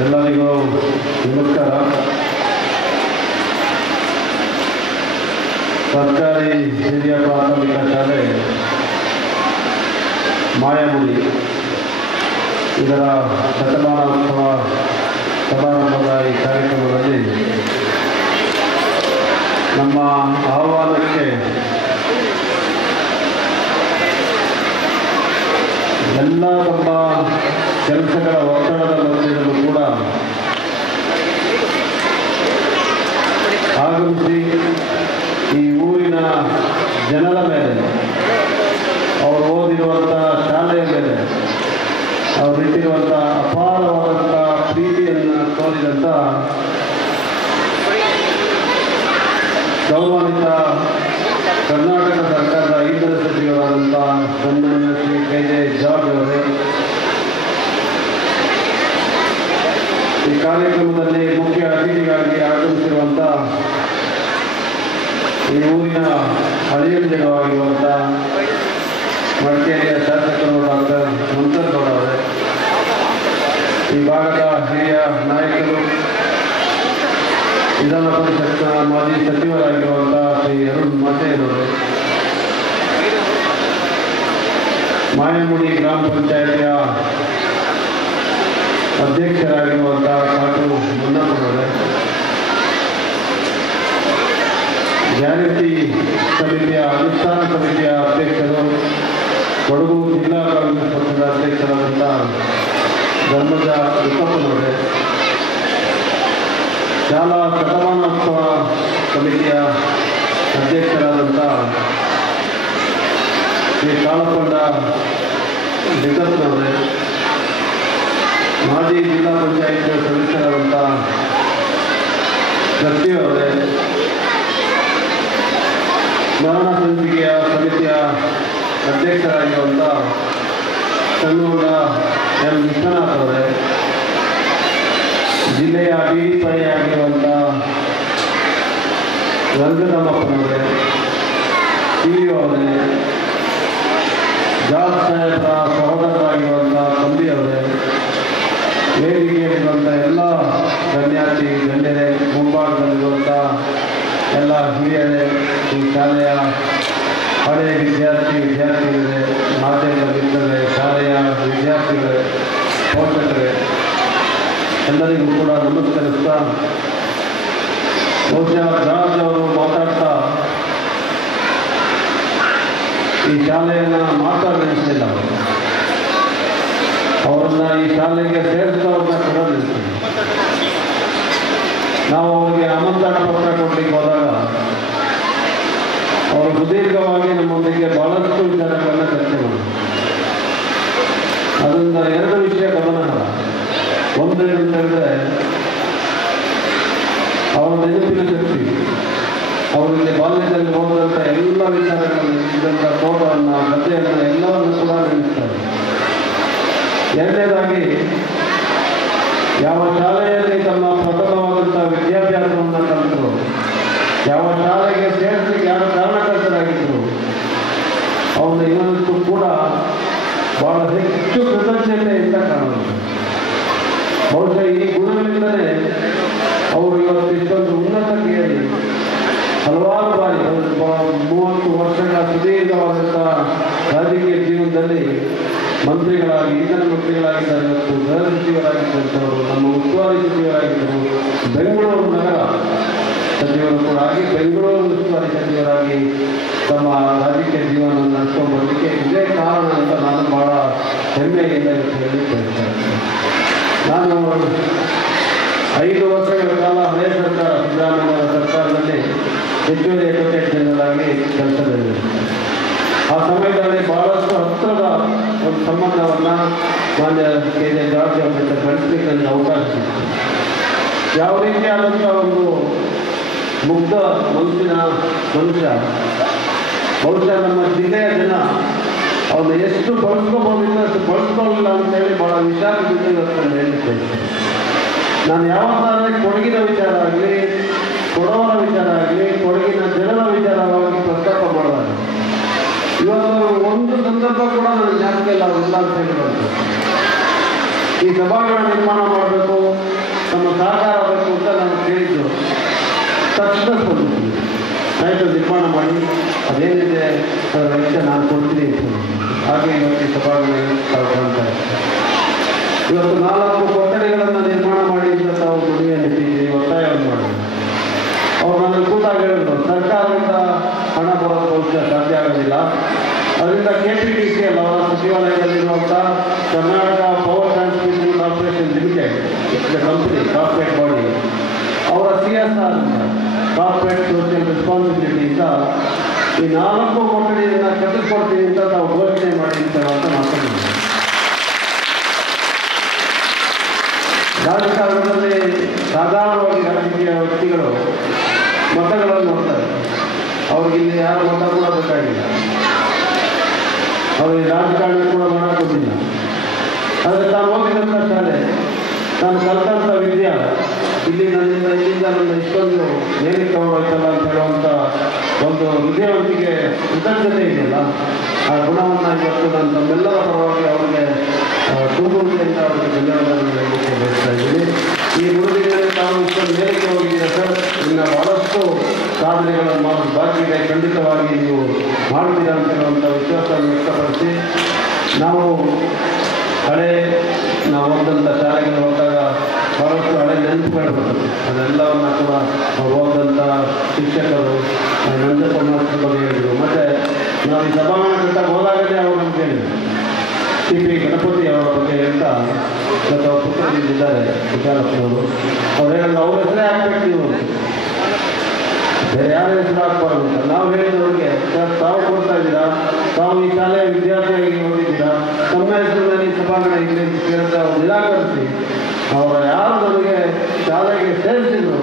ಎಲ್ಲರಿಗೂ ನಮಸ್ಕಾರ. ಸರ್ಕಾರಿ ಹಿರಿಯ ಪ್ರಾಥಮಿಕ ಶಾಲೆ ಮಾಯಮುನಿ ಇದರ ಶತಮಾನೋತ್ಸವ ಸಮಾರಂಭದ ಈ ಕಾರ್ಯಕ್ರಮದಲ್ಲಿ ನಮ್ಮ ಆಹ್ವಾನಕ್ಕೆ ಎಲ್ಲ ತಮ್ಮ ಕೆಲಸಗಳ ಒತ್ತಡದ ಮಧ್ಯದಲ್ಲೂ ಕೂಡ ಆಗಮಿಸಿ ಈ ಊರಿನ ಜನರ ಮೇಲೆ, ಅವರು ಓದಿರುವಂಥ ಶಾಲೆಯ ಮೇಲೆ ಅವರಿಟ್ಟಿರುವಂಥ ಅಪಾರವಾದಂಥ ಪ್ರೀತಿ ಗೌರವಾನ್ವಿತ ಕರ್ನಾಟಕ ಸರ್ಕಾರದ ಇಂಧನ ಸಚಿವರಾದಂಥ ಸನ್ಮಾನ್ಯ ಶ್ರೀ ಕೆ.ಜೆ. ಜಾರ್ಜ್ ಅವರೇ, ಈ ಕಾರ್ಯಕ್ರಮದಲ್ಲಿ ಮುಖ್ಯ ಅತಿಥಿಗಾಗಿ ಆಗಮಿಸಿರುವಂಥ ಈ ಊರಿನ ಹಳಿಯಂಜನವಾಗಿರುವಂಥ ಮಡಿಕೇರಿಯ ಶಾಸಕರು ಡಾಕ್ಟರ್ ಮಂತರ್ಗೌಡ ಅವರೇ, ಈ ಭಾಗದ ಹಿರಿಯ ನಾಯಕರು, ವಿಧಾನ ಪರಿಷತ್ನ ಮಾಜಿ ಸಚಿವರಾಗಿರುವಂಥ ಶ್ರೀ ಅರುಣ್ ಮಾತೆಯವರು, ಮಾಯಮುಡಿ ಗ್ರಾಮ ಪಂಚಾಯತಿಯ ಅಧ್ಯಕ್ಷರಾಗಿರುವಂಥ ಕಾಟು ಮುನ್ನಪ್ಪನವರೇ, ಗ್ಯಾರಂಟಿ ಸಮಿತಿಯ ಅನುಷ್ಠಾನ ಸಮಿತಿಯ ಅಧ್ಯಕ್ಷರು, ಕೊಡಗು ಜಿಲ್ಲಾ ಕಾಂಗ್ರೆಸ್ ಪಕ್ಷದ ಅಧ್ಯಕ್ಷರಾದಂಥ ಧರ್ಮಜ ವಿಕಪ್ಪನವರೇ, ಶಾಲಾ ಶತಮಾನೋತ್ಸವ ಸಮಿತಿಯ ಅಧ್ಯಕ್ಷರಾದಂಥ ಶ್ರೀ ಕಾಳಕೊಂಡ ಲಿಂಗಪ್ಪನವರೇ, ಮಾಜಿ ಜಿಲ್ಲಾ ಪಂಚಾಯತ್ ಸದಸ್ಯರಾದಂಥ ಶಕ್ತಿಯವರೇ, ಸ್ಮರಣ ಸಂಚಿಕೆಯ ಸಮಿತಿಯ ಅಧ್ಯಕ್ಷರಾಗಿರುವಂಥ ಸಣ್ಣೂರ ಎಂ ವಿಶ್ವನಾಥ್ ಅವರೇ, ಜಿಲ್ಲೆಯ ಡಿಡಿಪೈ ಆಗಿರುವಂಥ ರಂಗರಾಮಪ್ಪನವರೇ, ಸಿ.ಇ.ಒ ಅವರೇ, ಜಾರ್ಜ್ ಸಾಹೇಬರ ಸಹೋದರರಾಗಿರುವಂಥ ತಂಬಿಯವರೇ, ವೇದಿಕೆಯಲ್ಲಿರುವಂಥ ಎಲ್ಲ ಗಣ್ಯಾತಿ ಗಣ್ಯರೇ, ಮುಂಭಾಗದಲ್ಲಿರುವಂಥ ಎಲ್ಲ ಹಿರಿಯರೇ, ಈ ಶಾಲೆಯ ಹಳೆಯ ವಿದ್ಯಾರ್ಥಿಗಳೇ, ಮಾಧ್ಯಮದ ಮಿತ್ರರೇ, ಶಾಲೆಯ ವಿದ್ಯಾರ್ಥಿಗಳೇ, ಪೋಷಕರೇ, ಎಲ್ಲರಿಗೂ ಕೂಡ ನಮಸ್ಕರಿಸ್ತಾ, ಬಹುಶಃ ಜಾರ್ಜ್ ಅವರು ಮಾತಾಡ್ತಾ ಈ ಶಾಲೆಯನ್ನು ಮಾತಾಡಲಿಲ್ಲ, ಅವರನ್ನು ಈ ಶಾಲೆಗೆ ಸೇರಿಸಿದವ್ರನ್ನ ಕೊಡಲಿಲ್ಲ. ನಾವು ಅವರಿಗೆ ಆಮಂತ್ರಣ ಪತ್ರ ಕೊಡಲಿಕ್ಕೆ ಹೋದಾಗ ಅವರು ಸುದೀರ್ಘವಾಗಿ ನಮ್ಮೊಂದಿಗೆ ಬಹಳಷ್ಟು ವಿಚಾರಗಳನ್ನು ಚರ್ಚೆ ಮಾಡಿದರು. ಅದರಿಂದ ಎರಡು ವಿಷಯ ಗಮನ. ಒಂದು ಏನಂತಂದರೆ ಅವರ ನೆನಪಿನ ಶಕ್ತಿ, ಅವರಲ್ಲಿ ಬಾಲ್ಯದಲ್ಲಿ ಹೋದಂಥ ಎಲ್ಲ ವಿಚಾರಗಳನ್ನು, ಇದ್ದಂಥ ತೋಟವನ್ನು, ಗದ್ದೆಯನ್ನು ಎಲ್ಲವನ್ನು ಕೂಡ ನೆನೆಸ್ತಾರೆ. ಎರಡನೇದಾಗಿ ಯಾವ ಶಾಲೆಯಲ್ಲಿ ತಮ್ಮ ಪ್ರಥಮವಾದಂಥ ವಿದ್ಯಾಭ್ಯಾಸವನ್ನು ಕಲಿತರು, ಯಾವ ಶಾಲೆಗೆ ಸೇರಿಸಲಿಕ್ಕೆ ಯಾರು ಕಾರಣಕರ್ತರಾಗಿದ್ದರು, ಅವನ್ನ ಇವತ್ತು ಕೂಡ ಬಹಳ ಹೆಚ್ಚು ಕೃತಜ್ಞತೆಯಿಂದ ಕಾಣುವುದು. ಬಹುಶಃ ಈ ಗುಣಗಳಿಂದಲೇ ಅವರು ಇವತ್ತು ಇಷ್ಟೊಂದು ಉನ್ನತತೆಯಲ್ಲಿ ಹಲವಾರು ಬಾರಿ 30 ವರ್ಷಗಳ ಸುದೀರ್ಘವಾದಂಥ ರಾಜಕೀಯ ಜೀವನದಲ್ಲಿ ಮಂತ್ರಿಗಳಾಗಿ, ಇಂಧನ ಮಂತ್ರಿಗಳಾಗಿದ್ದಾರೆ, ಇವತ್ತು ಗೃಹ ಸಚಿವರಾಗಿದ್ದಂಥವರು, ನಮ್ಮ ಉಸ್ತುವಾರಿ ಸಚಿವರಾಗಿದ್ದರು, ಬೆಂಗಳೂರು ನಗರ ಸಚಿವರು ಕೂಡ ಆಗಿ, ಬೆಂಗಳೂರು ಉಸ್ತುವಾರಿ ಸಚಿವರಾಗಿ ತಮ್ಮ ರಾಜಕೀಯ ಜೀವನವನ್ನು ನಡೆಸ್ಕೊಂಡು ಬರಲಿಕ್ಕೆ ಇದೇ ಕಾರಣ ಅಂತ ನಾನು ಬಹಳ ಹೆಮ್ಮೆಯಿಂದ ಹೇಳಿ ಬಯಸ್ತೇನೆ. ನಾನು 5 ವರ್ಷಗಳ ಕಾಲ ಹಳೆ ಸರ್ಕಾರ, ಸಿದ್ದರಾಮಯ್ಯ ಸರ್ಕಾರದಲ್ಲಿ ಹೆಚ್ಚುವರಿ ಅಡ್ವೊಕೇಟ್ ಜನರಲ್ ಆಗಿ ಕೆಲಸದಲ್ಲಿದೆ. ಆ ಸಮಯದಲ್ಲಿ ಬಹಳಷ್ಟು ಹತ್ತಿರದ ಒಂದು ಸಂಬಂಧವನ್ನು ಮಾನ್ಯ ಕೆ.ಜೆ. ಜಾರ್ಜ್ ಅವರ ಜೊತೆ ಬೆಳೆಸಲಿಕ್ಕೆ ನನಗೆ ಅವಕಾಶ ಸಿಕ್ತು. ಯಾವ ರೀತಿಯಾದಂಥ ಒಂದು ಮುಗ್ಧ ಮನುಷ್ಯ, ಬಹುಶಃ ನಮ್ಮ ಜಿಲ್ಲೆಯ ಜನ ಅವನ್ನ ಎಷ್ಟು ಬಳಸ್ಕೋಬೋದಿಲ್ಲ ಅಷ್ಟು ಬಳಸ್ಕೊಳ್ಳಿಲ್ಲ ಅಂತೇಳಿ ಭಾಳ ವಿಚಾರದಿಂದ ಇವತ್ತು ಹೇಳಿದ್ದೆ. ನಾನು ಯಾವತ್ತಾದ್ರೆ ಕೊಡಗಿನ ವಿಚಾರ ಆಗಲಿ, ಕೊಡವರ ವಿಚಾರ ಆಗಲಿ, ಕೊಡಗಿನ ಜನರ ವಿಚಾರವಾಗಿ ಪ್ರಸ್ತಾಪ ಮಾಡುವಾಗ ಇವತ್ತು ಒಂದು ಸಂದರ್ಭ ಕೂಡ ನನಗೆ ಜ್ಞಾಪಕ ಇಲ್ಲ ಅಂತ ಹೇಳಿ ಬಂತು. ಈ ಸಭಾಗಳ ನಿರ್ಮಾಣ ಮಾಡಬೇಕು, ನಮ್ಮ ಸಹಕಾರ ಬೇಕು ಅಂತ ನಾನು ಕೇಳಿದ್ದು. ತಕ್ಷಣ ಸ್ಪಂದಿಸ್ತೀನಿ, ಆಯಿತು ನಿರ್ಮಾಣ ಮಾಡಿ, ಅದೇನಿದೆ ಅದರ ವೆಚ್ಚ ನಾನು ಕೊಡ್ತೀನಿ ಅಂತ. ಹಾಗೆ ಇವತ್ತು ಈ ಸಭಾಗಳನ್ನು ತಾವು ಕಾಣ್ತಾರೆ. ಇವತ್ತು 4 ಕೊಠಡಿಗಳನ್ನು ನಿರ್ಮಾಣ ಮಾಡಿ ಅಂತ ತಾವು ದುಡಿಮೆಯಲ್ಲಿ ಒತ್ತಾಯವನ್ನು ಮಾಡಿದ್ರು. ಅವ್ರು ನನಗೆ ಕೂತಾಗ ಹೇಳಿದ್ರು, ಸರ್ಕಾರದಿಂದ ಹಣ ಬರೋದು ಬಹುಶಃ ಸಾಧ್ಯ ಆಗೋದಿಲ್ಲ, ಅದರಿಂದ KPTCL ಅವರ ಸಚಿವಾಲಯದಲ್ಲಿರುವಂಥ Karnataka power transmission corporation limited, company corporate body, ಅವರ CSR ಕಾರ್ಪೊರೇಟ್ ಸೋಷಿಯಲ್ ರೆಸ್ಪಾನ್ಸಿಬಿಲಿಟಿಯಿಂದ ಈ 4 ಕೊಠಡಿಯನ್ನು ಕಟ್ಟಿಸ್ಕೊಡ್ತೀನಿ ಅಂತ ನಾವು ಘೋಷಣೆ ಮಾಡಿ ಅಂತ ಮಾತಾಡಿದ್ವಿ. ರಾಜಕಾರಣದಲ್ಲಿ ಸಾಧಾರಣವಾಗಿ ರಾಜಕೀಯ ವ್ಯಕ್ತಿಗಳು ಮತಗಳನ್ನು ನೋಡ್ತಾರೆ. ಅವ್ರಿಗೆ ಇಲ್ಲಿ ಯಾರು ಮತ ಕೂಡ ಬೇಕಾಗಿಲ್ಲ, ಅವರಿಗೆ ರಾಜಕಾರಣ ಕೂಡ ಮಾಡೋಕ್ಕೋದಿಲ್ಲ. ಆದರೆ ತಾನು ಓದಿದಂಥ ಶಾಲೆ, ತಾನು ಕಲಿತಂಥ ವಿದ್ಯೆ ಇಲ್ಲಿಂದ ನನ್ನ ಇಷ್ಟೊಂದು ನೇರಿಕೆ ಹೋಯ್ತಲ್ಲ ಅಂತ ಹೇಳುವಂಥ ಒಂದು ಹೃದಯವಂತಿಕೆ ಕೃತಜ್ಞತೆ ಇದೆಯಲ್ಲ, ಆ ಗುಣವನ್ನು ಇವತ್ತು ನಾನು ತಮ್ಮೆಲ್ಲರ ಪರವಾಗಿ ಅವರಿಗೆ ತುಂಬುವುದರಿಂದ ಅವರಿಗೆ ಧನ್ಯವಾದಗಳನ್ನು ಹೇಳಲಿಕ್ಕೆ ಬಯಸ್ತಾ ಇದ್ದೀನಿ. ಈ ಮುರುದಿನಲ್ಲಿ ತಾವು ಇಷ್ಟೊಂದು ನೇರಿಕೆ ಹೋಗಿದ್ದೀರ ಸರ್, ಇನ್ನು ಬಹಳಷ್ಟು ಸಾಧನೆಗಳನ್ನು ಮಾಡೋದು ಬಾಕಿ ಇದೆ, ಖಂಡಿತವಾಗಿ ನೀವು ಮಾಡ್ತೀರಾ ಅಂತ ಹೇಳುವಂಥ ವಿಶ್ವಾಸವನ್ನು ವ್ಯಕ್ತಪಡಿಸಿ, ನಾವು ಓದಂಥ ಶಾಲೆಗೆ ಹೋದಾಗ ಬಹಳಷ್ಟು ಹಳೆ ನೆನಪುಗಳು ಬರ್ತದೆ. ಅದೆಲ್ಲವನ್ನು ಕೂಡ ಓದಂಥ ಶಿಕ್ಷಕರು ನಂಜಪ್ಪ ಮಾಸ್ಟರ್ ಬಗ್ಗೆ ಹೇಳಿದರು. ಮತ್ತು ನಾವು ಈ ಸಭಾಂಗಣ ಕಟ್ಟಾಗ ಹೋದಾಗಲೇ ಅವರು ನಮ್ಗೆ ಹೇಳಿದರು, CP ಗಣಪತಿ ಅವರ ಬಗ್ಗೆ ಹೇಳ್ತಾ ಇವತ್ತು ಅವ್ರ ಪುತ್ರರಿದ್ದಾರೆ ವಿಚಾರಪ್ಪನವರು. ಅವ್ರು ಹೇಳಿದ್ರು ಅವ್ರ ಹೆಸರೇ ಹಾಕ್ಬೇಕು ನೀವು, ಬೇರೆ ಯಾರ ಹೆಸರು ಹಾಕ್ಬಾರ್ದು ಅಂತ. ನಾವು ಹೇಳಿದವ್ರಿಗೆ ಸರ್ ತಾವು ಕೊಡ್ತಾ ಇದ್ದೀರಾ, ತಾವು ಈ ಶಾಲೆಯ ವಿದ್ಯಾರ್ಥಿಯಾಗಿ ಓದಿದ್ದೀರಾ, ತಮ್ಮ ಹೆಸರಿನಲ್ಲಿ ಸಭಾಂಗಣ ಇಲ್ಲಿ ಕೇಳಿದ್ರೆ ಅವ್ರು ನಿರಾಕರಿಸಿ ಅವರ ಯಾರು ನನಗೆ ಶಾಲೆಗೆ ಸೇರಿಸಿದ್ರು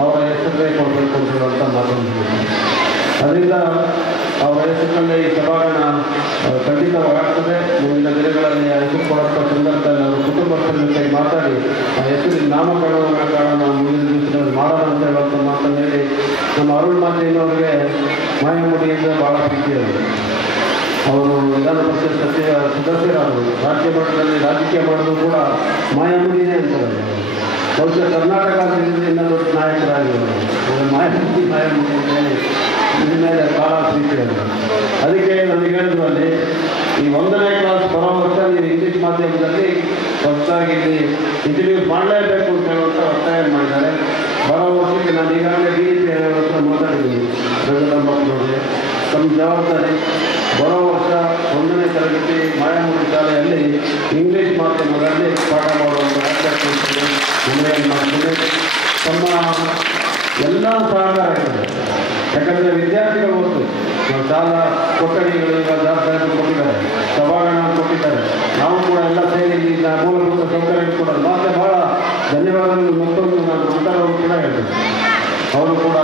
ಅವರ ಹೆಸರೇ ಕೊಡಬೇಕು ಅಂತ ಹೇಳುವಂಥ ಮಾತನ್ನು. ಅದರಿಂದ ಅವರ ಹೆಸರಿನಲ್ಲೇ ಈ ಸಭಾಂಗಣ ಖಂಡಿತವಾಗ್ತದೆ. ಮುಂದಿನ ದಿನಗಳಲ್ಲಿ ಆ ಹೆಸರು ಕೊಡುವಂಥ ಸಂದರ್ಭದಲ್ಲಿ ಅವರು ಕುಟುಂಬಸ್ಥರ ಜೊತೆ ಮಾತಾಡಿ ಆ ಹೆಸರಿನ ನಾಮಕರಣ ಮುಂದಿನ ದಿವಸಗಳಲ್ಲಿ ಮಾಡೋಣ ಅಂತ ಹೇಳುವಂಥ ಮಾತನ್ನು ಹೇಳಿ, ನಮ್ಮ ಅರುಳ್ ಮಾತೆಯನ್ನವ್ರಿಗೆ ಮಾಯಮುಡಿಯಿಂದ ಭಾಳ ಪ್ರೀತಿಯಾದರು. ಅವರು ವಿಧಾನ ಪರಿಷತ್ ಸದಸ್ಯರಾದರು. ರಾಜ್ಯ ಮಟ್ಟದಲ್ಲಿ ರಾಜಕೀಯ ಮಾಡೋದು ಕೂಡ ಮಾಯಮುಡಿನೇ ಅಂತಾರೆ. ಬಹುಶಃ ಕರ್ನಾಟಕದಿಂದ ಇನ್ನೂ ದೊಡ್ಡ ನಾಯಕರಾಗಿರೋರು ಮಾಯಮುಡಿ ಅಂತ ಹೇಳಿ ಇದ್ರ ಮೇಲೆ ಭಾಳ ಪ್ರೀತಿಯಾದರು. ಅದಕ್ಕೆ ನನಗೆ ಹೇಳಿದ್ರು, ಅಲ್ಲಿ ಈ 1ನೇ ಕ್ಲಾಸ್ ಬರೋ ವರ್ಷ ನೀವು ಇಂಗ್ಲೀಷ್ ಮಾಧ್ಯಮದಲ್ಲಿ ಹೊಸದಾಗಿ ಇಲ್ಲಿ ಇಂಟ್ರಡ್ಯೂಸ್ ಮಾಡಲೇಬೇಕು ಅಂತ ಹೇಳುವಂಥ ಒತ್ತಾಯ ಮಾಡಿದ್ದಾರೆ. ಬರೋ ವರ್ಷಕ್ಕೆ ನಾನು ಈಗಾಗಲೇ DEP ಹತ್ರ ಮಾತಾಡಿದ್ದೀನಿ ರಂಗನಮ್ಮನವ್ರಿಗೆ. ತಮ್ಮ ಜವಾಬ್ದಾರಿ ಬರೋ ವರ್ಷ 1ನೇ ತರಗತಿ ಮಾಯಮುಡಿ ಶಾಲೆಯಲ್ಲಿ ಇಂಗ್ಲೀಷ್ ಮಾಧ್ಯಮದಲ್ಲಿ ಪಾಠ ಮಾಡುವಂಥ ಮನವಿಯನ್ನು ಮಾಡ್ತೀನಿ. ತಮ್ಮ ಎಲ್ಲ ಸಹಕಾರ ಇದೆ. ಯಾಕಂದರೆ ವಿದ್ಯಾರ್ಥಿಗಳು ಹೊತ್ತು ನಾವು ಶಾಲಾ ಕೊಠಡಿಗಳು ಈಗ ಜಾಸ್ತಿ ಕೊಟ್ಟಿದ್ದಾರೆ, ಸಭಾಂಗಣ ಕೊಟ್ಟಿದ್ದಾರೆ. ನಾವು ಕೂಡ ಎಲ್ಲ ಸೇರಿ ಈಗ ಮೂಲಭೂತ ಸೌಕರ್ಯ ಕೂಡ ಮತ್ತೆ ಭಾಳ ಧನ್ಯವಾದಗಳು. ಮತ್ತೊಂದು ನಾನು ಮಂತ್ರವರು ಕೂಡ ಹೇಳ್ತೇನೆ, ಅವರು ಕೂಡ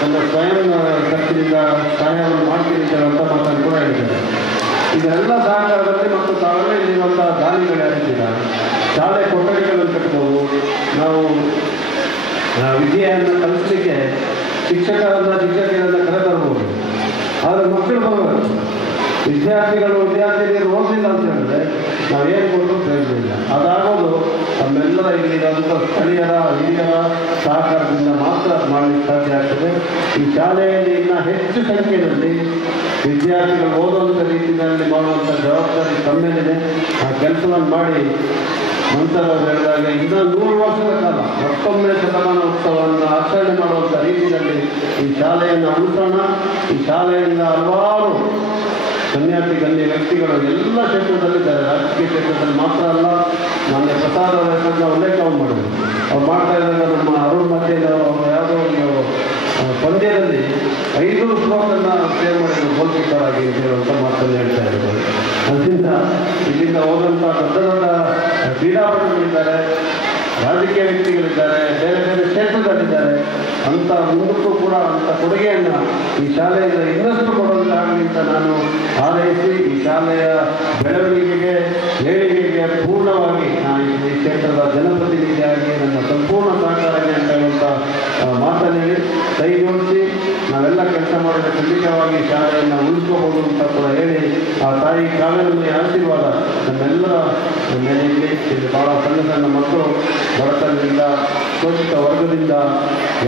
ನನ್ನ ಸ್ವಯಂ ಖರ್ಚಿನಿಂದ ಸಹಾಯವನ್ನು ಮಾಡ್ತೀನಿ ಅಂತ ಮಾತನ್ನು ಕೂಡ ಹೇಳಿದ್ದಾರೆ. ಇದೆಲ್ಲ ಸಹಕಾರದಲ್ಲಿ ಮತ್ತು ತಾವೆಲ್ಲ ಇಲ್ಲಿರುವಂಥ ದಾನಿಗಳು ಯಾರಿದ್ದೀರ, ಶಾಲೆ ಕೊಠಡಿಗಳನ್ನು ಕಟ್ಬೋದು. ನಾವು ವಿದ್ಯೆಯನ್ನು ಕಲಿಸಲಿಕ್ಕೆ ಶಿಕ್ಷಕರನ್ನ ಕರೆತರ್ಬೋದು. ಆದರೆ ಮಕ್ಕಳು ಬರಬೇಕು. ವಿದ್ಯಾರ್ಥಿನಿಯರು ಓದಿಲ್ಲ ಅಂತ ಹೇಳಿದ್ರೆ ನಾವೇನು ಕೊಟ್ಟು ಪ್ರಯೋಜನ ಇಲ್ಲ. ಅದಾಗೋದು ನಮ್ಮೆಲ್ಲರ ಇಲ್ಲಿರುವಂಥ ಸ್ಥಳೀಯರ ಹಿರಿಯರ ಸಹಕಾರದಿಂದ ಮಾತ್ರ ಮಾಡಲಿಕ್ಕೆ ಸಾಧ್ಯ ಆಗ್ತದೆ. ಈ ಶಾಲೆಯಲ್ಲಿ ಇನ್ನೂ ಹೆಚ್ಚು ಸಂಖ್ಯೆಯಲ್ಲಿ ವಿದ್ಯಾರ್ಥಿಗಳು ಓದುವಂಥ ರೀತಿಯಲ್ಲಿ ಮಾಡುವಂಥ ಜವಾಬ್ದಾರಿ ತಮ್ಮೇಲಿದೆ. ಆ ಕೆಲಸವನ್ನು ಮಾಡಿ ನಂತರ ಹೇಳಿದಾಗ ಇನ್ನೂ 100 ವರ್ಷದ ಕಾಲ ಮತ್ತೊಮ್ಮೆ ಶತಮಾನ ಉತ್ಸವವನ್ನು ಆಚರಣೆ ಮಾಡುವಂಥ ರೀತಿಯಲ್ಲಿ ಈ ಶಾಲೆಯನ್ನು ಉಳಿಸೋಣ. ಈ ಶಾಲೆಯಿಂದ ಹಲವಾರು ಗಣ್ಯ ವ್ಯಕ್ತಿಗಳು ಎಲ್ಲ ಕ್ಷೇತ್ರದಲ್ಲಿದ್ದಾರೆ. ರಾಜಕೀಯ ಕ್ಷೇತ್ರದಲ್ಲಿ ಮಾತ್ರ ಅಲ್ಲ, ಮೊನ್ನೆ ಪ್ರಸಾದ ಅವರ ಹೆಸರನ್ನ ಉಲ್ಲೇಖವನ್ನು ಮಾಡಿದರು. ಅವ್ರು ಮಾಡ್ತಾ ಇದ್ದಾಗ ನಮ್ಮ ಅರುಣ್ ಮಧ್ಯೆಯವರು ಅವರು ಯಾವುದೋ ಒಂದು ಪಂದ್ಯದಲ್ಲಿ 5 ಶ್ಲೋಕನ್ನು ಸೇವ್ ಮಾಡಿದ್ರು ಗೋಲ್ ಕೀಪರ್ ಆಗಿ ಅಂತ ಹೇಳುವಂಥ ಮಾತನ್ನು ಹೇಳ್ತಾ ಇರ್ಬೋದು. ಅದರಿಂದ ಇಲ್ಲಿಂದ ಹೋದಂಥ ದೊಡ್ಡ ದೊಡ್ಡ ಕ್ರೀಡಾಪಟುಗಳಿದ್ದಾರೆ, ರಾಜಕೀಯ ವ್ಯಕ್ತಿಗಳಿದ್ದಾರೆ, ಬೇರೆ ಬೇರೆ ಕ್ಷೇತ್ರದಲ್ಲಿದ್ದಾರೆ. ಅಂಥ ಮುಂದಕ್ಕೂ ಕೂಡ ಅಂಥ ಕೊಡುಗೆಯನ್ನು ಈ ಶಾಲೆಯಿಂದ ಇನ್ನಷ್ಟು ಕೊಡೋದಾಗಲಿ ಅಂತ ನಾನು ಹಾರೈಸಿ ಈ ಶಾಲೆಯ ಬೆಳವಣಿಗೆಗೆ ಏಳಿಗೆಗೆ ಪೂರ್ಣವಾಗಿ ನಾನು ಈ ಕ್ಷೇತ್ರದ ಜನಪ್ರತಿನಿಧಿಯಾಗಿ ನನ್ನ ಸಂಪೂರ್ಣ ಸಹಕಾರ ಅಂತ ಹೇಳುವಂಥ ಮಾತನ್ನು ಹೇಳಿ ಕೈ ಜೋಡಿಸಿ ನಾವೆಲ್ಲ ಕೆಲಸ ಮಾಡಿದ ಖಂಡಿತವಾಗಿ ಶಾಲೆಯನ್ನು ಉಳಿಸ್ಕೋಬೋದು ಅಂತ ಕೂಡ ಹೇಳಿ ಆ ತಾಯಿ ಕಾವೇರಮ್ಮನ ಆಶೀರ್ವಾದ ನಮ್ಮೆಲ್ಲರ ಮೇಲೆ ಇಲ್ಲಿ ಭಾಳ ಸಣ್ಣ ಸಣ್ಣ ಮಕ್ಕಳು ಬಡತನದಿಂದ ಶೋಷಿತ ವರ್ಗದಿಂದ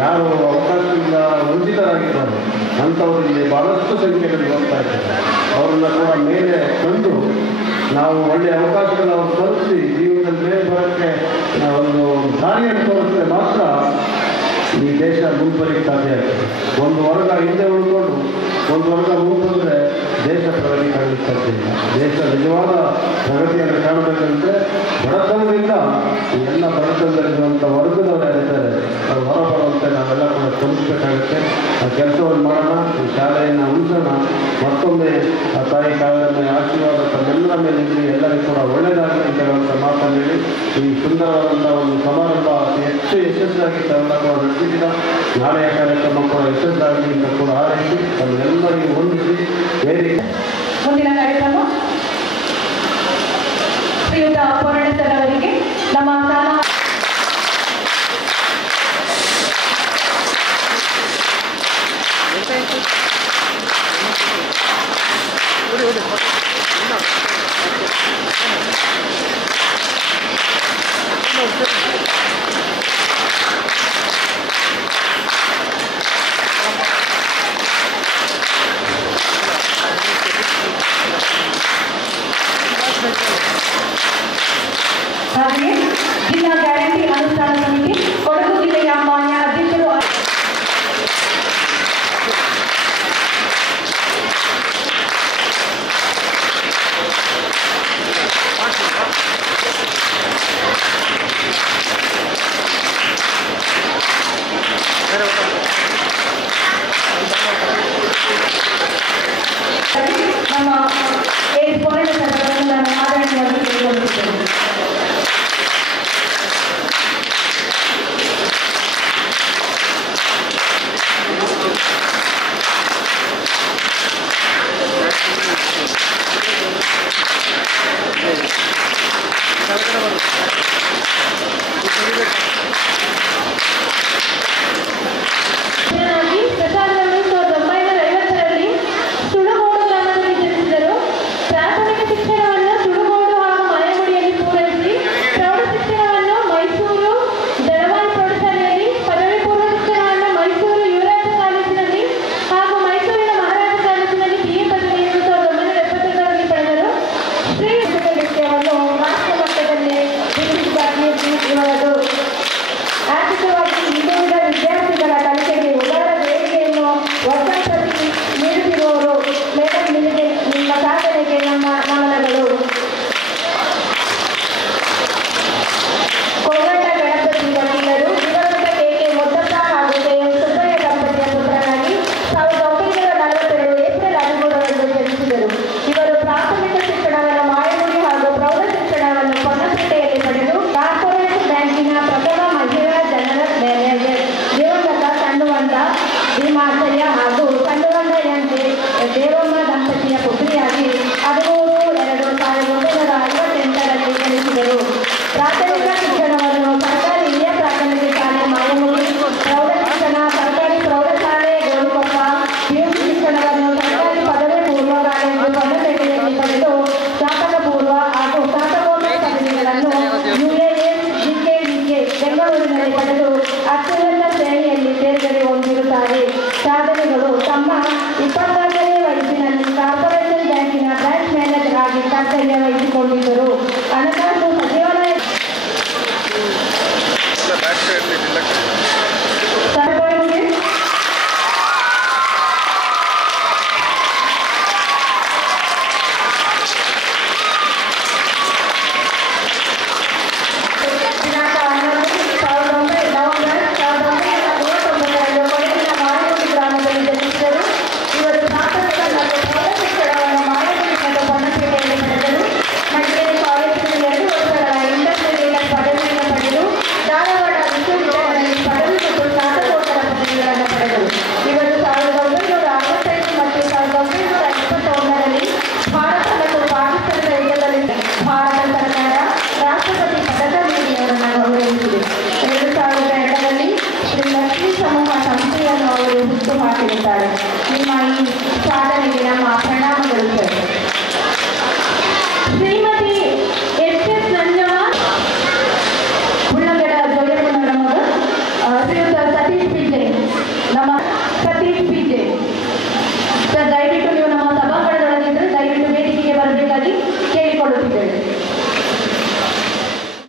ಯಾರು ಅವಕಾಶದಿಂದ ವಂಚಿತರಾಗಿದ್ದಾರೆ ಅಂಥವರು ಇಲ್ಲಿ ಭಾಳಷ್ಟು ಸಂಖ್ಯೆಯಲ್ಲಿ ಹೋಗ್ತಾ ಇದ್ದಾರೆ. ಅವರನ್ನು ಕೂಡ ಮೇಲೆ ತಂದು ನಾವು ಒಳ್ಳೆಯ ಅವಕಾಶಗಳನ್ನು ಅವರು ಕಲಿಸಿ ಜೀವನದಲ್ಲಿ ಮೇಲೆ ಬರೋಕ್ಕೆ ಒಂದು ದಾರಿಯನ್ನು ತೋರಿಸಿದ್ರೆ ಮಾತ್ರ ಈ ದೇಶ ಮುಂದುವರಿಕೆ ಸಾಧ್ಯ ಆಗ್ತದೆ. ಒಂದು ವರ್ಗ ಹಿಂದೆ ಉಳ್ಕೊಂಡು ಒಂದು ವರ್ಗ ಮುಂದೆ ದೇಶ ಪ್ರಗತಿ ಕಾಣಲಿಕ್ಕೆ ಸಾಧ್ಯ ಇಲ್ಲ. ದೇಶ ನಿಜವಾದ ಪ್ರಗತಿಯನ್ನು ಕಾಣಬೇಕಂದ್ರೆ ಬಡತನದಿಂದ ಈ ಎಲ್ಲ ಬಡತನದಲ್ಲಿರುವಂಥ ವರ್ಗದವರು ಯಾರಿದ್ದಾರೆ ಅವರು ಹೊರಬರುವಂತೆ ನಾವೆಲ್ಲ ಕೂಡ ಗಮನಿಸಬೇಕಾಗುತ್ತೆ. ಆ ಕೆಲಸವನ್ನು ಮಾಡೋಣ, ಈ ಶಾಲೆಯನ್ನು ಉಳಿಸೋಣ. ಮತ್ತೊಮ್ಮೆ ಆ ತಾಯಿ ಕಾವೇರಮ್ಮ ಆಶೀರ್ವಾದ ತಮ್ಮೆಲ್ಲರ ಮೇಲೆ ಇರಲಿ, ಎಲ್ಲರಿಗೂ ಕೂಡ ಒಳ್ಳೆಯದಾಗಲಿ ಅಂತ ಹೇಳುವಂಥ ಮಾತನ್ನು ಹೇಳಿ ಈ ಸುಂದರವಾದಂಥ ಒಂದು ಸಮಾರಂಭ ಅತಿ ಹೆಚ್ಚು ಯಶಸ್ಸಾಗಿ ತಾವೆಲ್ಲ ಕೂಡ ನಡೆಸಿದ್ದೀರ. ನಾಳೆಯ ಕಾರ್ಯಕ್ರಮ ಕೂಡ ಯಶಸ್ಸಾಗಲಿ ಅಂತ ಕೂಡ ಹಾರೈಸಿ ತಮ್ಮೆಲ್ಲರಿಗೂ ಹೊಂದಿಸಿ ವೇದಿಕೆ ಮುಂದಿನ ಕಾರ್ಯಕ್ರಮ ಶ್ರೀಯುತ ಪೂರ್ಣೇಶ್ವರ ಅವರಿಗೆ ನಮ್ಮ ಶಾಲಾ